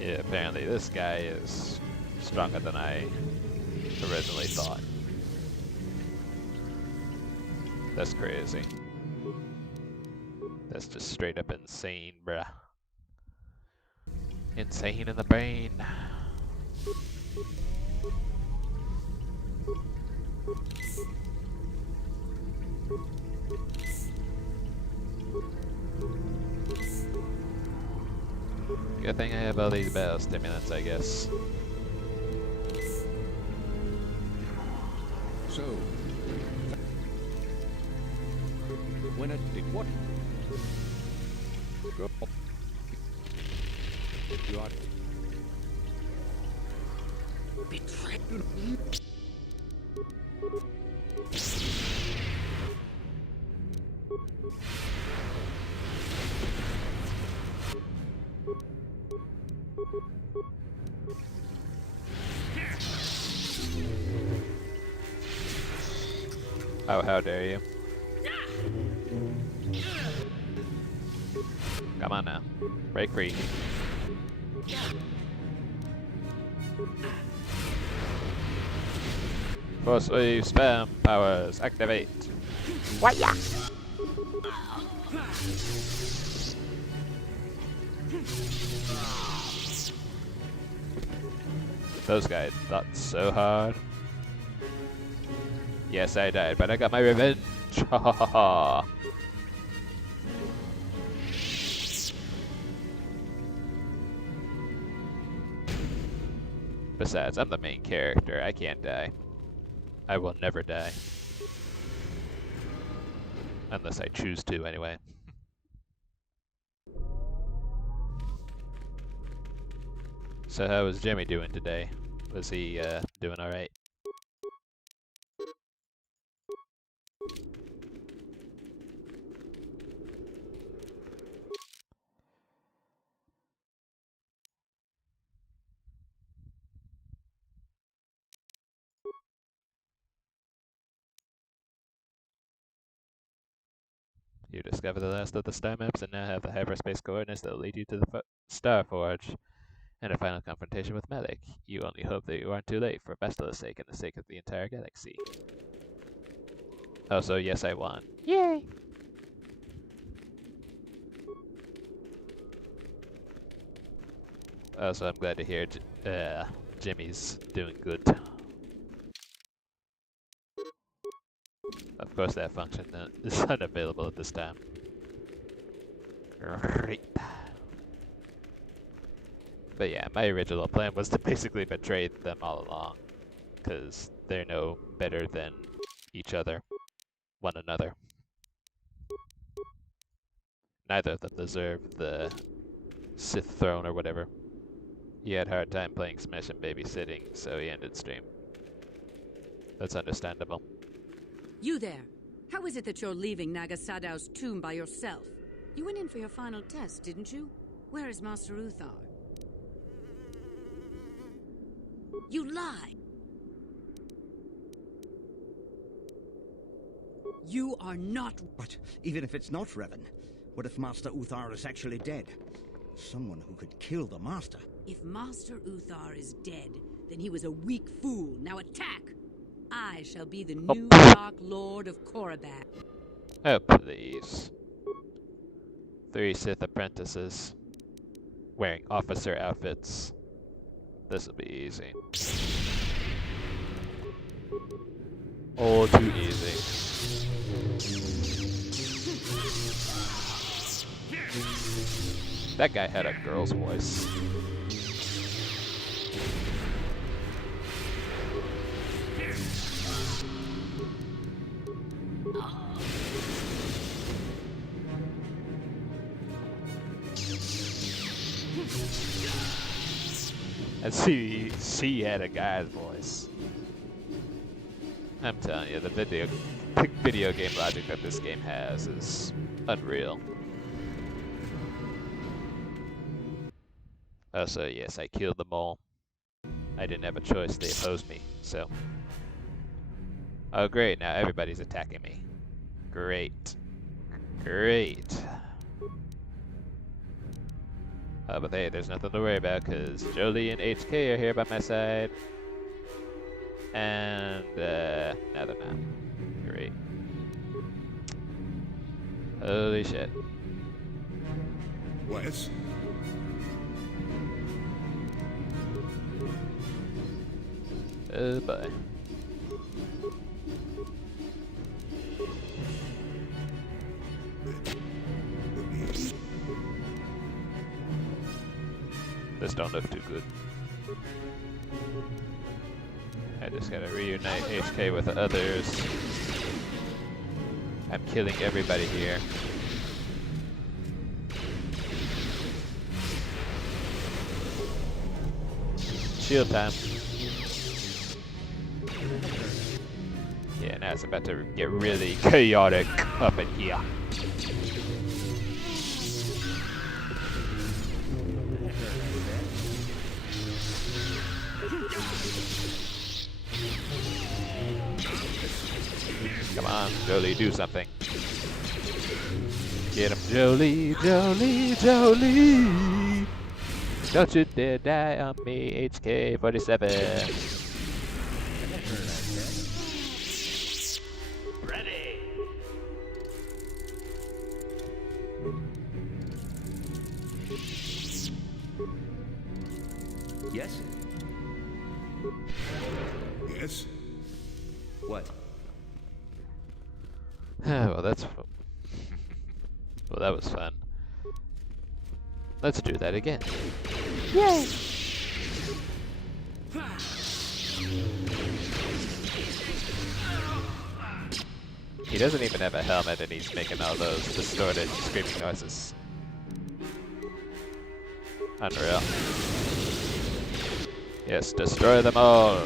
yeah, apparently this guy is stronger than I originally thought. That's crazy. That's just straight up insane, bruh. Insane in the brain. Good thing I have all these battle stimulants, I guess. So, when it did what? Go. You are betrayed. Oh, how dare you. Come on now. Break free. Force wave spam powers activate. Waya! Those guys thought so hard. Yes, I died, but I got my revenge. Ha ha ha ha. Besides, I'm the main character. I can't die. I will never die. Unless I choose to, anyway. So how was Jimmy doing today? Was he doing alright? You discover the last of the star maps and now have the hyperspace coordinates that will lead you to the Star Forge. And a final confrontation with Malik. You only hope that you aren't too late for Bastala's sake and the sake of the entire galaxy. Oh, so yes, I won. Yay! So I'm glad to hear Jimmy's doing good. Of course, that function is unavailable at this time. Great. But yeah, my original plan was to basically betray them all along, because they're no better than each other, one another. Neither of them deserve the Sith throne or whatever. He had a hard time playing Smash and babysitting, so he ended stream. That's understandable. You there! How is it that you're leaving Nagasadow's tomb by yourself? You went in for your final test, didn't you? Where is Master Uthar? You lie! You are not... But even if it's not Revan, what if Master Uthar is actually dead? Someone who could kill the Master. If Master Uthar is dead, then he was a weak fool. Now attack! I shall be the new Dark Lord of Korriban. Oh, please. 3 Sith apprentices wearing officer outfits. This'll be easy. Oh, too easy. That guy had a girl's voice. And she had a guy's voice. I'm telling you, the video game logic that this game has is unreal. Also, yes, I killed them all. I didn't have a choice, they opposed me, so. Oh great, now everybody's attacking me. Great. Great. But hey, there's nothing to worry about, because Jolie and HK are here by my side. And, now they're not. Great. Holy shit. Wes? Oh boy. This don't look too good. I just gotta reunite HK with the others. I'm killing everybody here. Shield time. Yeah, now it's about to get really chaotic up in here. Come on, Jolie, do something. Get him, Jolie, Jolie, Jolie! Don't you dare die on me, HK-47. Ready. Yes? Yes? What? Well, that's... well, that was fun. Let's do that again. Yay! He doesn't even have a helmet and he's making all those distorted screaming noises. Unreal. Yes, destroy them all.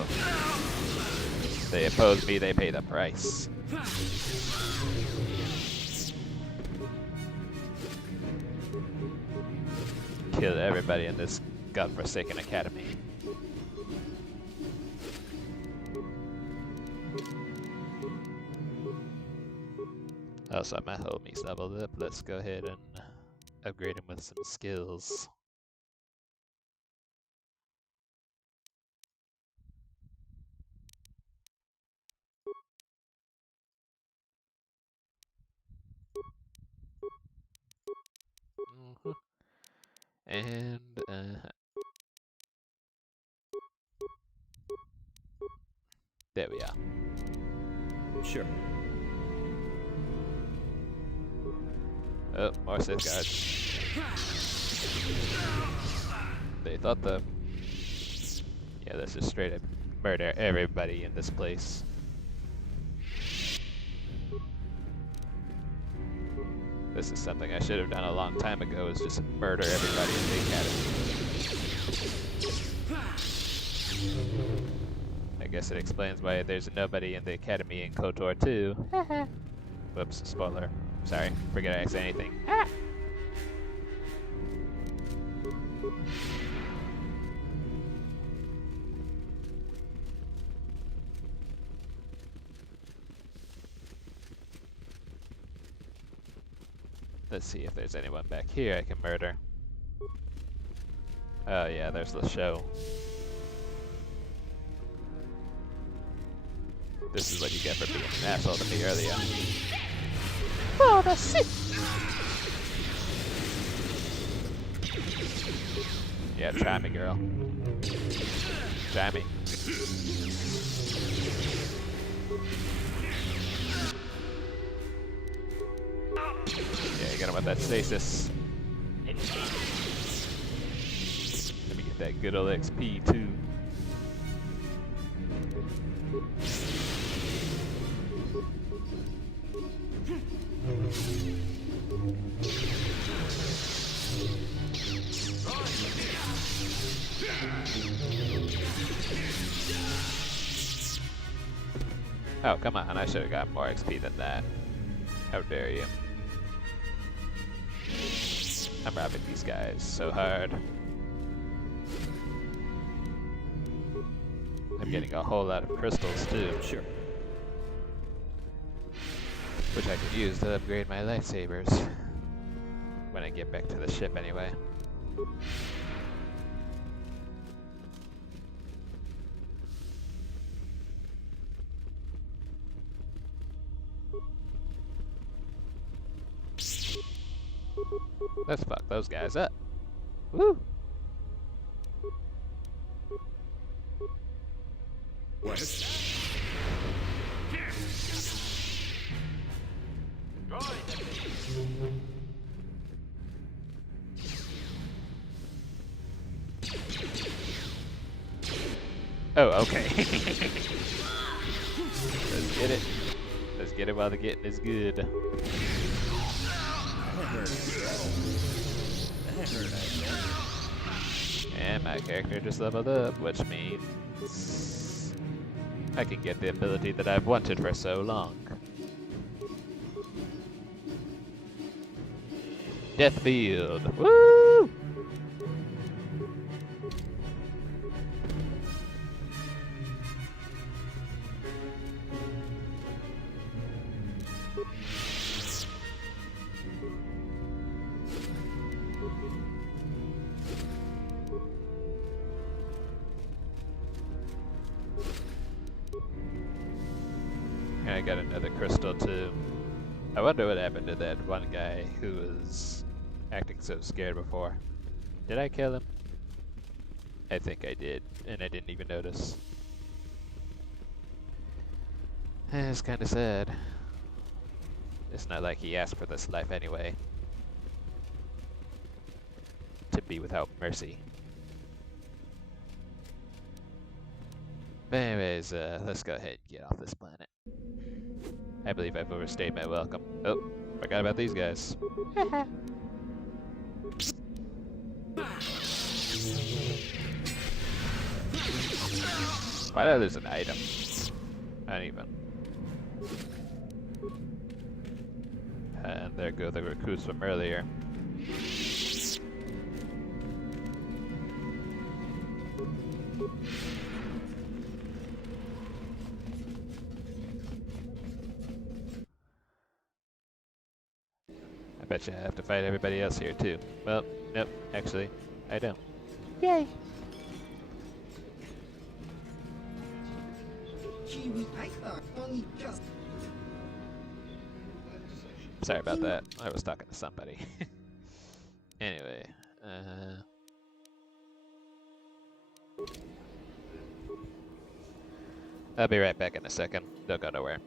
They oppose me, they pay the price. Kill everybody in this godforsaken academy. Also, my homie's leveled up. Let's go ahead and upgrade him with some skills. And, there we are. Sure. Oh, more Sith guards. They thought the... yeah, let's just straight up murder everybody in this place. This is something I should have done a long time ago, is just murder everybody in the academy. I guess it explains why there's nobody in the academy in KOTOR 2. Whoops, spoiler. Sorry, forget I said anything. Let's see if there's anyone back here I can murder. Oh yeah, there's the show. This is what you get for being an asshole to me earlier. Oh, the Sith! Yeah, try me, girl. Try me. Yeah, get him with that stasis. Let me get that good old XP too. Oh, come on, I should have got more XP than that. How dare you. I'm robbing these guys so hard. I'm getting a whole lot of crystals too. Sure. Which I could use to upgrade my lightsabers. When I get back to the ship anyway. Let's fuck those guys up. Woo! Oh, okay. Let's get it. Let's get it while the getting is good. And my character just leveled up, which means I can get the ability that I've wanted for so long. Death Field. Woo! I got another crystal too. I wonder what happened to that one guy who was acting so scared before. Did I kill him? I think I did, and I didn't even notice. It's kind of sad. It's not like he asked for this life anyway. To be without mercy. But anyways, let's go ahead and get off this planet. I believe I've overstayed my welcome. Oh, forgot about these guys. Why did I lose an item? Not even. And there go the recruits from earlier. I bet you I have to fight everybody else here too. Well, nope, actually, I don't. Yay! Sorry about that. I was talking to somebody. Anyway, I'll be right back in a second. Don't go nowhere.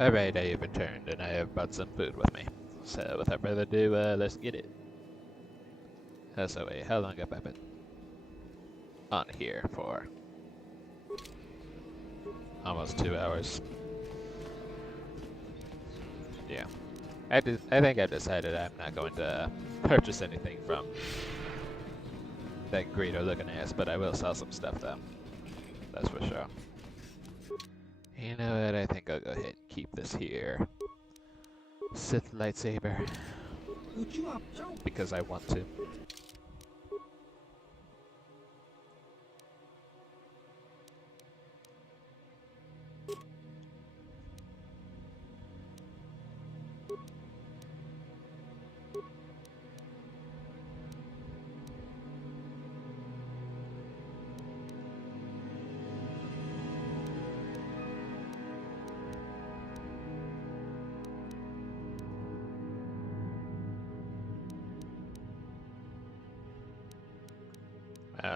Alright, I have returned and I have brought some food with me. So without further ado, let's get it. So wait, how long have I been on here for? Almost 2 hours. Yeah. I think I've decided I'm not going to purchase anything from that Greedo looking ass, but I will sell some stuff though. That's for sure. You know what, I think I'll go ahead and keep this here. Sith lightsaber. Because I want to.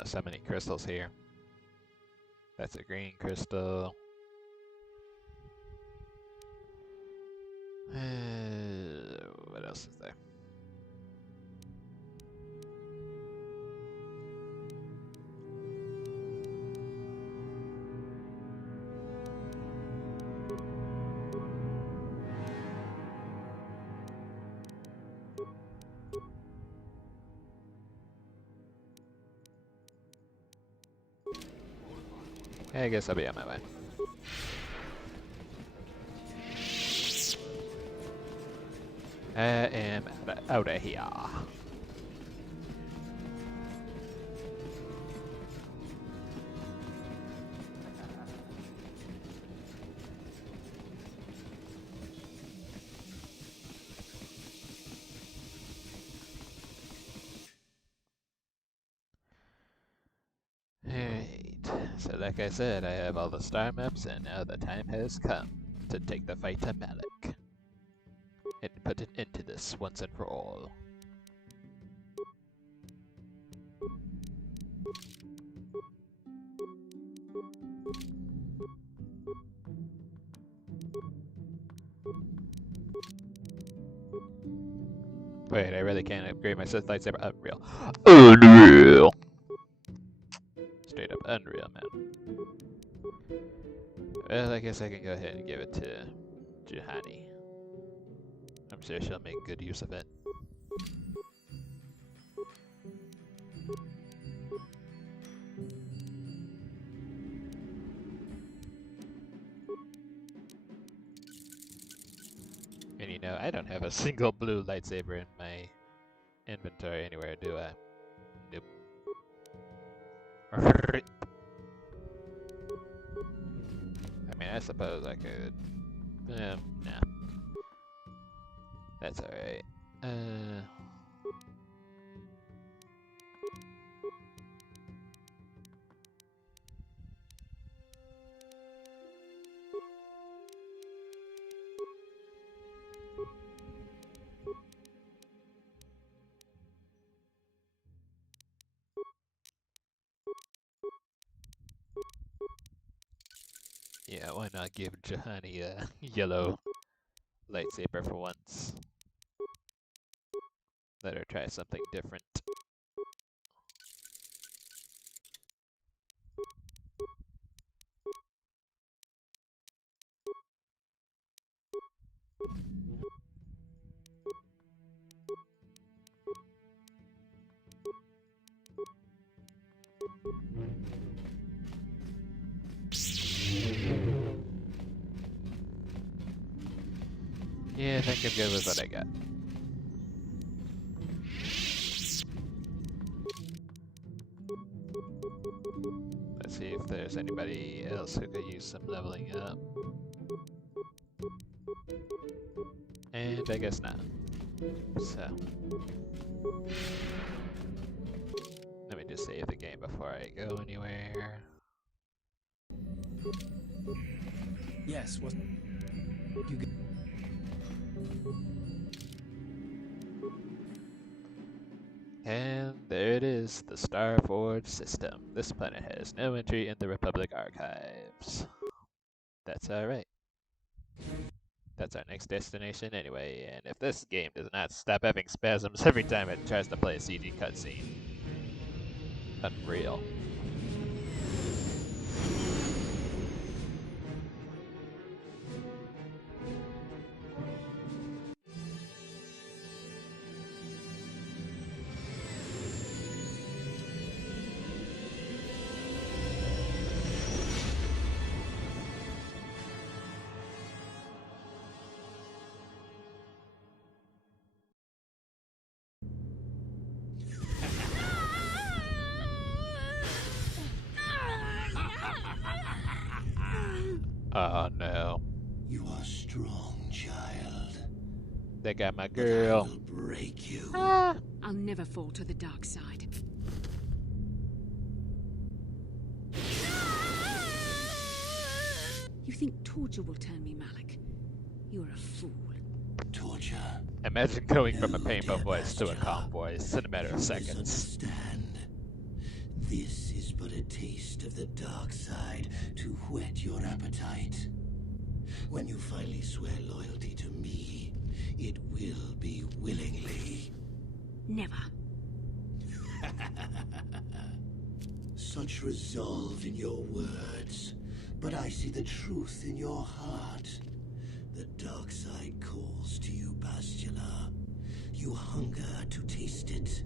So many crystals here. That's a green crystal. What else is there? I guess I'll be on my way. I am out of here. So like I said, I have all the star maps, and now the time has come to take the fight to Malik and put an end to this once and for all. Wait, I really can't upgrade my Sith lightsaber. Unreal. Unreal! Straight up unreal, man. Well, I guess I can go ahead and give it to Juhani. I'm sure she'll make good use of it. And you know, I don't have a single blue lightsaber in my inventory anywhere, do I? Nope. I mean, I suppose I could. Nah. That's alright. Yeah, why not give Juhani a yellow lightsaber for once? Let her try something different. Yeah, I think I'm good with what I got. Let's see if there's anybody else who could use some leveling up. And I guess not. So let me just save the game before I go anywhere. Yes, what you get? And there it is, the Starforge system. This planet has no entry in the Republic archives. That's alright. that's our next destination anyway. And if this game does not stop having spasms every time it tries to play a CG cutscene, unreal. Oh no. You are strong, child. They got my girl. But I will break you. I'll never fall to the dark side. You think torture will turn me, Malik? You're a fool. Torture. Imagine going from a painful voice to a calm voice in a matter of seconds. This is but a taste of the dark side to whet your appetite. When you finally swear loyalty to me, it will be willingly. Never. Such resolve in your words, but I see the truth in your heart. The dark side calls to you, Bastila. You hunger to taste it.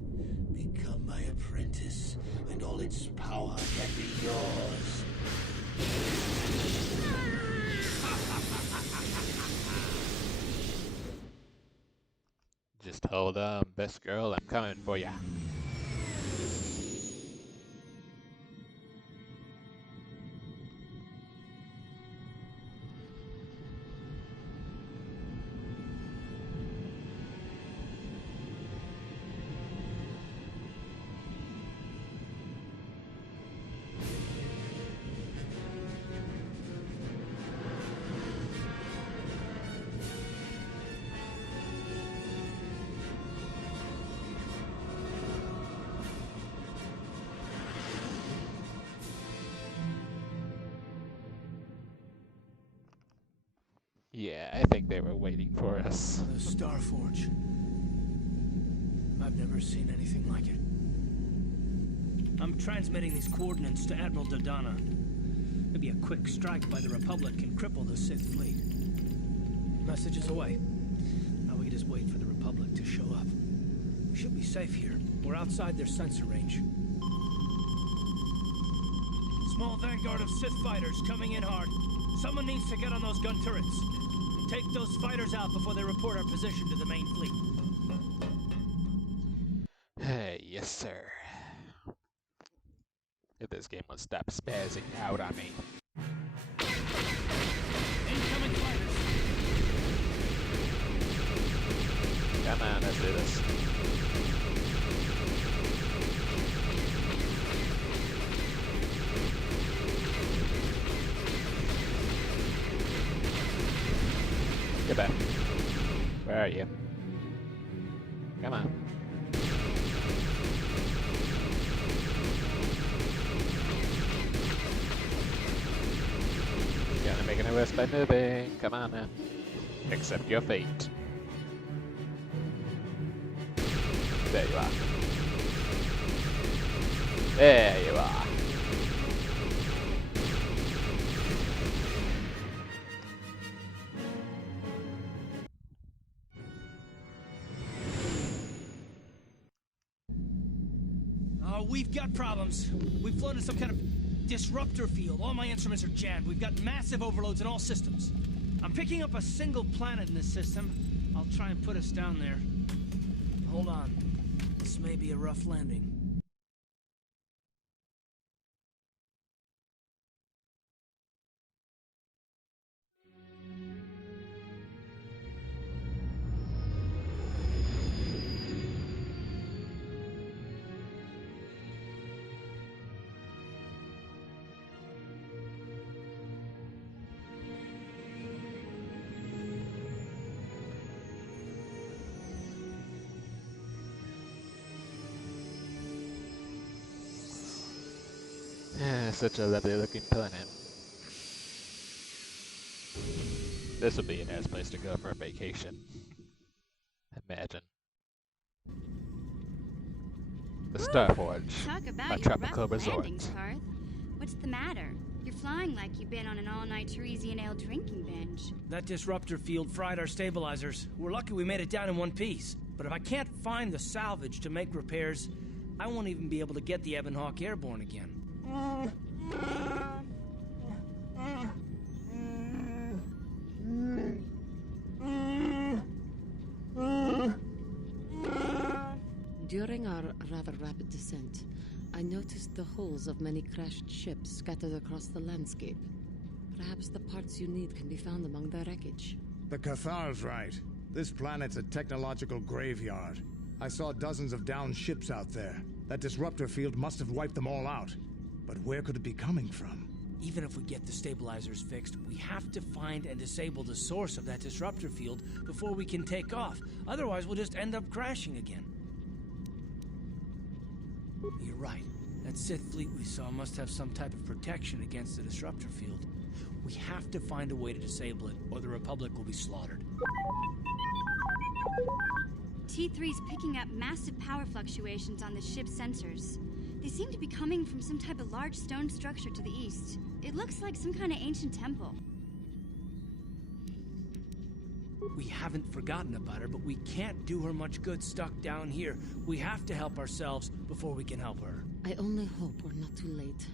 Become my apprentice, and all its power can be yours. Just hold on, best girl, I'm coming for ya. Yeah, I think they were waiting for us. The Starforge. I've never seen anything like it. I'm transmitting these coordinates to Admiral Dodonna. Maybe a quick strike by the Republic can cripple the Sith fleet. Message is away. Now we can just wait for the Republic to show up. We should be safe here. We're outside their sensor range. Small vanguard of Sith fighters coming in hard. Someone needs to get on those gun turrets. Take those fighters out before they report our position to the main fleet. Hey, yes sir. If this game would stop spazzing out on me. Incoming fighters. Come on, let's do this. Get back. Where are you? Come on. Gonna make it worse by moving. Come on now. Accept your fate. There you are. There you are. We've got problems. We've flown in some kind of disruptor field. All my instruments are jammed. We've got massive overloads in all systems. I'm picking up a single planet in this system. I'll try and put us down there. Hold on. This may be a rough landing. Such a lovely looking planet. This would be a nice place to go for a vacation. Imagine. The Starforge, Talk about a your tropical rough resort. landings, Karth. What's the matter? You're flying like you've been on an all-night Teresian ale drinking binge. That disruptor field fried our stabilizers. We're lucky we made it down in one piece. But if I can't find the salvage to make repairs, I won't even be able to get the Ebon Hawk airborne again. During our rather rapid descent, I noticed the hulls of many crashed ships scattered across the landscape. Perhaps the parts you need can be found among the wreckage. The KOTOR's right. This planet's a technological graveyard. I saw dozens of downed ships out there. That disruptor field must have wiped them all out. But where could it be coming from? Even if we get the stabilizers fixed, we have to find and disable the source of that disruptor field before we can take off. Otherwise, we'll just end up crashing again. You're right. That Sith fleet we saw must have some type of protection against the disruptor field. We have to find a way to disable it, or the Republic will be slaughtered. T3's picking up massive power fluctuations on the ship's sensors. They seem to be coming from some type of large stone structure to the east. It looks like some kind of ancient temple. We haven't forgotten about her, but we can't do her much good stuck down here. We have to help ourselves before we can help her. I only hope we're not too late.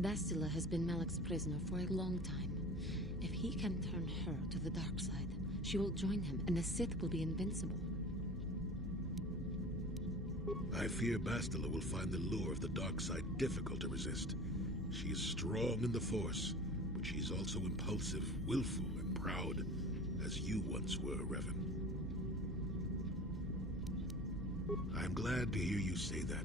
Bastila has been Malak's prisoner for a long time. If he can turn her to the dark side, she will join him, and the Sith will be invincible. I fear Bastila will find the lure of the dark side difficult to resist. She is strong in the Force, but she's also impulsive, willful, and proud, as you once were, Revan. I'm glad to hear you say that.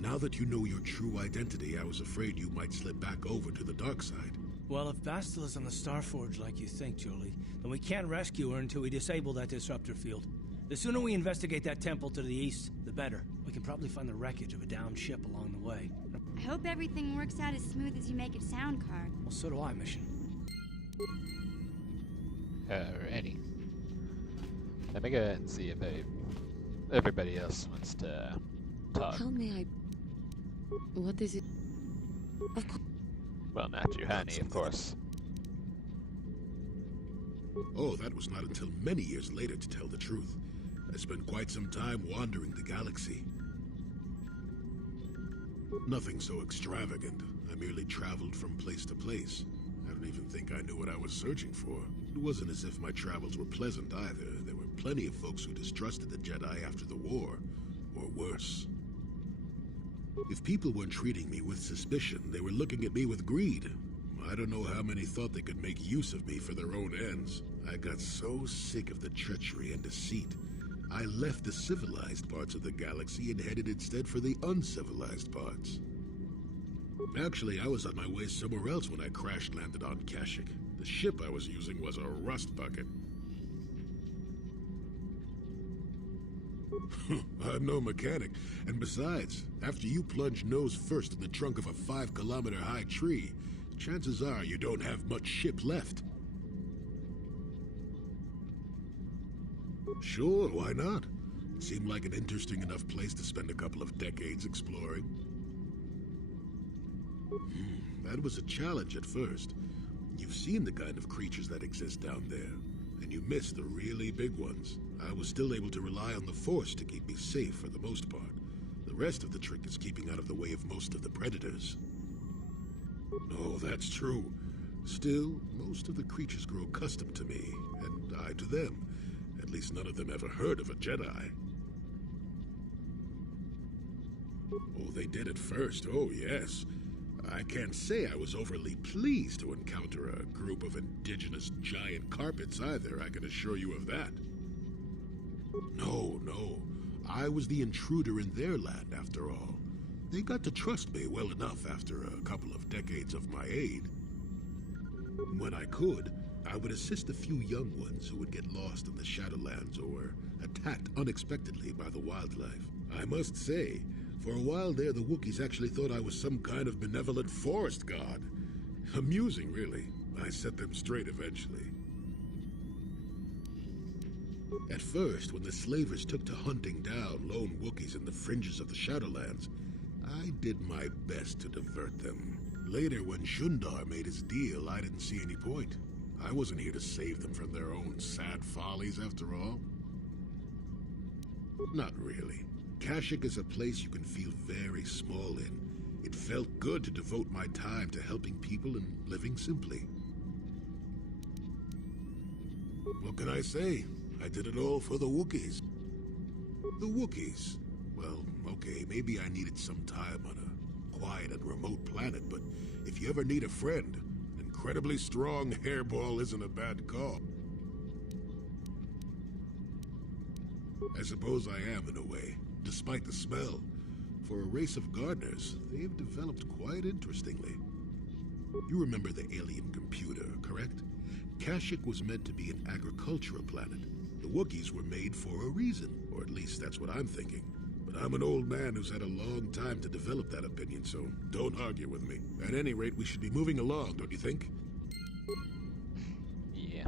Now that you know your true identity, I was afraid you might slip back over to the dark side. Well, if Bastila's on the Starforge like you think, Jolie, then we can't rescue her until we disable that disruptor field. The sooner we investigate that temple to the east, the better. We can probably find the wreckage of a downed ship along the way. I hope everything works out as smooth as you make it sound, Karth. Well, so do I, Mission. Alrighty. Let me go ahead and see if everybody else wants to talk. How may I... What is it? Of course. Well, not Juhani, of course. Oh, that was not until many years later, to tell the truth. I spent quite some time wandering the galaxy. Nothing so extravagant. I merely traveled from place to place. I don't even think I knew what I was searching for. It wasn't as if my travels were pleasant either. There were plenty of folks who distrusted the Jedi after the war, or worse. If people weren't treating me with suspicion, they were looking at me with greed. I don't know how many thought they could make use of me for their own ends. I got so sick of the treachery and deceit. I left the civilized parts of the galaxy and headed instead for the uncivilized parts. Actually, I was on my way somewhere else when I crash-landed on Kashyyyk. The ship I was using was a rust bucket. I'm no mechanic, and besides, after you plunge nose first in the trunk of a 5-kilometer-high tree, chances are you don't have much ship left. Sure, why not? It seemed like an interesting enough place to spend a couple of decades exploring. That was a challenge at first. You've seen the kind of creatures that exist down there, and you miss the really big ones. I was still able to rely on the Force to keep me safe for the most part. The rest of the trick is keeping out of the way of most of the predators. Oh, that's true. Still, most of the creatures grow accustomed to me, and I to them. At least none of them ever heard of a Jedi. Oh, they did at first, oh yes. I can't say I was overly pleased to encounter a group of indigenous giant carpets either, I can assure you of that. No, no. I was the intruder in their land, after all. They got to trust me well enough after a couple of decades of my aid. When I could, I would assist a few young ones who would get lost in the Shadowlands or attacked unexpectedly by the wildlife. I must say, for a while there, the Wookiees actually thought I was some kind of benevolent forest god. Amusing, really. I set them straight eventually. At first, when the slavers took to hunting down lone Wookiees in the fringes of the Shadowlands, I did my best to divert them. Later, when Shundar made his deal, I didn't see any point. I wasn't here to save them from their own sad follies, after all. Not really. Kashyyyk is a place you can feel very small in. It felt good to devote my time to helping people and living simply. What can I say? I did it all for the Wookiees. The Wookiees? Well, okay, maybe I needed some time on a quiet and remote planet, but if you ever need a friend, an incredibly strong hairball isn't a bad call. I suppose I am in a way, despite the smell. For a race of gardeners, they've developed quite interestingly. You remember the alien computer, correct? Kashyyyk was meant to be an agricultural planet. The Wookiees were made for a reason, or at least that's what I'm thinking. But I'm an old man who's had a long time to develop that opinion, so don't argue with me. At any rate, we should be moving along, don't you think? Yeah.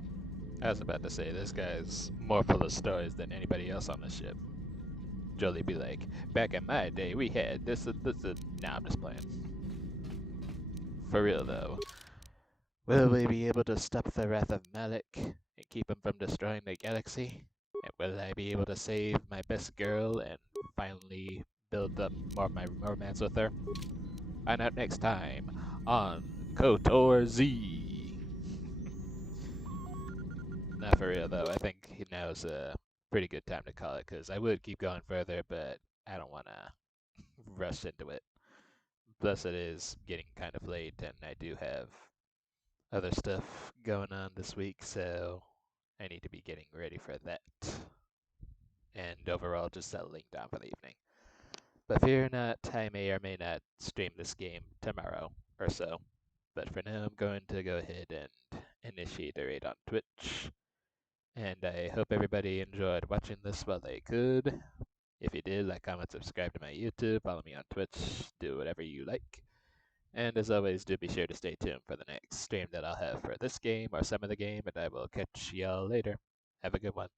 I was about to say, this guy's more full of stories than anybody else on the ship. Jolie be like, back in my day, we had this. Nah, I'm just playing. For real, though. Will we be able to stop the wrath of Malik and keep him from destroying the galaxy? And will I be able to save my best girl and finally build up more of my romance with her? Find out next time on KOTOR Z. Not for real, though. I think now's a pretty good time to call it, because I would keep going further, but I don't want to rush into it. Plus, it is getting kind of late, and I do have other stuff going on this week, so I need to be getting ready for that. And overall, just settling down for the evening. But fear not, I may or may not stream this game tomorrow or so. But for now, I'm going to go ahead and initiate a raid on Twitch. And I hope everybody enjoyed watching this while they could. If you did, like, comment, subscribe to my YouTube, follow me on Twitch, do whatever you like. And as always, do be sure to stay tuned for the next stream that I'll have for this game or some of the game, and I will catch y'all later. Have a good one.